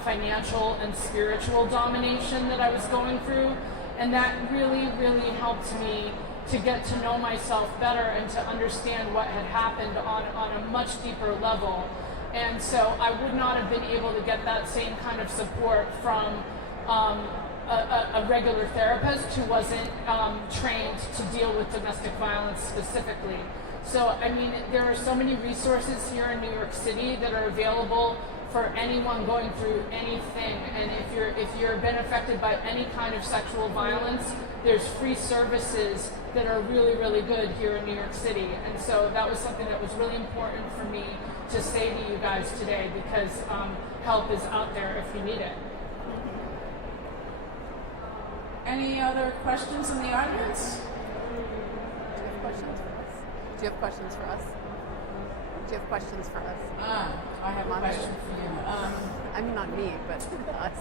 financial and spiritual domination that I was going through. And that really, really helped me to get to know myself better and to understand what had happened on a much deeper level. And so I would not have been able to get that same kind of support from a regular therapist who wasn't trained to deal with domestic violence specifically. So, I mean, there are so many resources here in New York City that are available for anyone going through anything. And if you're been affected by any kind of sexual violence, there's free services that are really, really good here in New York City. And so that was something that was really important for me to say to you guys today, because help is out there if you need it. Any other questions in the audience? Do you have questions for us? Do you have questions for us? I have a question for you. I mean, not me, but us.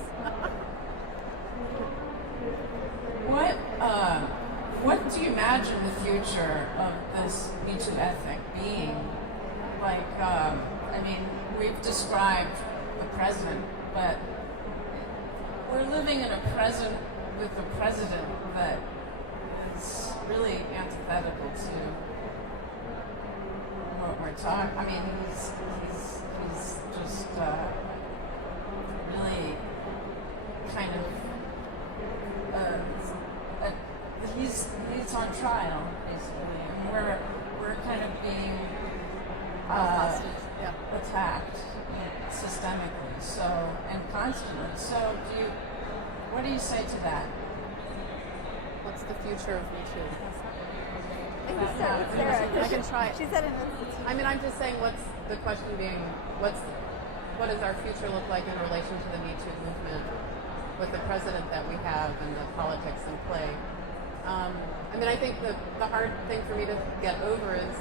What do you imagine the future of this Me Too ethic being? Like, I mean, we've described the present, but we're living in a present with a president that is really antithetical to what we're talking. I mean, he's just really kind of he's on trial basically, and we're kind of being attacked systemically, so and constantly. So what do you say to that? What's the future of Me Too? Sarah, I can try. She said it. I mean, I'm just saying, what's the question being, what does our future look like in relation to the Me Too movement with the president that we have and the politics in play? I mean, I think the hard thing for me to get over is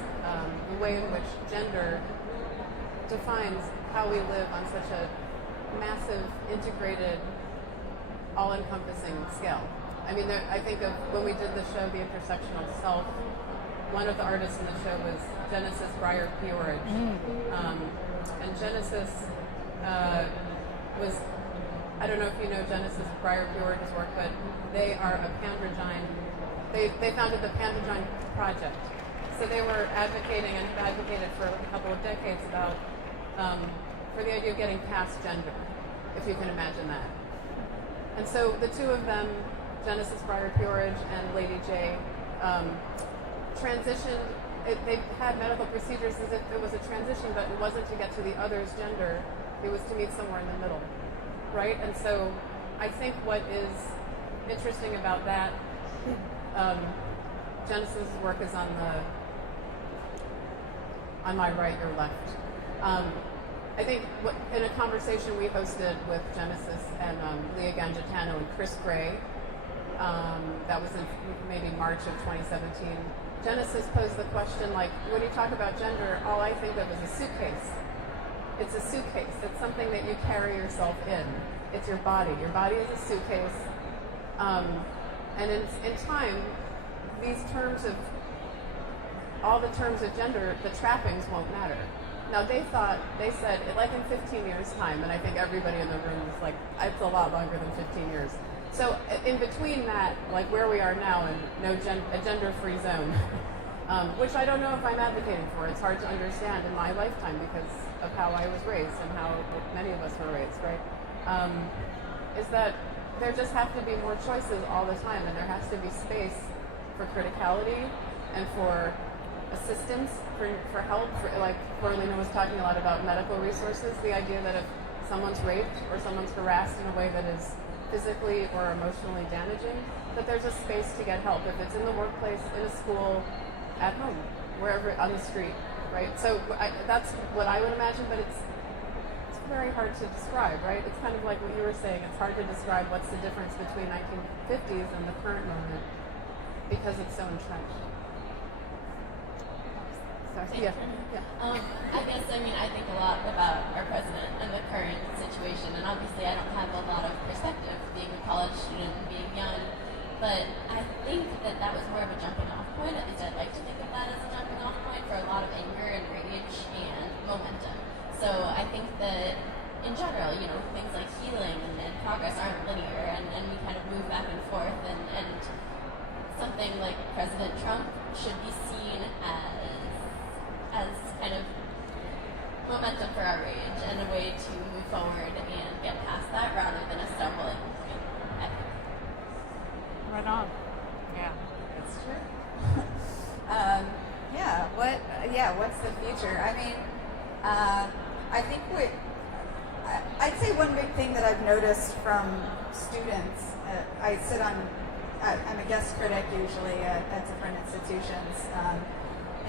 the way in which gender defines how we live on such a massive, integrated, all-encompassing scale. I mean, I think of when we did the show, The Intersectional Self, one of the artists in the show was Genesis Breyer-Peorage. And Genesis was, I don't know if you know Genesis Breyer-Peorage's work, but they are a Pandrogyne. They founded the Pandrogyne Project. So they were advocating and have advocated for a couple of decades about, for the idea of getting past gender, if you can imagine that. And so the two of them, Genesis Breyer-Peorage and Lady J, transitioned. They had medical procedures as if it was a transition, but it wasn't to get to the other's gender. It was to meet somewhere in the middle, right? And so I think what is interesting about that, Genesis' work is on my right, your left. I think in a conversation we hosted with Genesis and Leah Gangitano and Chris Gray, that was in maybe March of 2017, Genesis posed the question, like, when you talk about gender, all I think of is a suitcase. It's a suitcase. It's something that you carry yourself in. It's your body. Your body is a suitcase. And in time, these terms of, all the terms of gender, the trappings won't matter. Now they said, like in 15 years' time, and I think everybody in the room was like, it's a lot longer than 15 years. So in between that, like where we are now and a gender-free zone, which I don't know if I'm advocating for. It's hard to understand in my lifetime because of how I was raised and how many of us were raised, right? Is that there just have to be more choices all the time, and there has to be space for criticality and for assistance, for help. Like Coralina was talking a lot about medical resources, the idea that if someone's raped or someone's harassed in a way that is physically or emotionally damaging, that there's a space to get help. If it's in the workplace, in a school, at home, wherever, on the street, right? So that's what I would imagine, but it's very hard to describe, right? It's kind of like what you were saying. It's hard to describe what's the difference between 1950s and the current moment because it's so entrenched. Sorry. Yeah. I guess, I think a lot about our president and the current situation, and obviously I don't have a lot of perspective being a college student and being young, but I think that was more of a jumping off point. At least I'd like to think of that as a jumping off point for a lot of anger and rage and momentum. So I think that in general, things like healing and progress aren't linear, and we kind of move back and forth, and something like President Trump should be seen as kind of momentum for our rage and a way to move forward and get past that rather than a stumbling point. Right on. Yeah, that's true. What's the future? I think I'd say one big thing that I've noticed from students, I'm a guest critic usually at different institutions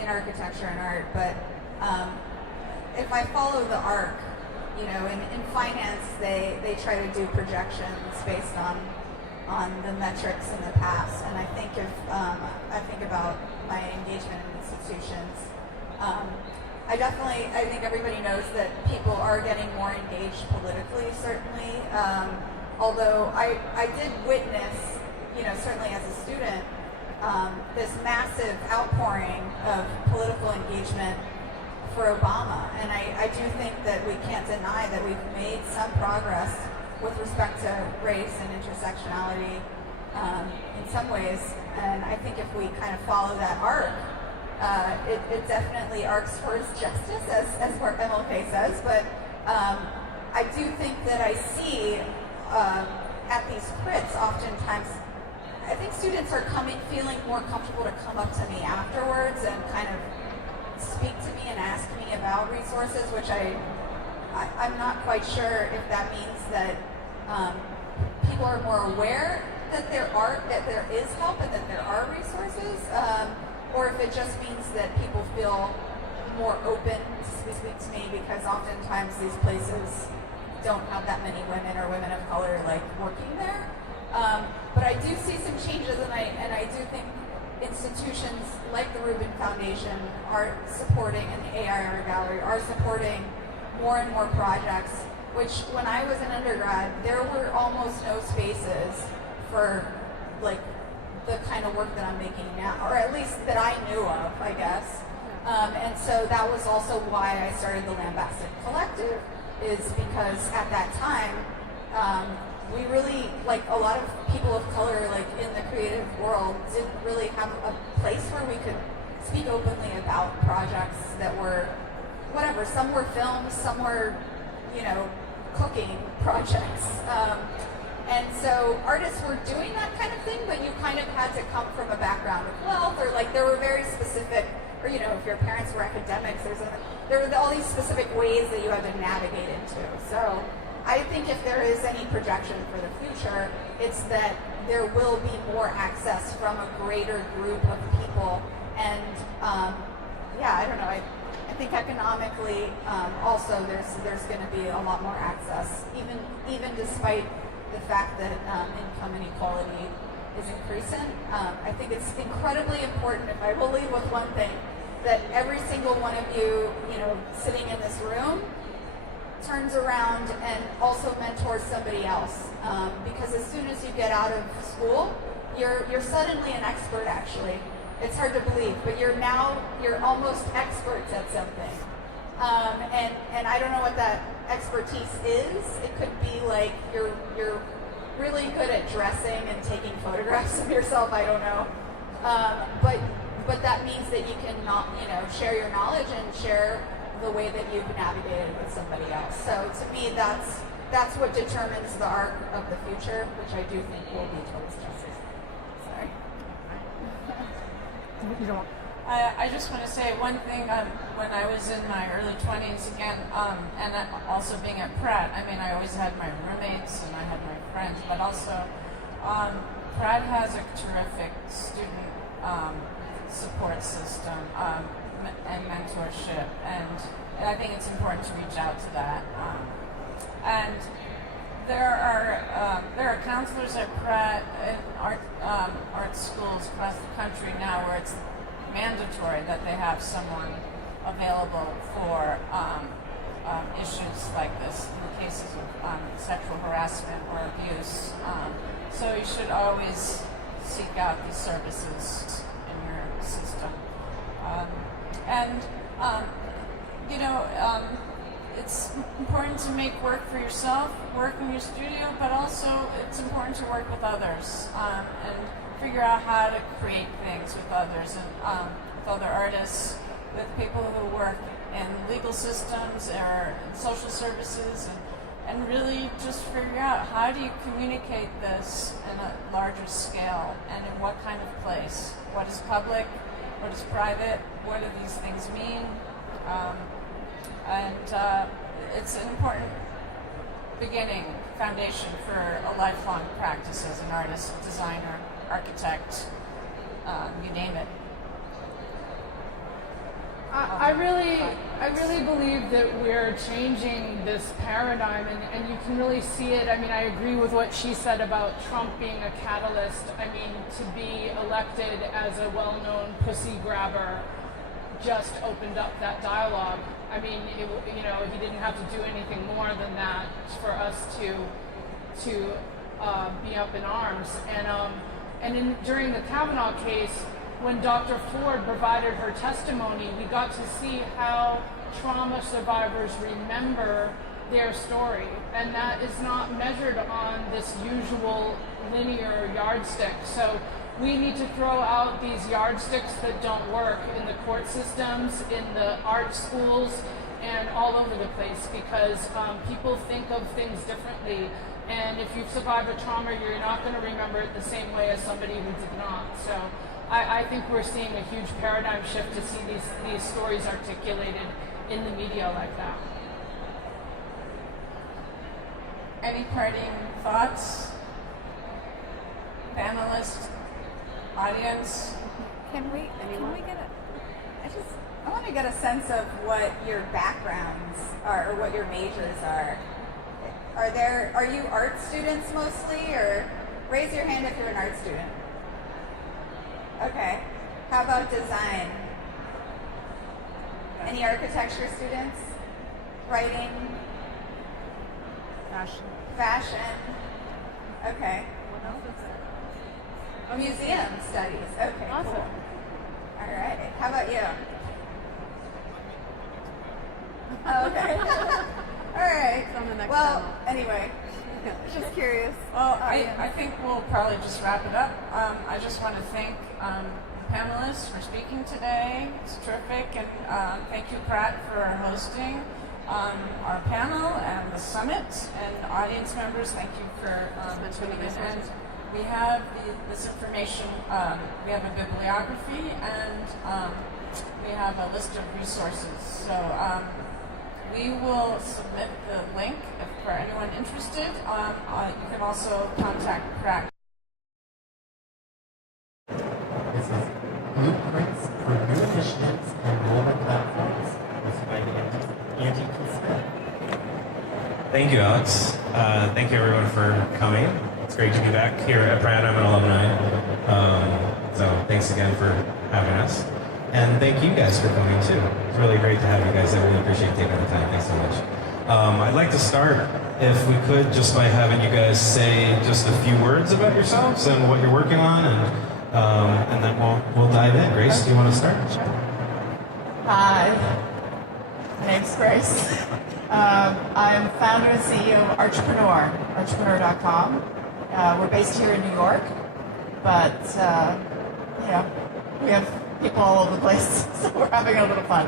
in architecture and art, but if I follow the arc, in finance they try to do projections based on the metrics in the past, and I think I think about my engagement in institutions, I think everybody knows that people are getting more engaged politically, certainly. Although I did witness, certainly as a student, this massive outpouring of political engagement for Obama. And I do think that we can't deny that we've made some progress with respect to race and intersectionality in some ways. And I think if we kind of follow that arc, it definitely arcs towards justice, as MLK says, but I do think that I see at these crits oftentimes, I think students are feeling more comfortable to come up to me afterwards and kind of speak to me and ask me about resources, which I'm not quite sure if that means that people are more aware that there is help and that there are resources, or if it just means that people feel more open to speak to me because oftentimes these places don't have that many women or women of color like working there. But I do see some changes, and I do think institutions like the Rubin Foundation are supporting, and the AI Art Gallery are supporting more and more projects, which when I was an undergrad, there were almost no spaces for like the kind of work that I'm making now, or at least that I knew of, I guess. And so that was also why I started the Lambastic Collective, is because at that time, we really, like a lot of people of color, like in the creative world, didn't really have a place where we could speak openly about projects that were, whatever, some were films, some were, cooking projects. And so artists were doing that kind of thing, but you kind of had to come from a background of wealth, or like there were very specific, or if your parents were academics, there were all these specific ways that you had to navigate into. So I think if there is any projection for the future, it's that there will be more access from a greater group of people. And I don't know, I think economically also there's going to be a lot more access, even despite the fact that income inequality is increasing. I think it's incredibly important, if I will leave with one thing, that every single one of you, sitting in this room, turns around and also mentors somebody else. Because as soon as you get out of school, you're suddenly an expert, actually. It's hard to believe, but you're almost experts at something. And I don't know what that expertise is. It could be like you're really good at dressing and taking photographs of yourself. I don't know. But that means that you can share your knowledge and share the way that you've navigated with somebody else. So to me, that's what determines the arc of the future, which I do think will be towards justice. Sorry. You don't. I just want to say one thing. When I was in my early 20s, again, and also being at Pratt, I always had my roommates and I had my friends, but also Pratt has a terrific student support system and mentorship, and I think it's important to reach out to that. And there are counselors at Pratt and art schools across the country now where it's mandatory that they have someone available for issues like this in cases of sexual harassment or abuse. So you should always seek out these services in your system. It's important to make work for yourself, work in your studio, but also it's important to work with others and figure out how to create things with others and with other artists, with people who work in legal systems or in social services, and really just figure out how do you communicate this in a larger scale and in what kind of place. What is public? What is private? What do these things mean? It's an important beginning, foundation for a lifelong practice as an artist, designer, architect, you name it. I really believe that we're changing this paradigm, and you can really see it. I agree with what she said about Trump being a catalyst. To be elected as a well-known pussy grabber just opened up that dialogue. He didn't have to do anything more than that for us to be up in arms. And during the Kavanaugh case, when Dr. Ford provided her testimony, we got to see how trauma survivors remember their story. And that is not measured on this usual linear yardstick. So we need to throw out these yardsticks that don't work in the court systems, in the art schools, and all over the place because people think of things differently. And if you've survived a trauma, you're not going to remember it the same way as somebody who did not. So I think we're seeing a huge paradigm shift to see these stories articulated in the media like that. Any parting thoughts? Panelists? Audience? Can we get I want to get a sense of what your backgrounds are or what your majors are. Are you art students mostly, or raise your hand if you're an art student? Okay. How about design? Any architecture students? Writing? Fashion. Okay. What else is there? Oh, museum studies. Okay, Awesome. cool. All right. How about you? Oh, okay. All right. It's on the next well, panel. anyway, just curious. Well, I think we'll probably just wrap it up. I just want to thank the panelists for speaking today. It's terrific. And thank you, Pratt, for hosting our panel and the summit. And audience members, thank you for tuning in. And we have this information. We have a bibliography and we have a list of resources. So we will submit the link for anyone interested. You can also contact Pratt. This is Blueprints for New Initiatives and Enrollment Platforms, hosted by Angie T. Smith. Thank you, Alex. Thank you, everyone, for coming. It's great to be back here at Pratt. I'm an alumni. So thanks again for having us. And thank you guys for coming, too. It's really great to have you guys. I really appreciate taking the time. Thanks so much. I'd like to start, if we could, just by having you guys say just a few words about yourselves and what you're working on, and then we'll dive in. Grace, do you want to start? Sure. Hi, my name's Grace. I'm founder and CEO of Entrepreneur.com. We're based here in New York, but we have people all over the place, so we're having a little fun.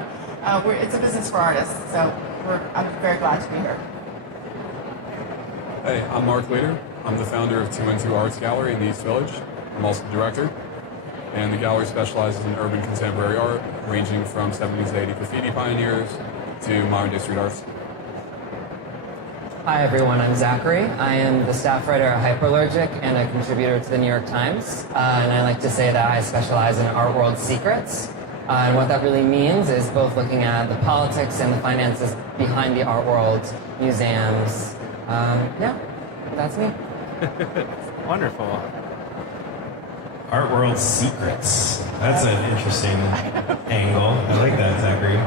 It's a business for artists, so I'm very glad to be here. Hey, I'm Mark Leader. I'm the founder of 212 Arts Gallery in the East Village. I'm also the director, and the gallery specializes in urban contemporary art, ranging from 70s to 80s graffiti pioneers to modern day street arts. Hi everyone, I'm Zachary. I am the staff writer at Hyperallergic and a contributor to the New York Times. And I like to say that I specialize in art world secrets. And what that really means is both looking at the politics and the finances behind the art world, museums. Yeah, that's me. Wonderful. Art world secrets. That's an interesting angle. I like that, Zachary.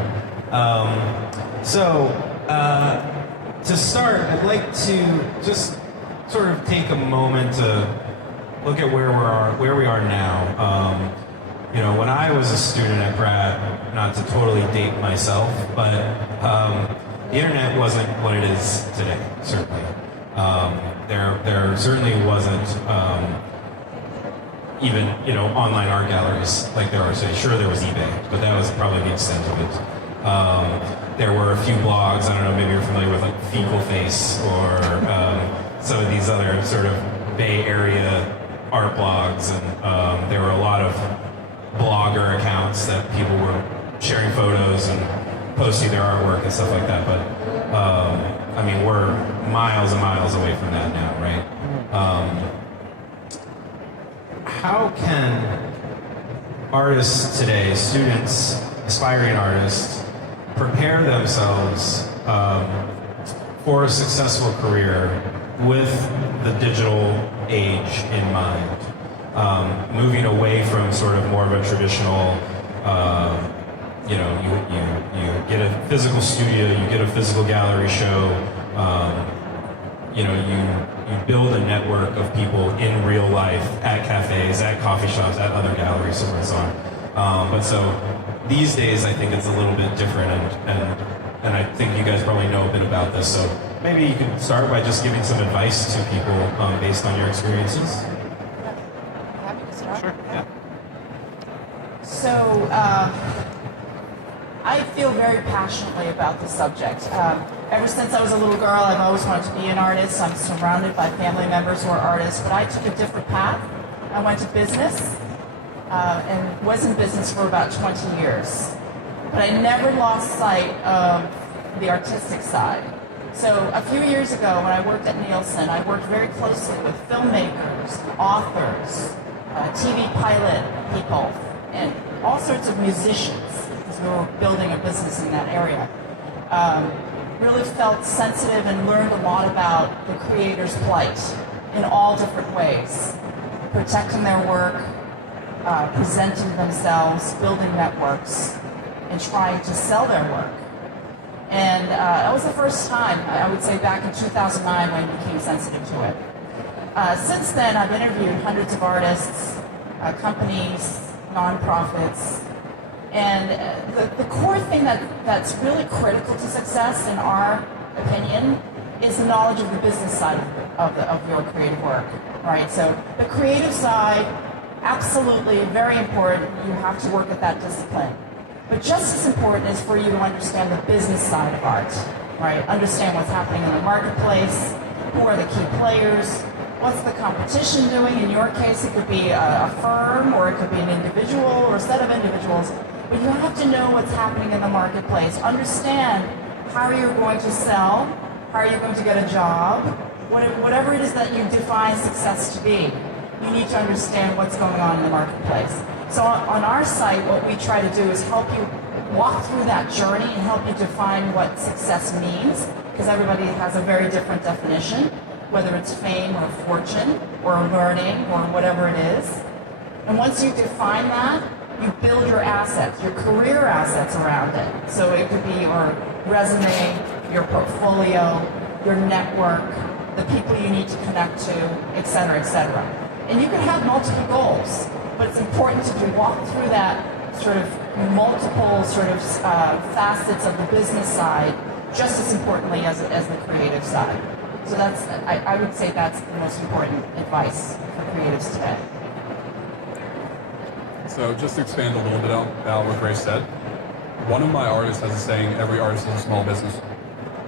To start, I'd like to just sort of take a moment to look at where we are now. When I was a student at Pratt, not to totally date myself, but the internet wasn't what it is today. Certainly, there certainly wasn't even online art galleries like there are today. Sure, there was eBay, but that was probably the extent of it. There were a few blogs, I don't know, maybe you're familiar with like Fecal Face or some of these other sort of Bay Area art blogs, and there were a lot of blogger accounts that people were sharing photos and posting their artwork and stuff like that, but we're miles and miles away from that now, right? How can artists today, students, aspiring artists, prepare themselves for a successful career with the digital age in mind, moving away from sort of more of a traditional, you get a physical studio, you get a physical gallery show, you build a network of people in real life at cafes, at coffee shops, at other galleries, so on and so on. But so these days, I think it's a little bit different, and I think you guys probably know a bit about this. So maybe you can start by just giving some advice to people based on your experiences. Happy to start. Sure. Yeah. So I feel very passionately about this subject. Ever since I was a little girl, I've always wanted to be an artist. I'm surrounded by family members who are artists, but I took a different path. I went to business and was in business for about 20 years. But I never lost sight of the artistic side. So a few years ago, when I worked at Nielsen, I worked very closely with filmmakers, authors, TV pilot people, and all sorts of musicians, because we were building a business in that area. Really felt sensitive and learned a lot about the creator's plight in all different ways. Protecting their work, presenting themselves, building networks, and trying to sell their work. And that was the first time, I would say back in 2009 when I became sensitive to it. Since then, I've interviewed hundreds of artists, companies, nonprofits, and the core thing that's really critical to success, in our opinion, is the knowledge of the business side of your creative work, right? So the creative side, absolutely very important. You have to work at that discipline. But just as important is for you to understand the business side of art, right? Understand what's happening in the marketplace, who are the key players, what's the competition doing. In your case, it could be a firm, or it could be an individual, or a set of individuals. But you have to know what's happening in the marketplace. Understand how you're going to sell, how are you going to get a job, whatever it is that you define success to be. You need to understand what's going on in the marketplace. So on our site, what we try to do is help you walk through that journey and help you define what success means, because everybody has a very different definition, whether it's fame or fortune or learning or whatever it is. And once you define that, you build your assets, your career assets around it. So it could be your resume, your portfolio, your network, the people you need to connect to, et cetera, et cetera. And you can have multiple goals, but it's important to walk through that sort of multiple sort of facets of the business side just as importantly as the creative side. So that's, I would say that's the most important advice for creatives today. So just to expand a little bit about what Grace said, one of my artists has a saying, every artist is a small business.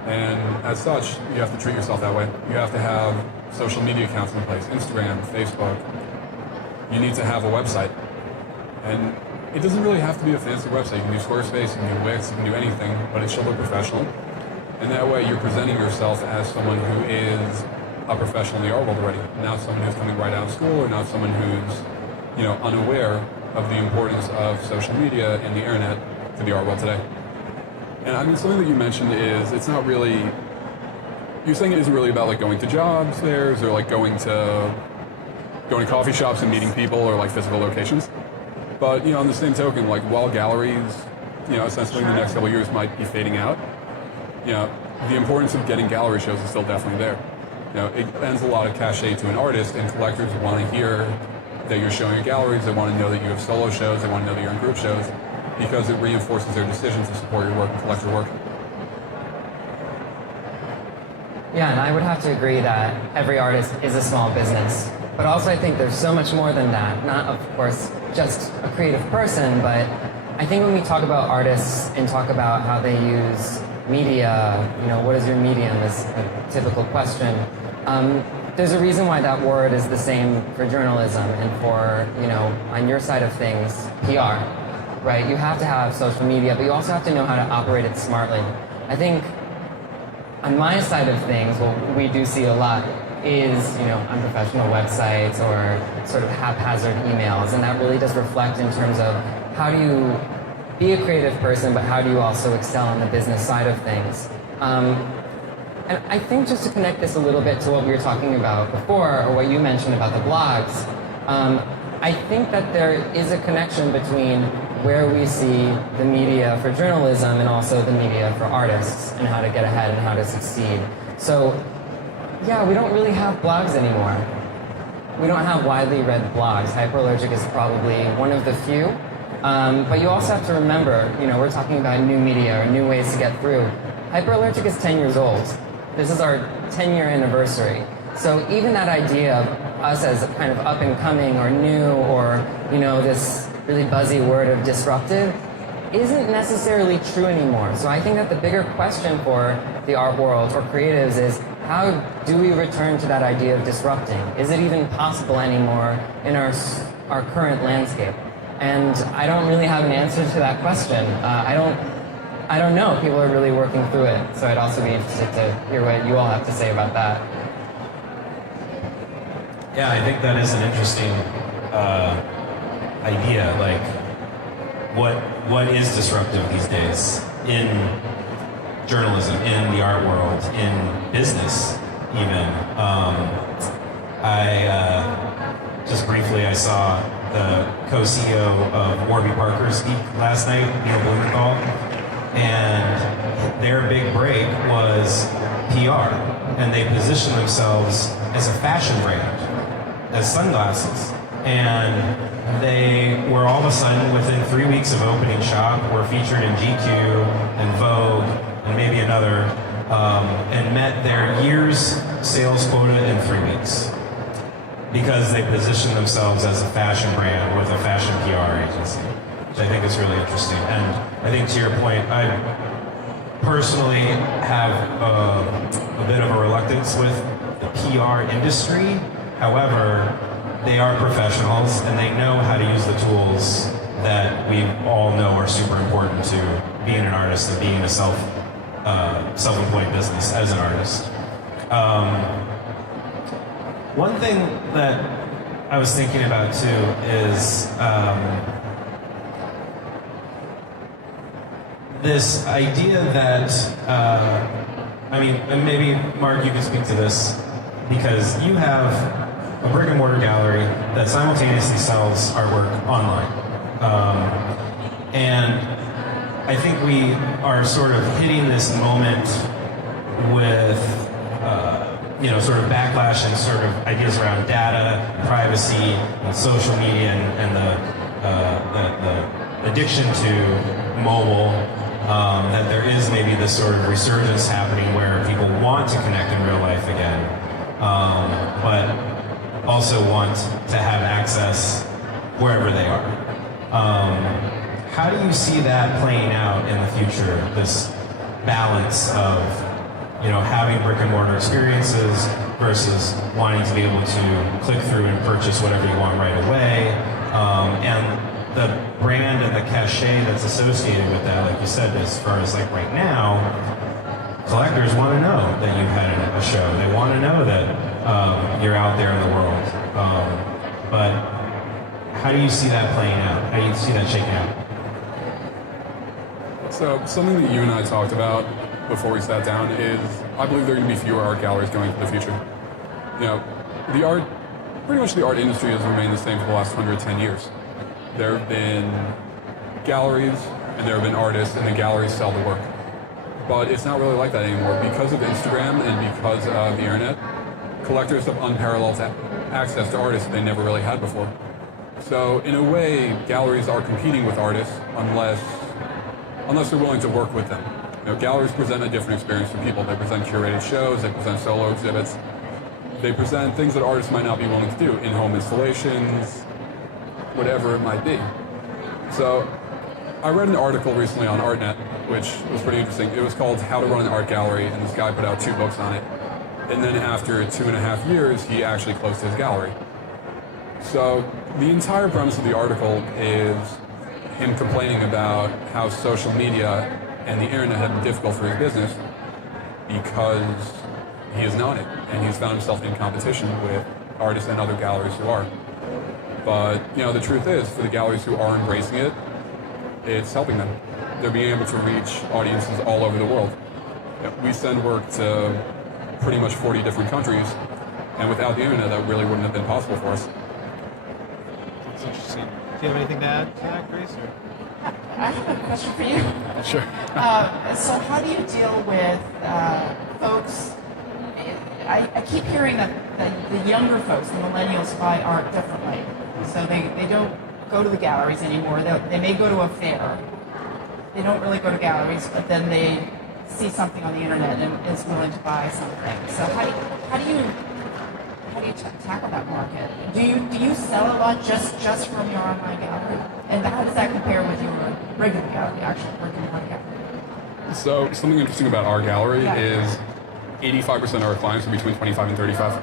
And as such, you have to treat yourself that way. You have to have social media accounts in place, Instagram, Facebook. You need to have a website. And it doesn't really have to be a fancy website. You can do Squarespace, you can do Wix, you can do anything, but it should look professional. And that way you're presenting yourself as someone who is a professional in the art world already, not someone who's coming right out of school, or not someone who's, unaware of the importance of social media and the internet to the art world today. And I mean, something that you mentioned is, it's not really, you're saying it isn't really about like going to jobs fairs or like going to coffee shops and meeting people, or like physical locations. But, on the same token, like while galleries, essentially in the next couple of years might be fading out, the importance of getting gallery shows is still definitely there. It lends a lot of cachet to an artist, and collectors want to hear that you're showing at galleries. They want to know that you have solo shows. They want to know that you're in group shows, because it reinforces their decision to support your work and collect your work. Yeah, and I would have to agree that every artist is a small business. But also I think there's so much more than that. Not, of course, just a creative person, but I think when we talk about artists and talk about how they use media, what is your medium is a typical question. There's a reason why that word is the same for journalism and for, on your side of things, PR, right? You have to have social media, but you also have to know how to operate it smartly. I think on my side of things, what we do see a lot is, unprofessional websites or sort of haphazard emails, and that really does reflect in terms of how do you be a creative person, but how do you also excel on the business side of things. And I think just to connect this a little bit to what we were talking about before, or what you mentioned about the blogs, I think that there is a connection between where we see the media for journalism and also the media for artists, and how to get ahead and how to succeed. So, yeah, we don't really have blogs anymore. We don't have widely read blogs. Hyperallergic is probably one of the few. But you also have to remember, we're talking about new media or new ways to get through. Hyperallergic is 10 years old. This is our 10-year anniversary. So even that idea of us as kind of up and coming or new, or, this really buzzy word of disruptive, isn't necessarily true anymore. So I think that the bigger question for the art world or creatives is, how do we return to that idea of disrupting? Is it even possible anymore in our current landscape? And I don't really have an answer to that question. I don't know. People are really working through it. So I'd also be interested to hear what you all have to say about that. Yeah, I think that is an interesting idea. Like, what is disruptive these days in journalism, in the art world, in business, even? Just briefly, I saw the co-CEO of Warby Parker speak last night, Neil Blumenthal, and their big break was PR, and they positioned themselves as a fashion brand, as sunglasses, and they were all of a sudden, within 3 weeks of opening shop, were featured in GQ and Vogue and maybe another, and met their year's sales quota in 3 weeks because they positioned themselves as a fashion brand with a fashion PR agency, which I think is really interesting. And I think, to your point, I personally have a bit of a reluctance with the PR industry. However, they are professionals and they know how to use the tools that we all know are super important to being an artist and being a self-employed business as an artist. One thing that I was thinking about too is this idea that, I mean, and maybe Mark, you can speak to this, because you have a brick and mortar gallery that simultaneously sells artwork online. And I think we are sort of hitting this moment with, sort of backlash and sort of ideas around data, privacy, and social media, and the addiction to mobile. That there is maybe this sort of resurgence happening where people want to connect in real life again, but also want to have access wherever they are. How do you see that playing out in the future, this balance of having brick and mortar experiences versus wanting to be able to click through and purchase whatever you want right away, and the brand and the cachet that's associated with that, like you said, as far as like right now, collectors want to know that you've had a show. They want to know that you're out there in the world. But how do you see that playing out? How do you see that shaking out? So something that you and I talked about before we sat down is I believe there are going to be fewer art galleries going into the future. Pretty much the art industry has remained the same for the last 110 years. There have been galleries and there have been artists, and the galleries sell the work. But it's not really like that anymore. Because of Instagram and because of the internet, collectors have unparalleled access to artists that they never really had before. So in a way, galleries are competing with artists unless they're willing to work with them. Galleries present a different experience for people. They present curated shows, they present solo exhibits, they present things that artists might not be willing to do, in-home installations, whatever it might be. So I read an article recently on ArtNet, which was pretty interesting. It was called How to Run an Art Gallery, and this guy put out 2 books on it. And then after 2.5 years, he actually closed his gallery. So the entire premise of the article is him complaining about how social media and the internet have been difficult for his business because he is not it, and he's found himself in competition with artists and other galleries who are. But, the truth is, for the galleries who are embracing it, it's helping them. They're being able to reach audiences all over the world. We send work to pretty much 40 different countries, and without the internet, that really wouldn't have been possible for us. That's interesting. Do you have anything to add to that, Grace? Or? I have a question for you. Sure. So how do you deal with folks? I keep hearing that the younger folks, the millennials, buy art differently. So they don't go to the galleries anymore. They may go to a fair. They don't really go to galleries, but then they see something on the internet and is willing to buy something. So how do you tackle that market? Do you sell a lot just from your online gallery? And how does that compare with your regular gallery, actual working art gallery? So something interesting about our gallery Yeah. is 85% of our clients are between 25 and 35.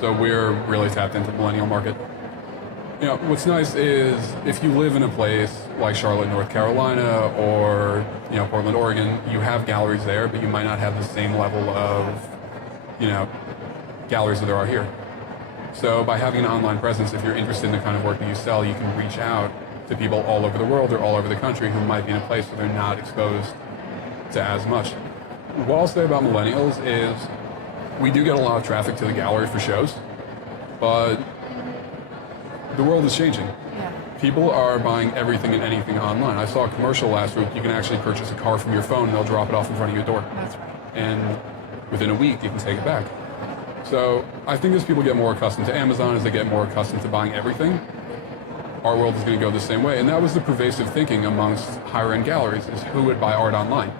So we're really tapped into the millennial market. You know, what's nice is if you live in a place like Charlotte, North Carolina, or Portland, Oregon, you have galleries there, but you might not have the same level of galleries that there are here. So by having an online presence, if you're interested in the kind of work that you sell, you can reach out to people all over the world or all over the country who might be in a place where they're not exposed to as much. What I'll say about millennials is we do get a lot of traffic to the gallery for shows, but the world is changing. Yeah. People are buying everything and anything online. I saw a commercial last week. You can actually purchase a car from your phone and they'll drop it off in front of your door. That's right. And within a week, you can take it back. So I think as people get more accustomed to Amazon, as they get more accustomed to buying everything, our world is going to go the same way. And that was the pervasive thinking amongst higher-end galleries, is who would buy art online.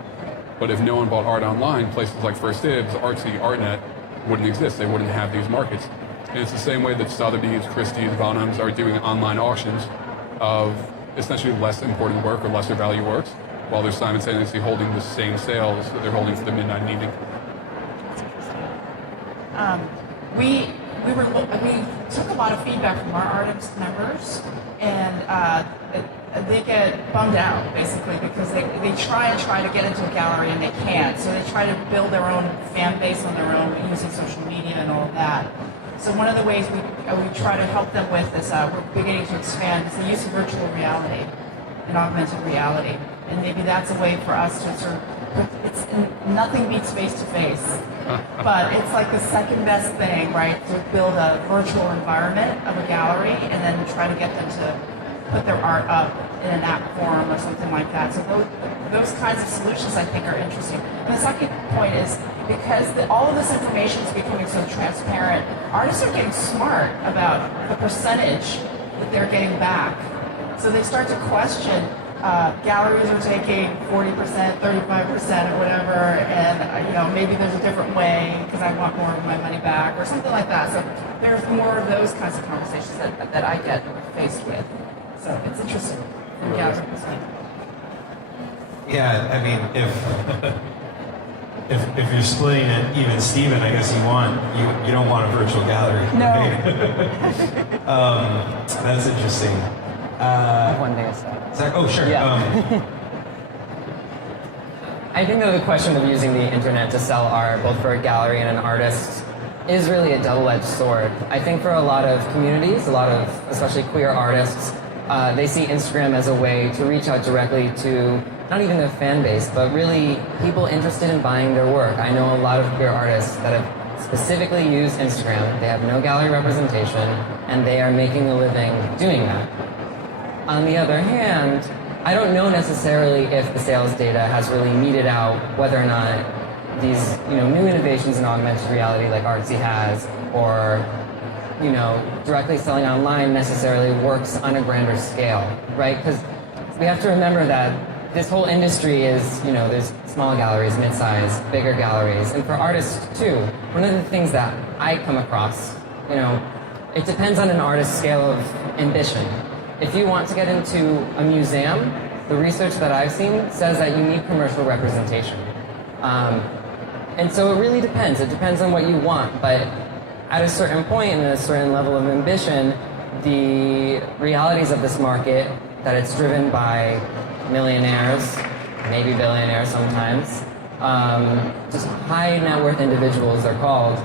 But if no one bought art online, places like First Dibs, Artsy, ArtNet wouldn't exist. They wouldn't have these markets. And it's the same way that Sotheby's, Christie's, Bonhams are doing online auctions of essentially less important work or lesser value works, while they're simultaneously holding the same sales that they're holding for the midnight and evening. We took a lot of feedback from our artist members, and they get bummed out basically because they try to get into a gallery and they can't. So they try to build their own fan base on their own using social media and all of that. So one of the ways we try to help them with is we're beginning to expand is the use of virtual reality and augmented reality, and maybe that's a way for us to sort of. Nothing beats face-to-face, but it's like the second best thing, right? To build a virtual environment of a gallery and then try to get them to put their art up in an app form or something like that. So those kinds of solutions I think are interesting. And the second point is because all of this information is becoming so transparent, artists are getting smart about the percentage that they're getting back. So they start to question. Galleries are taking 40%, 35%, or whatever, and maybe there's a different way because I want more of my money back or something like that. So there's more of those kinds of conversations that I get faced with. So it's interesting from gallery perspective. Yeah, I mean, if you're splitting it even Steven, I guess you don't want a virtual gallery. No. Right? That's interesting. One day aside. Zach, oh, sure. Yeah. I think that the question of using the internet to sell art, both for a gallery and an artist, is really a double-edged sword. I think for a lot of communities, a lot of especially queer artists, they see Instagram as a way to reach out directly to not even their fan base, but really people interested in buying their work. I know a lot of queer artists that have specifically used Instagram. They have no gallery representation, and they are making a living doing that. On the other hand, I don't know necessarily if the sales data has really meted out whether or not these new innovations in augmented reality like Artsy has, or directly selling online necessarily works on a grander scale, right? Because we have to remember that this whole industry is, there's small galleries, mid-size, bigger galleries, and for artists too. One of the things that I come across, it depends on an artist's scale of ambition. If you want to get into a museum, the research that I've seen says that you need commercial representation. And so it really depends. It depends on what you want. But at a certain point and at a certain level of ambition, the realities of this market, that it's driven by millionaires, maybe billionaires sometimes, just high net worth individuals they're called,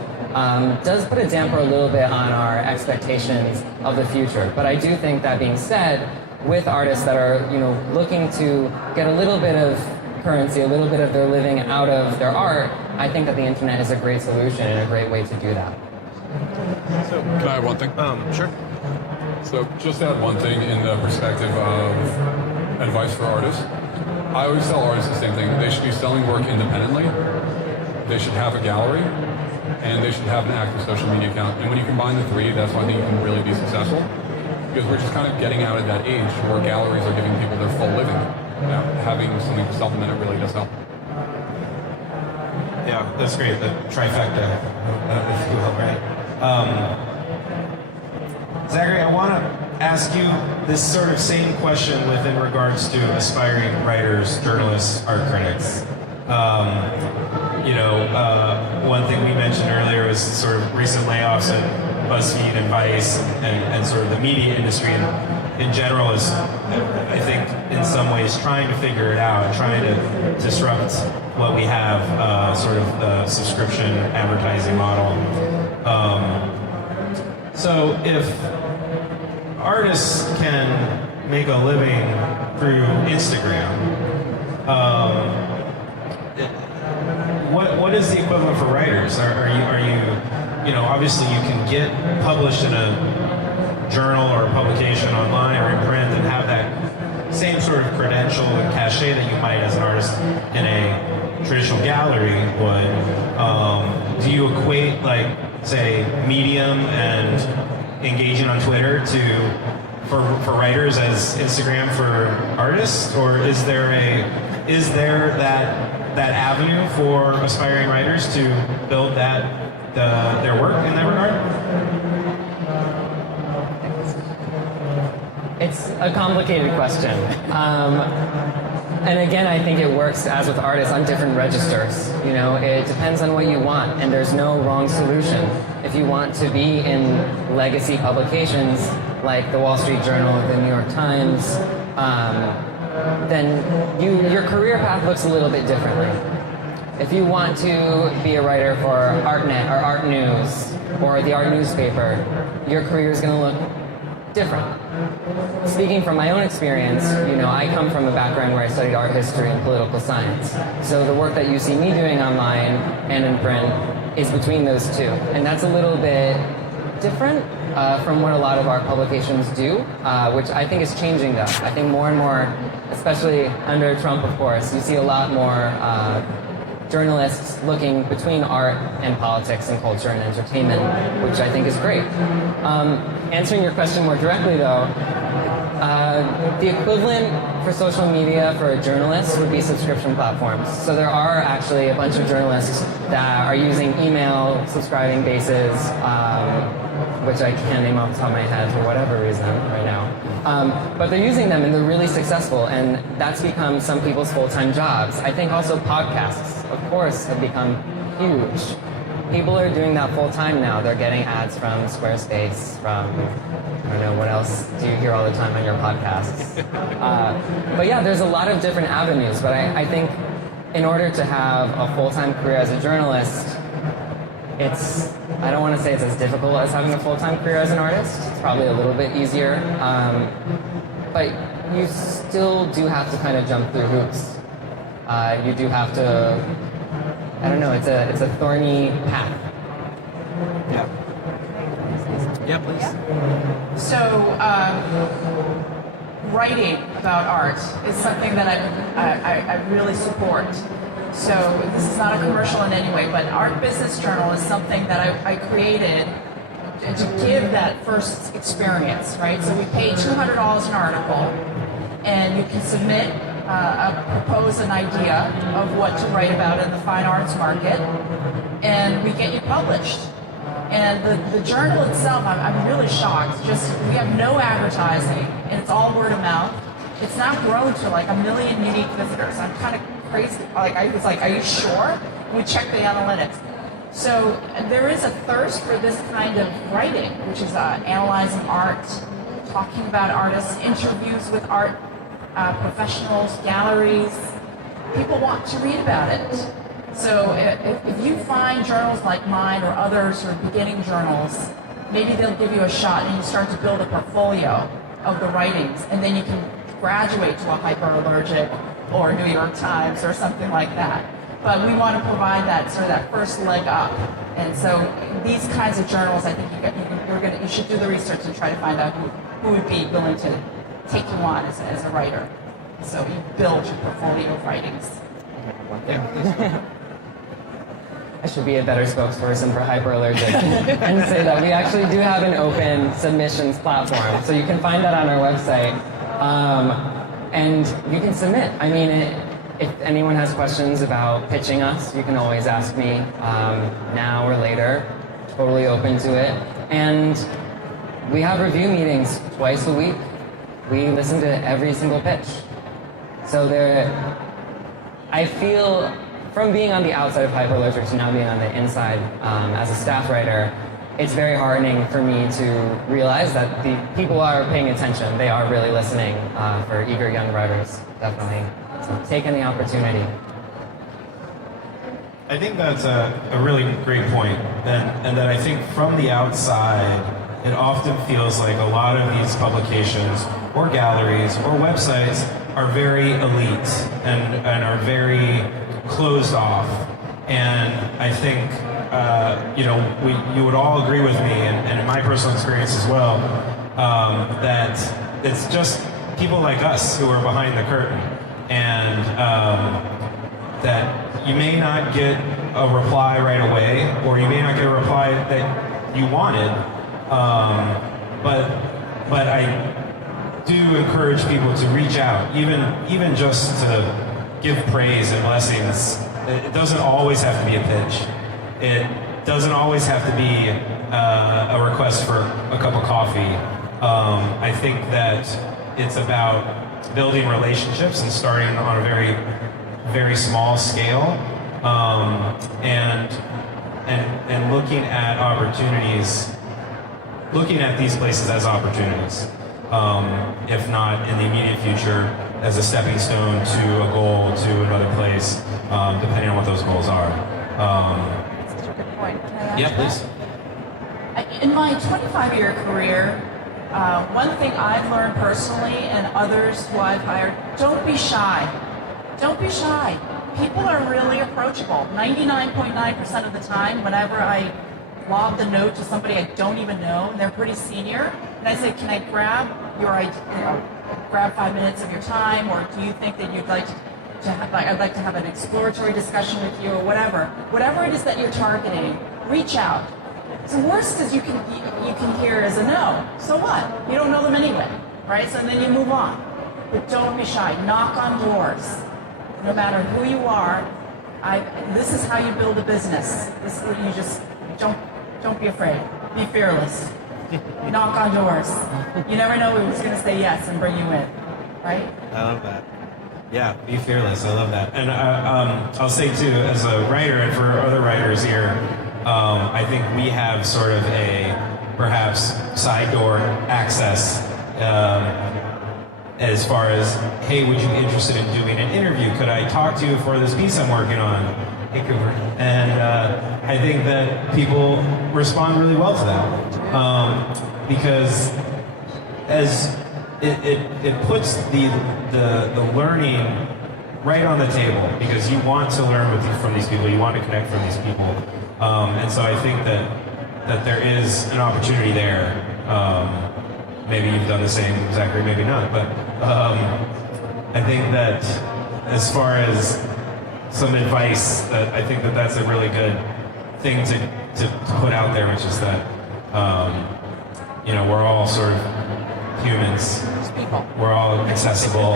does put a damper a little bit on our expectations of the future. But I do think, that being said, with artists that are looking to get a little bit of currency, a little bit of their living out of their art, I think that the internet is a great solution and a great way to do that. So, can I add one thing? Sure. So just to add one thing in the perspective of advice for artists, I always tell artists the same thing. They should be selling work independently. They should have a gallery, and they should have an active social media account. And when you combine the three, that's when I think you can really be successful. Because we're just kind of getting out of that age where galleries are giving people their full living. Having something to supplement it really does help. Yeah, that's great. The trifecta, if you will, right? Zachary, I want to ask you this sort of same question within regards to aspiring writers, journalists, art critics. One thing we mentioned earlier was sort of recent layoffs at BuzzFeed and Vice and sort of the media industry in general is, I think, in some ways trying to figure it out and trying to disrupt what we have, sort of the subscription advertising model. So if artists can make a living through Instagram, what is the equivalent for writers? Are you obviously you can get published in a journal or a publication online or in print and have that same sort of credential and cachet that you might as an artist in a traditional gallery would. Do you equate, like, say, Medium and engaging on Twitter for writers as Instagram for artists, or is there that avenue for aspiring writers to build their work in that regard? It's a complicated question. And again, I think it works, as with artists, on different registers. It depends on what you want, and there's no wrong solution. If you want to be in legacy publications like the Wall Street Journal or the New York Times, then your career path looks a little bit differently. If you want to be a writer for ArtNet or Art News or the art newspaper, your career is going to look different. Speaking from my own experience, I come from a background where I studied art history and political science. So the work that you see me doing online and in print is between those two. And that's a little bit different from what a lot of art publications do, which I think is changing though. I think more and more, especially under Trump, of course, you see a lot more journalists looking between art and politics and culture and entertainment, which I think is great. Answering your question more directly though, the equivalent for social media for a journalist would be subscription platforms. So there are actually a bunch of journalists that are using email subscribing bases, which I can't name off the top of my head for whatever reason right now. But they're using them and they're really successful, and that's become some people's full-time jobs. I think also podcasts, of course, have become huge. People are doing that full-time now. They're getting ads from Squarespace, from, I don't know, what else do you hear all the time on your podcasts? But yeah, there's a lot of different avenues, but I think in order to have a full-time career as a journalist, I don't want to say it's as difficult as having a full-time career as an artist. It's probably a little bit easier. But you still do have to kind of jump through hoops. You do have to, I don't know, it's a thorny path. Yeah. Yeah, please. So, writing about art is something that I really support. So this is not a commercial in any way, but Art Business Journal is something that I created to give that first experience, right? So we pay $200 an article, and you can submit, propose an idea of what to write about in the fine arts market, and we get you published. And the journal itself, I'm really shocked. We have no advertising, and it's all word of mouth. It's now grown to like 1 million unique visitors. I'm kind of crazy. I was like, are you sure? We checked the analytics. So there is a thirst for this kind of writing, which is analyzing art, talking about artists, interviews with art professionals, galleries. People want to read about it. So if you find journals like mine or other sort of beginning journals, maybe they'll give you a shot and you start to build a portfolio of the writings, and then you can graduate to a Hyperallergic or New York Times or something like that. But we want to provide that sort of that first leg up. And so these kinds of journals, I think you should do the research and try to find out who would be willing to take you on as a writer. So you build your portfolio of writings. I should be a better spokesperson for Hyperallergic and say that we actually do have an open submissions platform. So you can find that on our website. And you can submit. I mean, if anyone has questions about pitching us, you can always ask me now or later. Totally open to it. And We have review meetings twice a week. We listen to every single pitch. So I feel, from being on the outside of Hyperlogic to now being on the inside as a staff writer, it's very heartening for me to realize that the people are paying attention. They are really listening for eager young writers, definitely. So taking the opportunity. I think that's a really great point, and that I think from the outside, it often feels like a lot of these publications or galleries or websites are very elite and are very closed off. And I think, you would all agree with me, and in my personal experience as well, that it's just people like us who are behind the curtain, and that you may not get a reply right away, or you may not get a reply that you wanted, but I do encourage people to reach out, even just to give praise and blessings. It doesn't always have to be a pitch. It doesn't always have to be a request for a cup of coffee. I think that it's about building relationships and starting on a very, very small scale, and looking at opportunities, looking at these places as opportunities, if not in the immediate future, as a stepping stone to a goal, to another place, depending on what those goals are. That's such a good point. Can I add Yeah, to please. that? In my 25-year career, one thing I've learned personally, and others who I've hired, don't be shy. Don't be shy. People are really approachable. 99.9% of the time, whenever I lob the note to somebody I don't even know, and they're pretty senior, and I say, can I grab grab 5 minutes of your time, or do you think that you'd like I'd like to have an exploratory discussion with you, or whatever it is that you're targeting, reach out. The worst is you can hear is a no. So what? You don't know them anyway, right? So then you move on. But don't be shy. Knock on doors. No matter who you are, this is how you build a business. You just don't be afraid. Be fearless. Knock on doors. You never know who's going to say yes and bring you in, right? I love that. Yeah, be fearless. I love that. And I'll say too, as a writer and for other writers here, I think we have sort of a perhaps side door access as far as, hey, would you be interested in doing an interview? Could I talk to you for this piece I'm working on? Hey, Cooper. And I think that people respond really well to that, because as it puts the learning right on the table, because you want to learn from these people, you want to connect from these people, and so I think that there is an opportunity there. Maybe you've done the same, Zachary, maybe not, but I think that as far as some advice, that I think that that's a really good thing to put out there, which is that we're all sort of humans. We're all accessible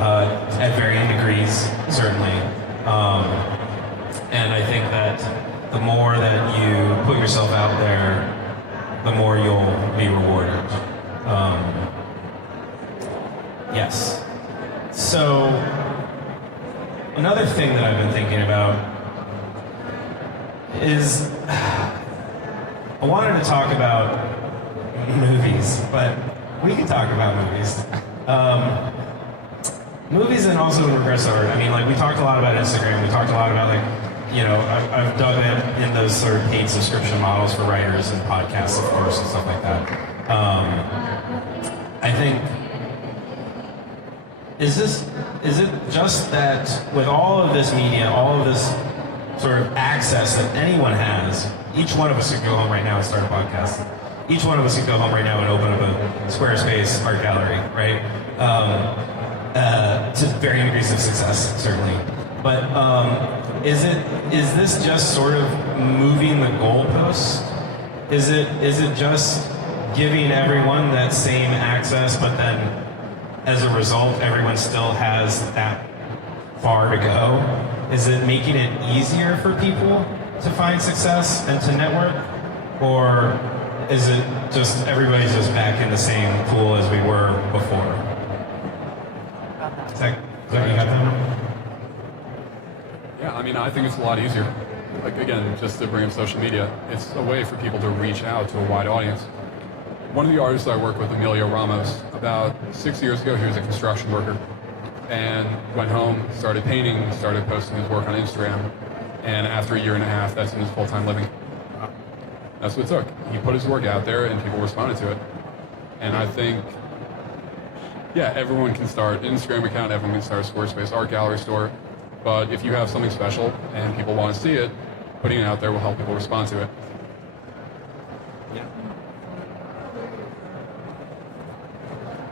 at varying degrees, certainly, and I think that the more that you put yourself out there, the more you'll be rewarded. Yes. So, another thing that I've been thinking about is I wanted to talk about movies, but we can talk about movies. Movies, and also in regards to art. I mean, like, we talked a lot about Instagram. We talked a lot about, I've dug in those sort of paid subscription models for writers and podcasts, of course, and stuff like that. I think, is it just that with all of this media, all of this sort of access that anyone has, each one of us could go home right now and start a podcast. Each one of us could go home right now and open up a Squarespace art gallery, right? To varying degrees of success, certainly. But is this just sort of moving the goalpost? Is it just giving everyone that same access, but then as a result, everyone still has that far to go? Is it making it easier for people to find success and to network? Or is it just everybody's just back in the same pool as we were before? Is that you got that? Yeah, I mean, I think it's a lot easier. Like, again, just to bring up social media, it's a way for people to reach out to a wide audience. One of the artists I work with, Emilio Ramos, about 6 years ago, he was a construction worker and went home, started painting, started posting his work on Instagram. And after a year and a half, that's in his full-time living. That's what it took. He put his work out there and people responded to it. And I think, yeah, everyone can start an Instagram account, everyone can start a Squarespace art gallery store. But if you have something special and people want to see it, putting it out there will help people respond to it.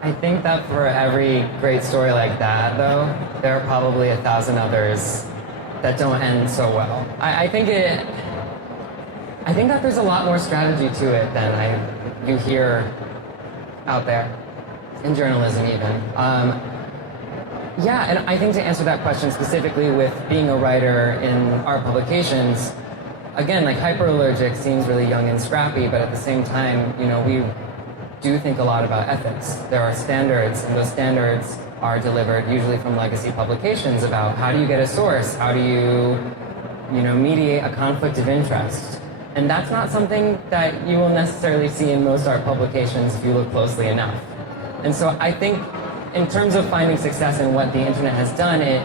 I think that for every great story like that, though, there are probably 1,000 others that don't end so well. I think that there's a lot more strategy to it than you hear out there, in journalism even. Yeah, and I think to answer that question specifically with being a writer in art publications, again, like Hyperallergic seems really young and scrappy, but at the same time, you know, we do think a lot about ethics. There are standards, and those standards are delivered usually from legacy publications about how do you get a source, how do you mediate a conflict of interest. And that's not something that you will necessarily see in most art publications if you look closely enough. And so I think in terms of finding success in what the internet has done, it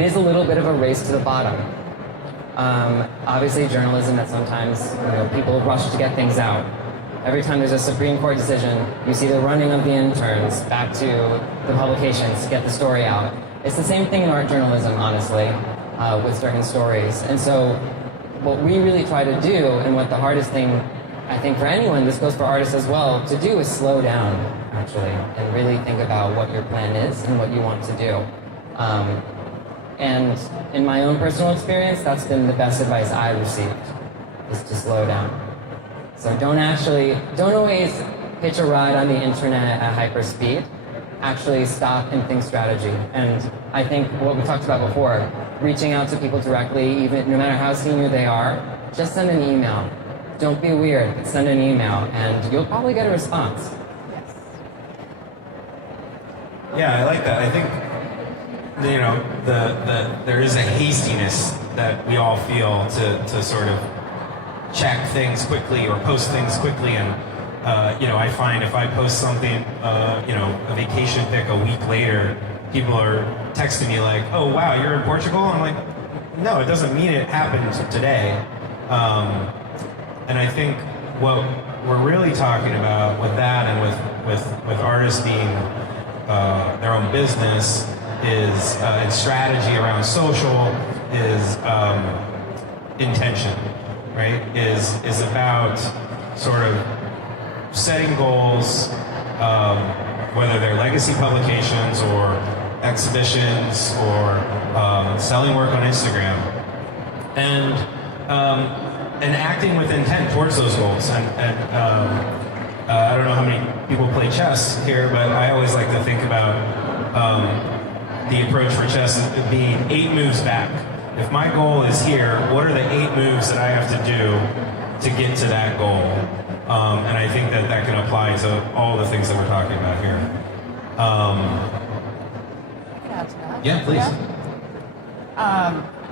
is a little bit of a race to the bottom. Obviously journalism that sometimes people rush to get things out. Every time there's a Supreme Court decision, you see the running of the interns back to the publications to get the story out. It's the same thing in art journalism, honestly, with certain stories. And so what we really try to do, and what the hardest thing, I think for anyone, this goes for artists as well, to do is slow down, actually, and really think about what your plan is and what you want to do. And in my own personal experience, that's been the best advice I received, is to slow down. So don't always hitch a ride on the internet at hyper speed. Actually stop and think strategy. And I think what we talked about before, reaching out to people directly, even no matter how senior they are, just send an email. Don't be weird, but send an email and you'll probably get a response. Yeah, I like that. I think there is a hastiness that we all feel to sort of check things quickly or post things quickly, and I find if I post something, a vacation pic a week later, people are texting me like, "Oh wow, you're in Portugal?" I'm like, "No, it doesn't mean it happened today." And I think what we're really talking about with that, and with artists being their own business, is and strategy around social is intention. Right, is about sort of setting goals, whether they're legacy publications or exhibitions or selling work on Instagram, and acting with intent towards those goals. And I don't know how many people play chess here, but I always like to think about the approach for chess being 8 moves back. If my goal is here, what are the 8 moves that I have to do to get to that goal? And I think that can apply to all the things that we're talking about here. Yeah, please.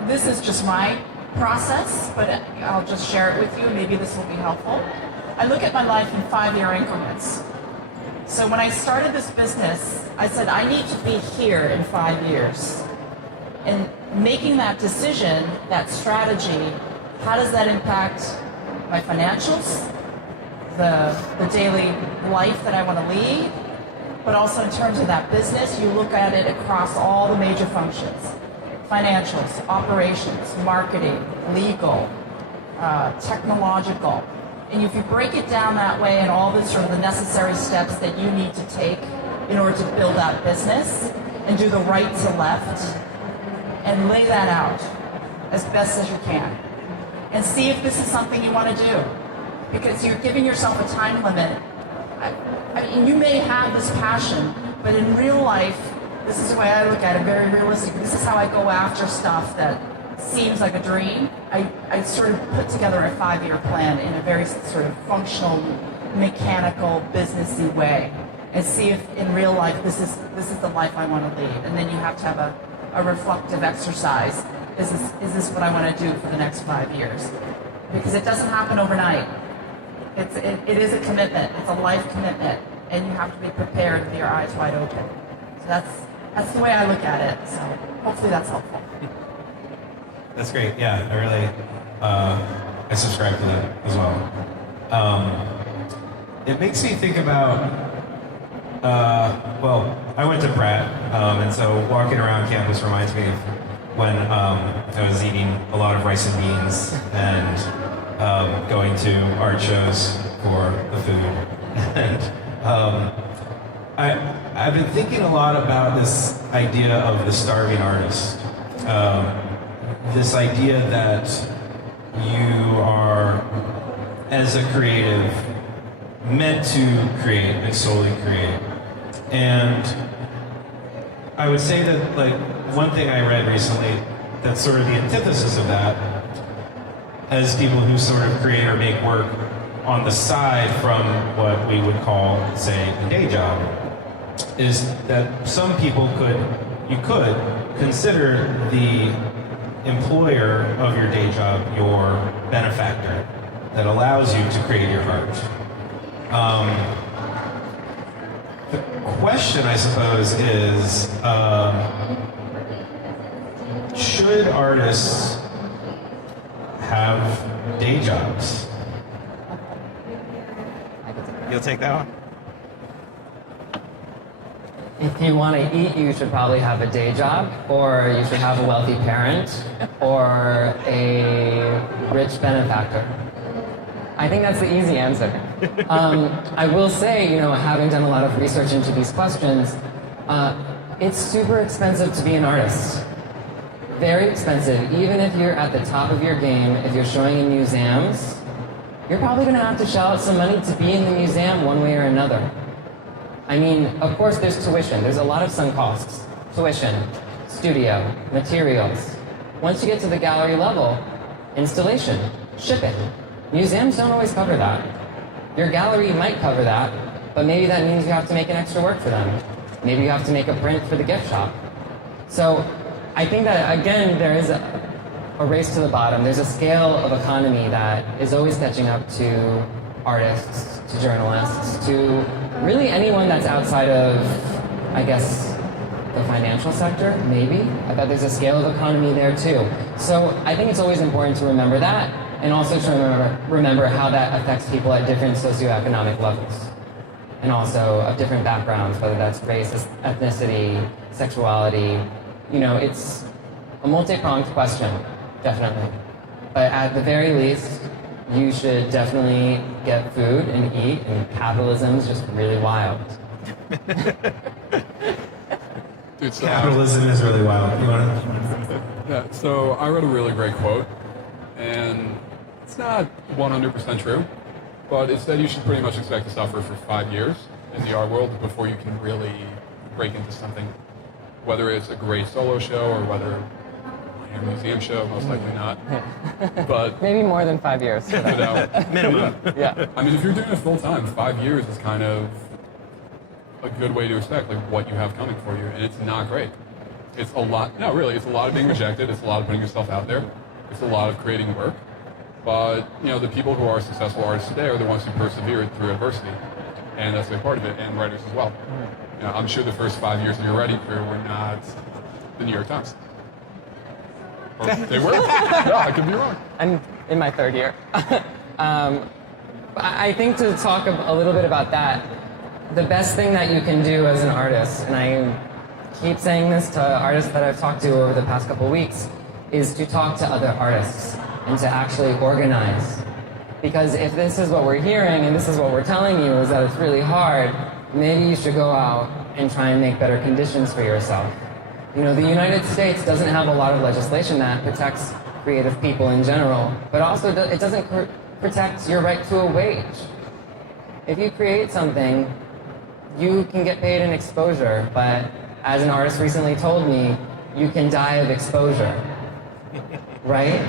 This is just my process, but I'll just share it with you. Maybe this will be helpful. I look at my life in 5-year increments. So when I started this business, I said, I need to be here in 5 years. And making that decision, that strategy, how does that impact my financials, the daily life that I want to lead, but also in terms of that business, you look at it across all the major functions: financials, operations, marketing, legal, technological. And if you break it down that way and all the sort of the necessary steps that you need to take in order to build that business and do the right to left, and lay that out as best as you can. And see if this is something you want to do. Because you're giving yourself a time limit. I mean, you may have this passion, but in real life, this is the way I look at it, very realistic. This is how I go after stuff that seems like a dream. I sort of put together a 5-year plan in a very sort of functional mechanical, businessy way, and see if in real life this is the life I want to lead. And then you have to have a reflective exercise. Is this what I want to do for the next 5 years? Because it doesn't happen overnight. It is a commitment. It's a life commitment, and you have to be prepared with your eyes wide open. So that's the way I look at it. So hopefully that's helpful. That's great. Yeah, I really I subscribe to that as well. It makes me think about. Well, I went to Pratt, and so walking around campus reminds me of when I was eating a lot of rice and beans and going to art shows for the food. And I've been thinking a lot about this idea of the starving artist. This idea that you are, as a creative, meant to create and solely create. And I would say that, like, one thing I read recently that's sort of the antithesis of that, as people who sort of create or make work on the side from what we would call, say, a day job, is that some people could consider the employer of your day job your benefactor that allows you to create your art. The question, I suppose, is should artists have day jobs? You'll take that one? If you want to eat, you should probably have a day job, or you should have a wealthy parent, or a rich benefactor. I think that's the easy answer. I will say, having done a lot of research into these questions, it's super expensive to be an artist. Very expensive. Even if you're at the top of your game, if you're showing in museums, you're probably going to have to shell out some money to be in the museum one way or another. I mean, of course there's tuition. There's a lot of sunk costs. Tuition, studio, materials. Once you get to the gallery level, installation, shipping. Museums don't always cover that. Your gallery might cover that, but maybe that means you have to make an extra work for them. Maybe you have to make a print for the gift shop. So I think that, again, there is a race to the bottom. There's a scale of economy that is always catching up to artists, to journalists, to really anyone that's outside of, I guess, the financial sector, maybe. I bet there's a scale of economy there too. So I think it's always important to remember that, and also to remember how that affects people at different socioeconomic levels. And also of different backgrounds, whether that's race, ethnicity, sexuality. It's a multi-pronged question, definitely. But at the very least, you should definitely get food and eat, and capitalism is just really wild. Dude, so Capitalism is really wild. You want to? Yeah, so I read a really great quote, and it's not 100% true, but it said you should pretty much expect to suffer for 5 years in the art world before you can really break into something, whether it's a great solo show or whether a museum show, most likely not. But maybe more than 5 years. Minimum. Yeah. I mean, if you're doing it full time, 5 years is kind of a good way to expect what you have coming for you, and it's not great. It's a lot. No, really, it's a lot of being rejected. It's a lot of putting yourself out there. It's a lot of creating work. But the people who are successful artists today are the ones who persevered through adversity, and that's a big part of it. And writers as well. I'm sure the first 5 years of your writing career were not the New York Times. Or they were? Yeah, I could be wrong. I'm in my third year. I think to talk a little bit about that, the best thing that you can do as an artist, and I keep saying this to artists that I've talked to over the past couple weeks, is to talk to other artists and to actually organize. Because if this is what we're hearing and this is what we're telling you is that it's really hard, maybe you should go out and try and make better conditions for yourself. The United States doesn't have a lot of legislation that protects creative people in general, but also it doesn't protect your right to a wage. If you create something, you can get paid in exposure, but as an artist recently told me, you can die of exposure, right?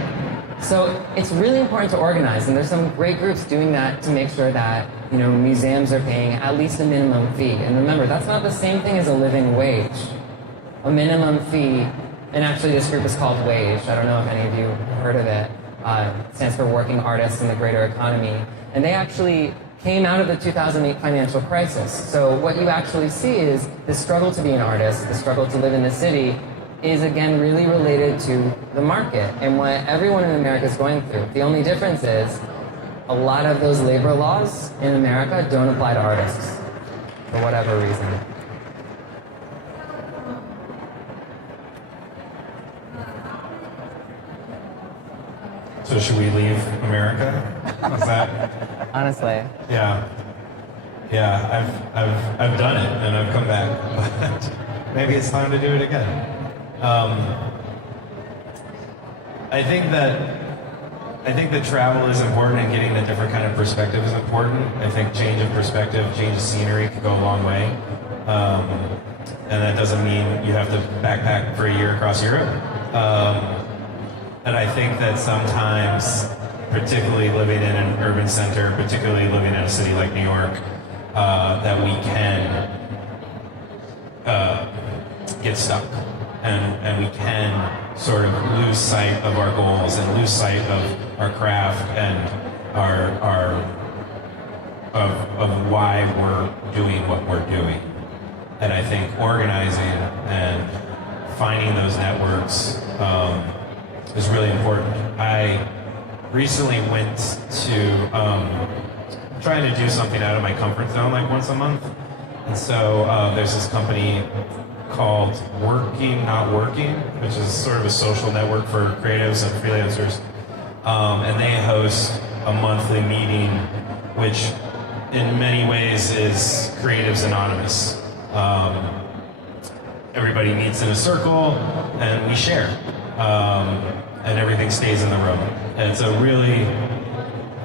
So it's really important to organize, and there's some great groups doing that to make sure that, you know, museums are paying at least a minimum fee. And remember, that's not the same thing as a living wage. A minimum fee, and actually this group is called WAGE. I don't know if any of you have heard of it. It stands for Working Artists in the Greater Economy. And they actually came out of the 2008 financial crisis. So what you actually see is the struggle to be an artist, the struggle to live in the city, is again really related to the market and what everyone in America is going through. The only difference is a lot of those labor laws in America don't apply to artists for whatever reason. So should we leave America? Is that? Honestly. Yeah. Yeah, I've done it and I've come back, but maybe it's time to do it again. I think that travel is important and getting a different kind of perspective is important. I think change of perspective, change of scenery could go a long way. And that doesn't mean you have to backpack for a year across Europe. And I think that sometimes, particularly living in an urban center, particularly living in a city like New York, that we can get stuck. And we can sort of lose sight of our goals and lose sight of our craft and of why we're doing what we're doing. And I think organizing and finding those networks is really important. I recently went to trying to do something out of my comfort zone like once a month. And so there's this company called Working Not Working, which is sort of a social network for creatives and freelancers. And they host a monthly meeting, which in many ways is Creatives Anonymous. Everybody meets in a circle and we share. And everything stays in the room. And it's a really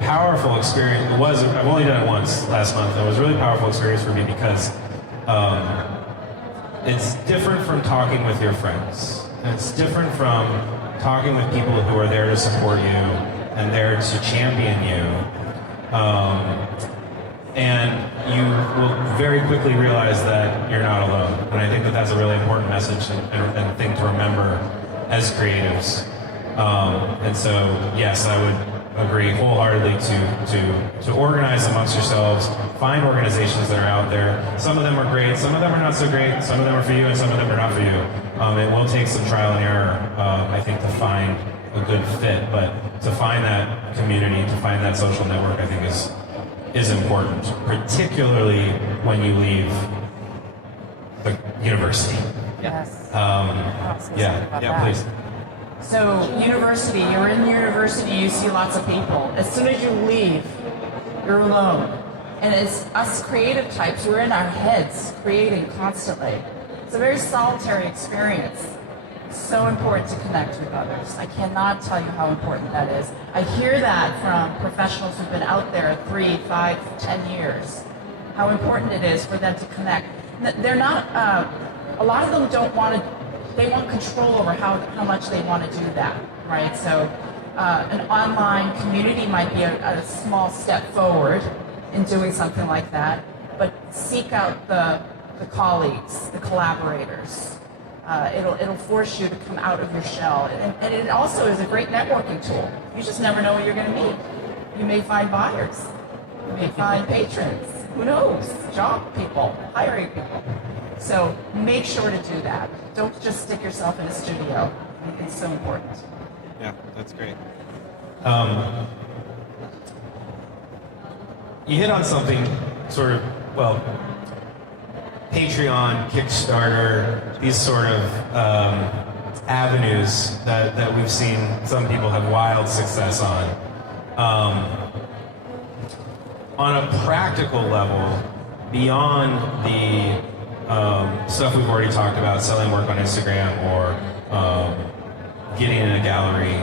powerful experience. I've only done it once last month. It was a really powerful experience for me because it's different from talking with your friends. It's different from talking with people who are there to support you and there to champion you. And you will very quickly realize that you're not alone. And I think that that's a really important message and thing to remember as creatives. And so, yes, I would agree wholeheartedly to organize amongst yourselves, find organizations that are out there. Some of them are great, some of them are not so great, some of them are for you, and some of them are not for you. It will take some trial and error, I think, to find a good fit, but to find that community, to find that social network, I think is important, particularly when you leave the university. Yes. Yeah, please. So, university, you're in university, you see lots of people. As soon as you leave, you're alone. And as us creative types, we're in our heads creating constantly. It's a very solitary experience. It's so important to connect with others. I cannot tell you how important that is. I hear that from professionals who've been out there 3, 5, 10 years, how important it is for them to connect. They're not, a lot of them don't want to, they want control over how much they want to do that, right? So an online community might be a small step forward in doing something like that, but seek out the colleagues, the collaborators. It'll force you to come out of your shell. And it also is a great networking tool. You just never know what you're going to meet. You may find buyers. You may find patrons. Who knows? Job people, hiring people. So make sure to do that. Don't just stick yourself in a studio. It's so important. Yeah, that's great. You hit on something sort of, well, Patreon, Kickstarter, these sort of avenues that we've seen some people have wild success on. On a practical level, beyond the stuff we've already talked about, selling work on Instagram or getting in a gallery,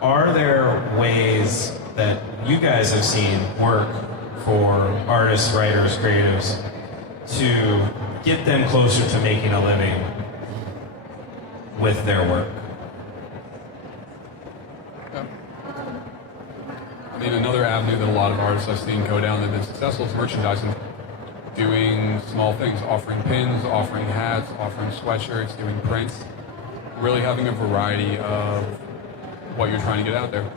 are there ways that you guys have seen work for artists, writers, creatives to get them closer to making a living with their work? mean, another avenue that a lot of artists I've seen go down that have been successful is merchandising. Doing small things, offering pins, offering hats, offering sweatshirts, doing prints. Really having a variety of what you're trying to get out there.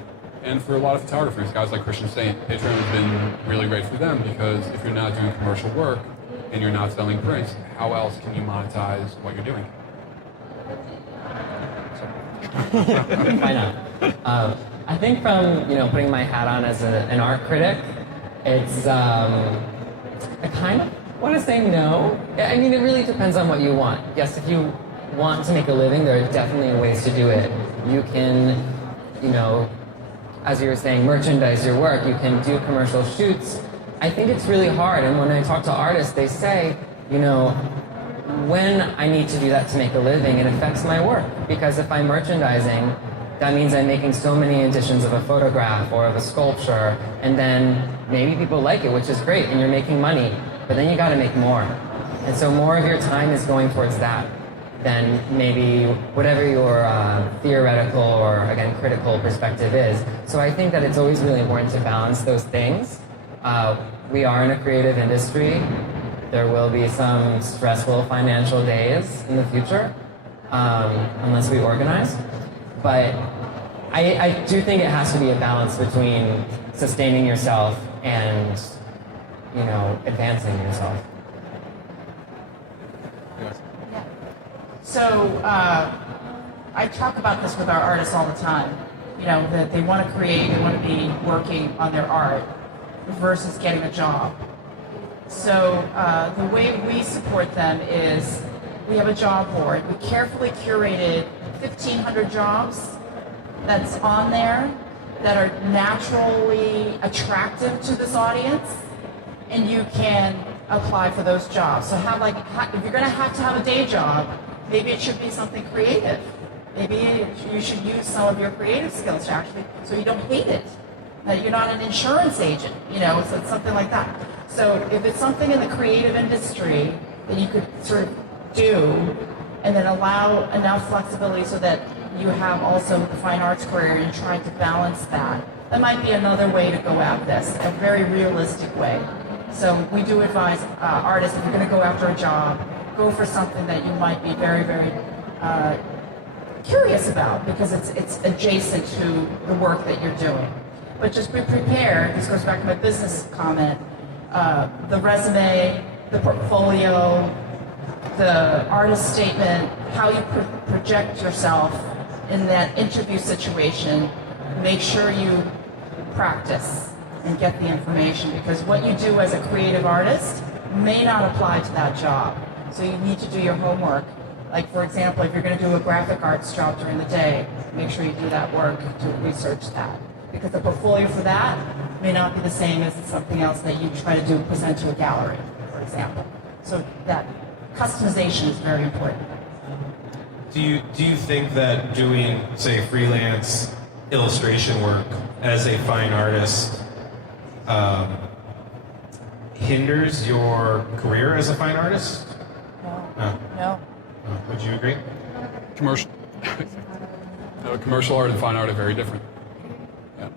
And for a lot of photographers, guys like Christian Saint, Patreon has been really great for them because if you're not doing commercial work and you're not selling prints, how else can you monetize what you're doing? Why not? I think from putting my hat on as an art critic, it's I kind of want to say no. I mean, it really depends on what you want. Yes, if you want to make a living, there are definitely ways to do it. You can, as you were saying, merchandise your work. You can do commercial shoots. I think it's really hard. And when I talk to artists, they say, when I need to do that to make a living, it affects my work. Because if I'm merchandising, that means I'm making so many editions of a photograph or of a sculpture, and then maybe people like it, which is great, and you're making money, but then you gotta make more. And so more of your time is going towards that than maybe whatever your theoretical or, again, critical perspective is. So I think that it's always really important to balance those things. We are in a creative industry. There will be some stressful financial days in the future, unless we organize. But I do think it has to be a balance between sustaining yourself and, advancing yourself. So I talk about this with our artists all the time, that they want to create, they want to be working on their art versus getting a job. So the way we support them is we have a job board. We carefully curated 1,500 jobs that's on there that are naturally attractive to this audience, and you can apply for those jobs. So if you're going to have a day job, maybe it should be something creative. Maybe you should use some of your creative skills so you don't hate it. That you're not an insurance agent, so it's something like that. So if it's something in the creative industry that you could sort of do and then allow enough flexibility so that you have also the fine arts career and trying to balance that, that might be another way to go at this, a very realistic way. So we do advise artists, if you're going to go after a job, go for something that you might be very, very curious about because it's adjacent to the work that you're doing. But just be prepared, this goes back to my business comment, the resume, the portfolio, the artist statement, how you project yourself in that interview situation. Make sure you practice and get the information because what you do as a creative artist may not apply to that job. So you need to do your homework. Like for example, if you're going to do a graphic arts job during the day, make sure you do that work to research that. Because the portfolio for that may not be the same as something else that you try to present to a gallery, for example. So that customization is very important. Do you think that doing, say, freelance illustration work as a fine artist hinders your career as a fine artist? No. Would you agree? Commercial art and fine art are very different. Yeah.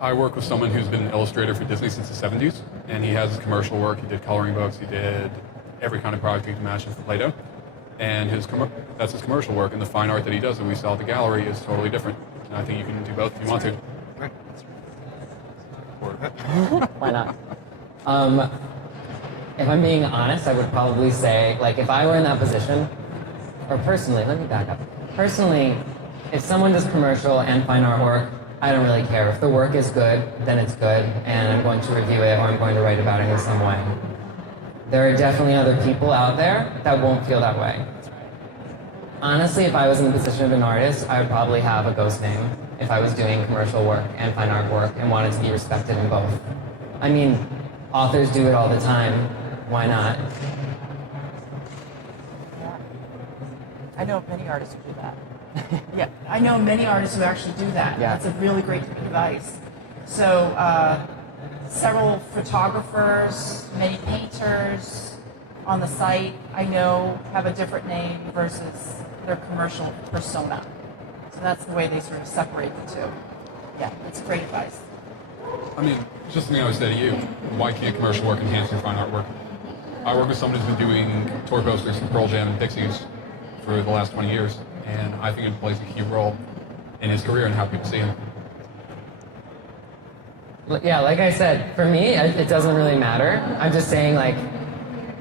I work with someone who's been an illustrator for Disney since the 70s, and he has his commercial work. He did coloring books. He did every kind of product you can imagine for Play-Doh. And that's his commercial work, and the fine art that he does that we sell at the gallery is totally different. And I think you can do both if you want to. Why not? If I'm being honest, I would probably say, if I were in that position, or personally, let me back up. Personally, if someone does commercial and fine art work, I don't really care. If the work is good, then it's good, and I'm going to review it or I'm going to write about it in some way. There are definitely other people out there that won't feel that way. Honestly, if I was in the position of an artist, I would probably have a ghost name if I was doing commercial work and fine art work and wanted to be respected in both. I mean, authors do it all the time. Why not? I know of many artists who do that. Yeah, I know many artists who actually do that. Yeah. That's a really great advice. So, several photographers, many painters on the site, I know, have a different name versus their commercial persona. So that's the way they sort of separate the two. Yeah, that's great advice. I mean, just something I would say to you. Why can't commercial work enhance your fine artwork? I work with someone who's been doing tour posters for Pearl Jam and Pixies for the last 20 years, and I think it plays a key role in his career and how people see him. Yeah, like I said, for me, it doesn't really matter. I'm just saying, like,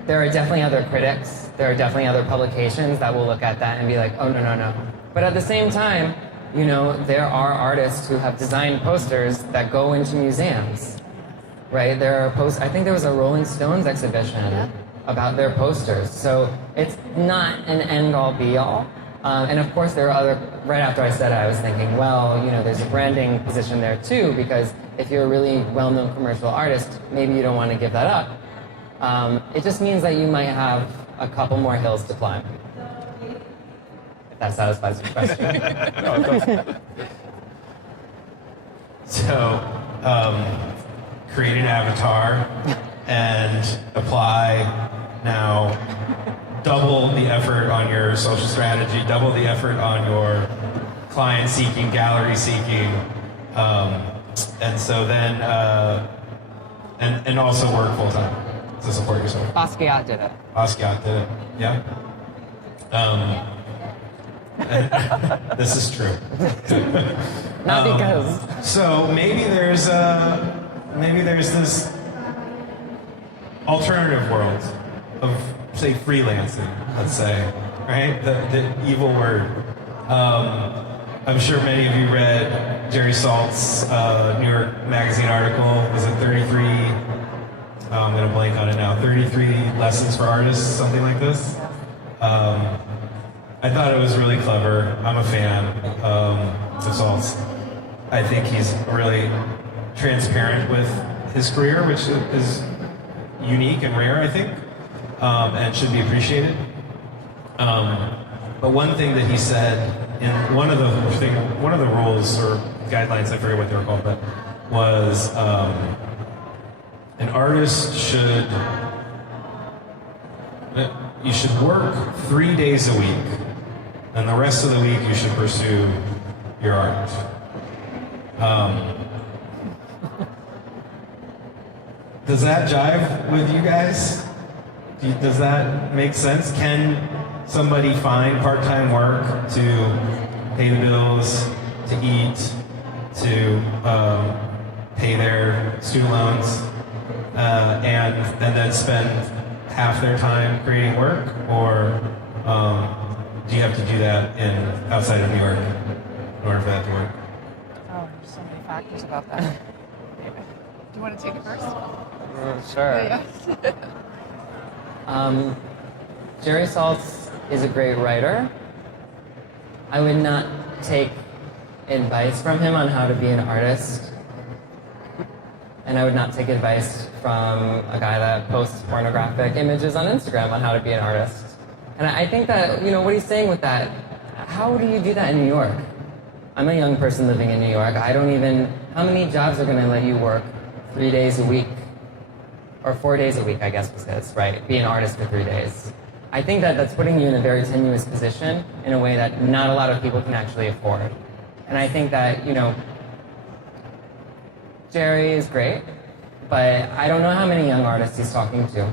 there are definitely other critics, there are definitely other publications that will look at that and be like, oh, no, no, no. But at the same time, you know, there are artists who have designed posters that go into museums, right? There are I think there was a Rolling Stones exhibition about their posters. So it's not an end-all, be-all. And of course, there are other, right after I said it, I was thinking, well, you know, there's a branding position there too, because if you're a really well-known commercial artist, maybe you don't want to give that up. It just means that you might have a couple more hills to climb. If that satisfies your question. No, it does. So, create an avatar and apply now double the effort on your social strategy, double the effort on your client seeking, gallery seeking, and so then, and also work full time to support yourself. Basquiat did it. Basquiat did it, yeah. This is true. Not because. So maybe there's this alternative world of, say, freelancing, let's say, right? The evil word. I'm sure many of you read Jerry Salt's New York Magazine article. Was it 33? I'm going to blank on it now. 33 lessons for artists, something like this. I thought it was really clever. I'm a fan of Salt's. I think he's really transparent with his career, which is unique and rare, I think, and should be appreciated. But one thing that he said in one of the rules or guidelines, I forget what they were called, but was an artist should work 3 days a week, and the rest of the week you should pursue your art. Does that jive with you guys? Does that make sense? Can somebody find part-time work to pay the bills, to eat, to pay their student loans, and then spend half their time creating work? Or do you have to do that outside of New York in order for that to work? Oh, there's so many factors about that. Do you want to take it first? Sure. Jerry Saltz is a great writer. I would not take advice from him on how to be an artist. And I would not take advice from a guy that posts pornographic images on Instagram on how to be an artist. And I think that, you know, what he's saying with that, how do you do that in New York? I'm a young person living in New York. How many jobs are going to let you work 3 days a week? Or 4 days a week, I guess was his, right? Be an artist for 3 days. I think that that's putting you in a very tenuous position in a way that not a lot of people can actually afford. And I think that, you know, Jerry is great, but I don't know how many young artists he's talking to.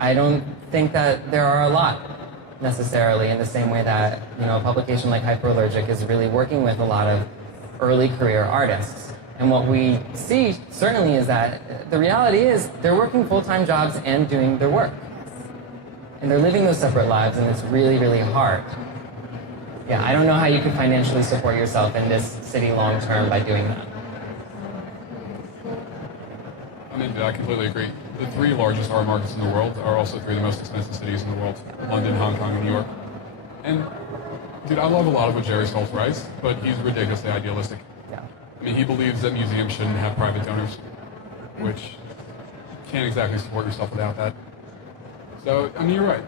I don't think that there are a lot necessarily in the same way that, you know, a publication like Hyperallergic is really working with a lot of early career artists. And what we see certainly is that the reality is they're working full-time jobs and doing their work. And they're living those separate lives, and it's really, really hard. Yeah, I don't know how you can financially support yourself in this city long-term by doing that. I mean, I completely agree. The 3 largest art markets in the world are also 3 of the most expensive cities in the world: London, Hong Kong, and New York. And, dude, I love a lot of what Jerry Saltz writes, but he's ridiculously idealistic. Yeah. I mean, he believes that museums shouldn't have private donors, which you can't exactly support yourself without that. So, I mean, you're right.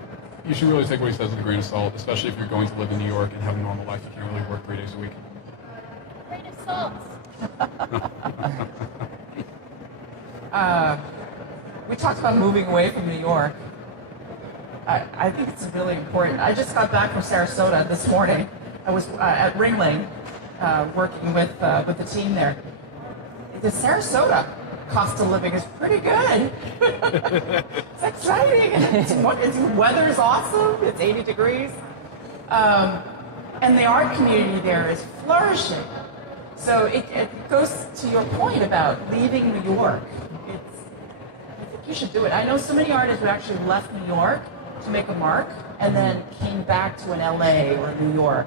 You should really take what he says with a grain of salt, especially if you're going to live in New York and have a normal life. You can't really work 3 days a week. Grain of salt. We talked about moving away from New York. I think it's really important. I just got back from Sarasota this morning. I was at Ringling working with the team there. the Sarasota cost of living is pretty good. It's exciting. Its weather is awesome. It's 80 degrees. And the art community there is flourishing. So it goes to your point about leaving New York. I think you should do it. I know so many artists who actually left New York to make a mark and then came back to an LA or New York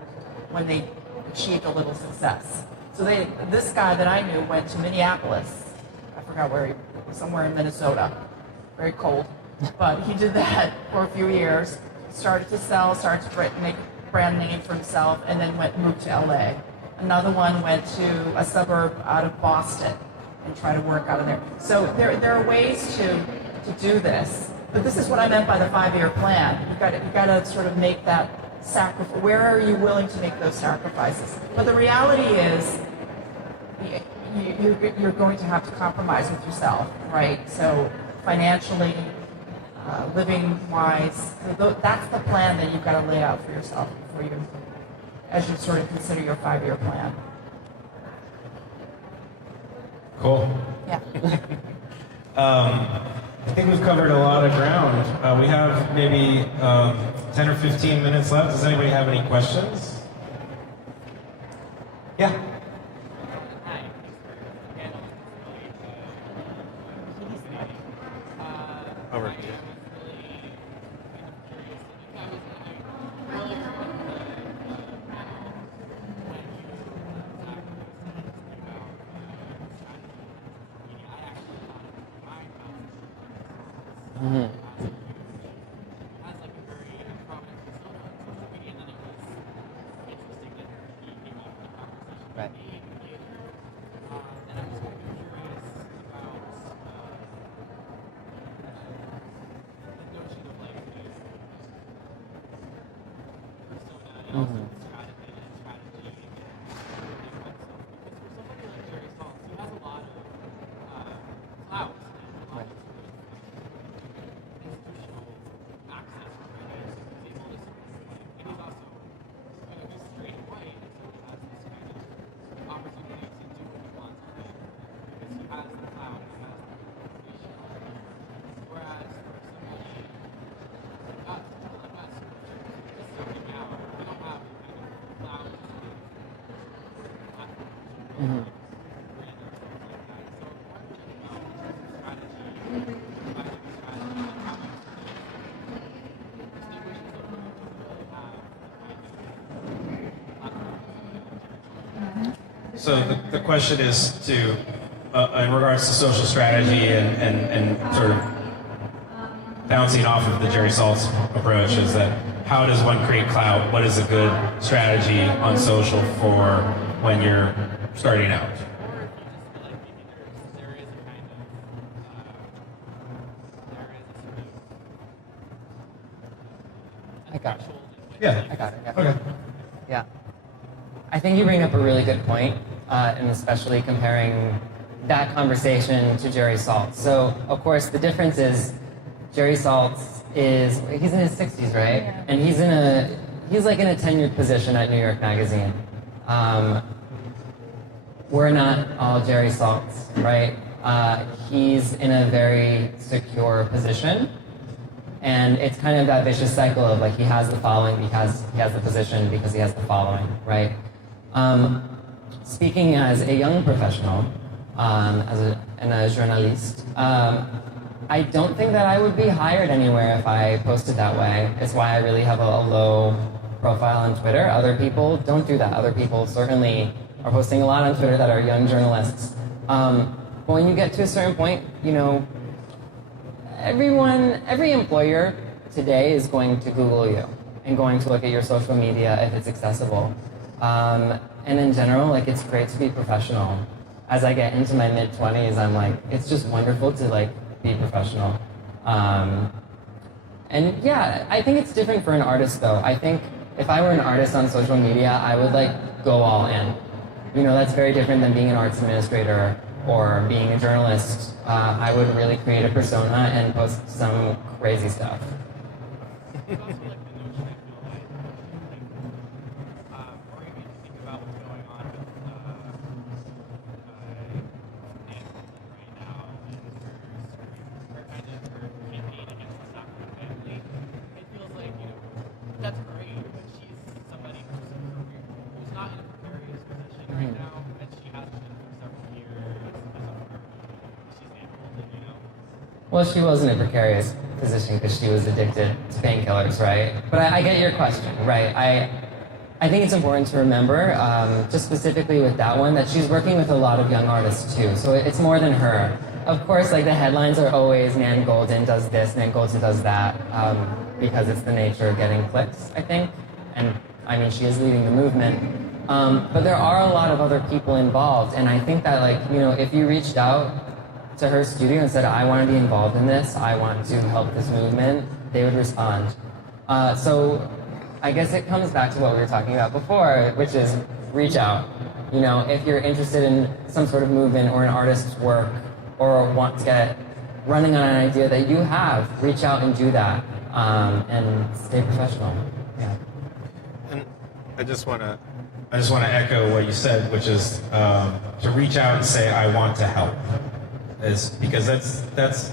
when they achieved a little success. So this guy that I knew went to Minneapolis. I forgot where he was, somewhere in Minnesota. Very cold. But he did that for a few years. Started to sell, started to make a brand name for himself, and then moved to LA. Another one went to a suburb out of Boston and tried to work out of there. So there are ways to do this. But this is what I meant by the 5-year plan. You got to sort of make that sacrifice. Where are you willing to make those sacrifices? But the reality is, you're going to have to compromise with yourself, right? So financially, living-wise, that's the plan that you've got to lay out for yourself before you, as you sort of consider your 5-year plan. Cool. Yeah. I think we've covered a lot of ground. We have maybe 10 or 15 minutes left. Does anybody have any questions? Yeah. Over here. Mm-hmm. Right. Mm-hmm. Mm-hmm. So the question is to, in regards to social strategy and sort of bouncing off of the Jerry Saltz approach, is that how does one create clout? What is a good strategy on social for when you're starting out? I got it. Yeah. I got it. Okay. Yeah. I think you bring up a really good point, and especially comparing that conversation to Jerry Saltz. So, of course, the difference is Jerry Saltz he's in his 60s, right? Yeah. And he's like in a tenured position at New York Magazine. We're not all Jerry Saltz, right? He's in a very secure position. And it's kind of that vicious cycle of like he has the following, he has the position because he has the following, right? Speaking as a young professional, and a journalist, I don't think that I would be hired anywhere if I posted that way. It's why I really have a low profile on Twitter. Other people don't do that. Other people certainly are posting a lot on Twitter that are young journalists. But when you get to a certain point, you know, every employer today is going to Google you and going to look at your social media if it's accessible. And in general, like, it's great to be professional. As I get into my mid-20s, I'm like, it's just wonderful to like be professional. And yeah, I think it's different for an artist though. I think if I were an artist on social media, I would like go all in. You know, that's very different than being an arts administrator or being a journalist. I would really create a persona and post some crazy stuff. Well, she was in a precarious position because she was addicted to painkillers, right? But I get your question, right? I think it's important to remember, just specifically with that one, that she's working with a lot of young artists too. So it's more than her. Of course, like the headlines are always Nan Golden does this, Nan Golden does that, because it's the nature of getting clicks, I think. And I mean, she is leading the movement. But there are a lot of other people involved, and I think that, like, you know, if you reached out to her studio and said, I want to be involved in this, I want to help this movement, they would respond. So I guess it comes back to what we were talking about before, which is reach out. You know, if you're interested in some sort of movement or an artist's work, or want to get running on an idea that you have, reach out and do that, and stay professional. Yeah. And I just want to echo what you said, which is to reach out and say, I want to help. Is because that's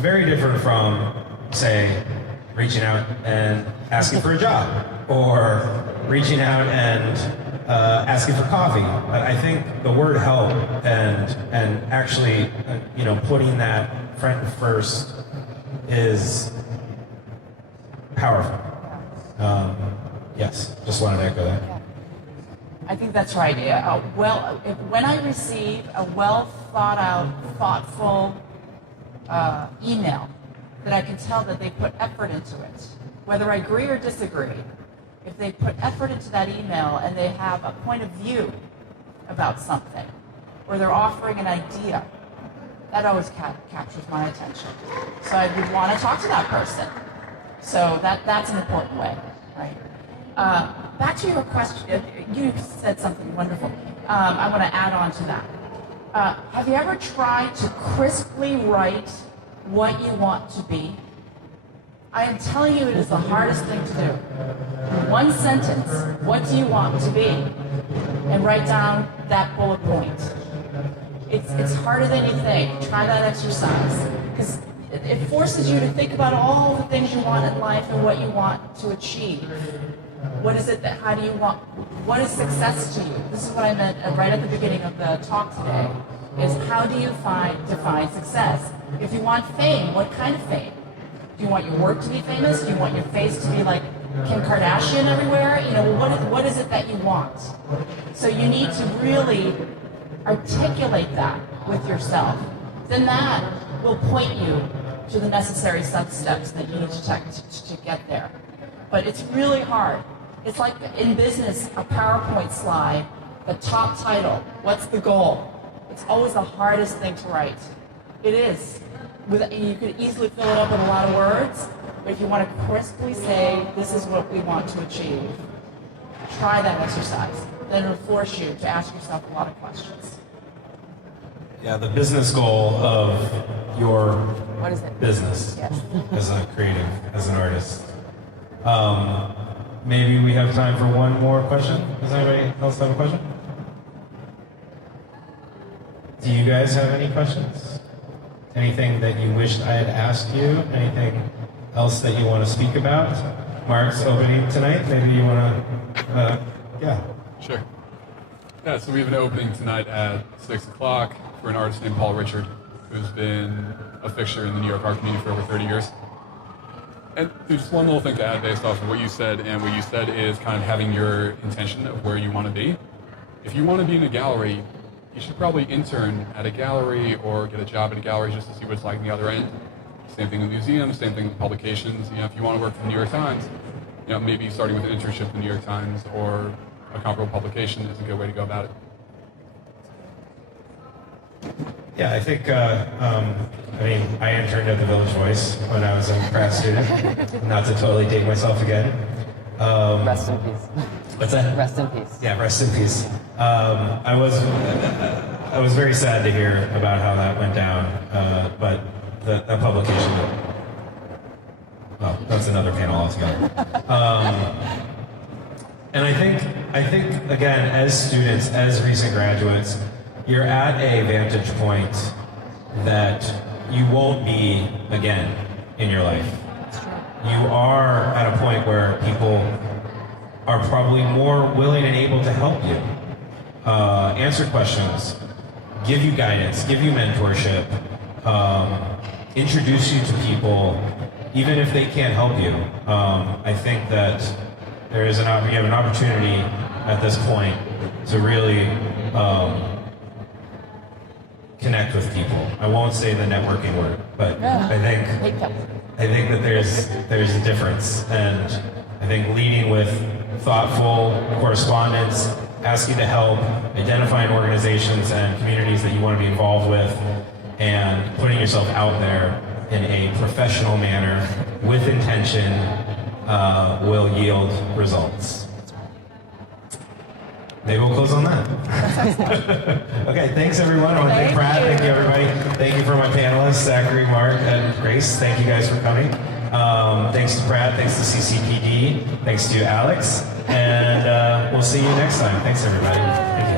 very different from, say, reaching out and asking for a job, or reaching out and asking for coffee. I think the word help and actually, you know, putting that friend first is powerful. Yes, just wanted to echo that. I think that's right. When I receive a well thought out, thoughtful email, that I can tell that they put effort into it, whether I agree or disagree, if they put effort into that email and they have a point of view about something, or they're offering an idea, that always captures my attention. So I would want to talk to that person. So that's an important way, right? Back to your question, you said something wonderful. I want to add on to that. Have you ever tried to crisply write what you want to be? I am telling you, it is the hardest thing to do. One sentence, what do you want to be? And write down that bullet point. It's harder than you think. Try that exercise. Because it forces you to think about all the things you want in life and what you want to achieve. What is it that, how do you want, what is success to you? This is what I meant right at the beginning of the talk today, is how do you define success? If you want fame, what kind of fame? Do you want your work to be famous? Do you want your face to be like Kim Kardashian everywhere? You know, what is it that you want? So you need to really articulate that with yourself. Then that will point you to the necessary steps that you need to take to get there. But it's really hard. It's like in business, a PowerPoint slide, the top title, what's the goal? It's always the hardest thing to write. It is. You could easily fill it up with a lot of words, but if you want to crisply say, this is what we want to achieve, try that exercise. Then it'll force you to ask yourself a lot of questions. Yeah, the business goal of your business Yes. as a creative, as an artist. Maybe we have time for one more question. Does anybody else have a question? Do you guys have any questions? Anything that you wished I had asked you? Anything else that you want to speak about? Mark's opening tonight. Maybe you want to, yeah. Sure. Yeah, so we have an opening tonight at 6 o'clock for an artist named Paul Richard, who's been a fixture in the New York art community for over 30 years. And there's just one little thing to add based off of what you said, and what you said is kind of having your intention of where you want to be. If you want to be in a gallery, you should probably intern at a gallery or get a job at a gallery just to see what it's like on the other end. Same thing with museums, same thing with publications. You know, if you want to work for the New York Times, you know, maybe starting with an internship at the New York Times or a comparable publication is a good way to go about it. Yeah, I think, I interned at the Village Voice when I was a grad student. Not to totally date myself again. Rest in peace. What's that? Rest in peace. Yeah, rest in peace. I was very sad to hear about how that went down, but that publication, well, that's another panel altogether. And I think again, as students, as recent graduates, you're at a vantage point that you won't be again in your life. You are at a point where people are probably more willing and able to help you, answer questions, give you guidance, give you mentorship, introduce you to people, even if they can't help you. I think that there is we have an opportunity at this point to really connect with people. I won't say the networking word, but I think that there's a difference, and I think leading with thoughtful correspondence, asking to help, identifying organizations and communities that you want to be involved with, and putting yourself out there in a professional manner with intention will yield results. Maybe we'll close on that. Okay, thanks everyone. I want to thank Brad. Thank you everybody. Thank you for my panelists, Zachary, Mark, and Grace. Thank you guys for coming. Thanks to Brad. Thanks to CCPD. Thanks to Alex. And we'll see you next time. Thanks everybody. Thank you.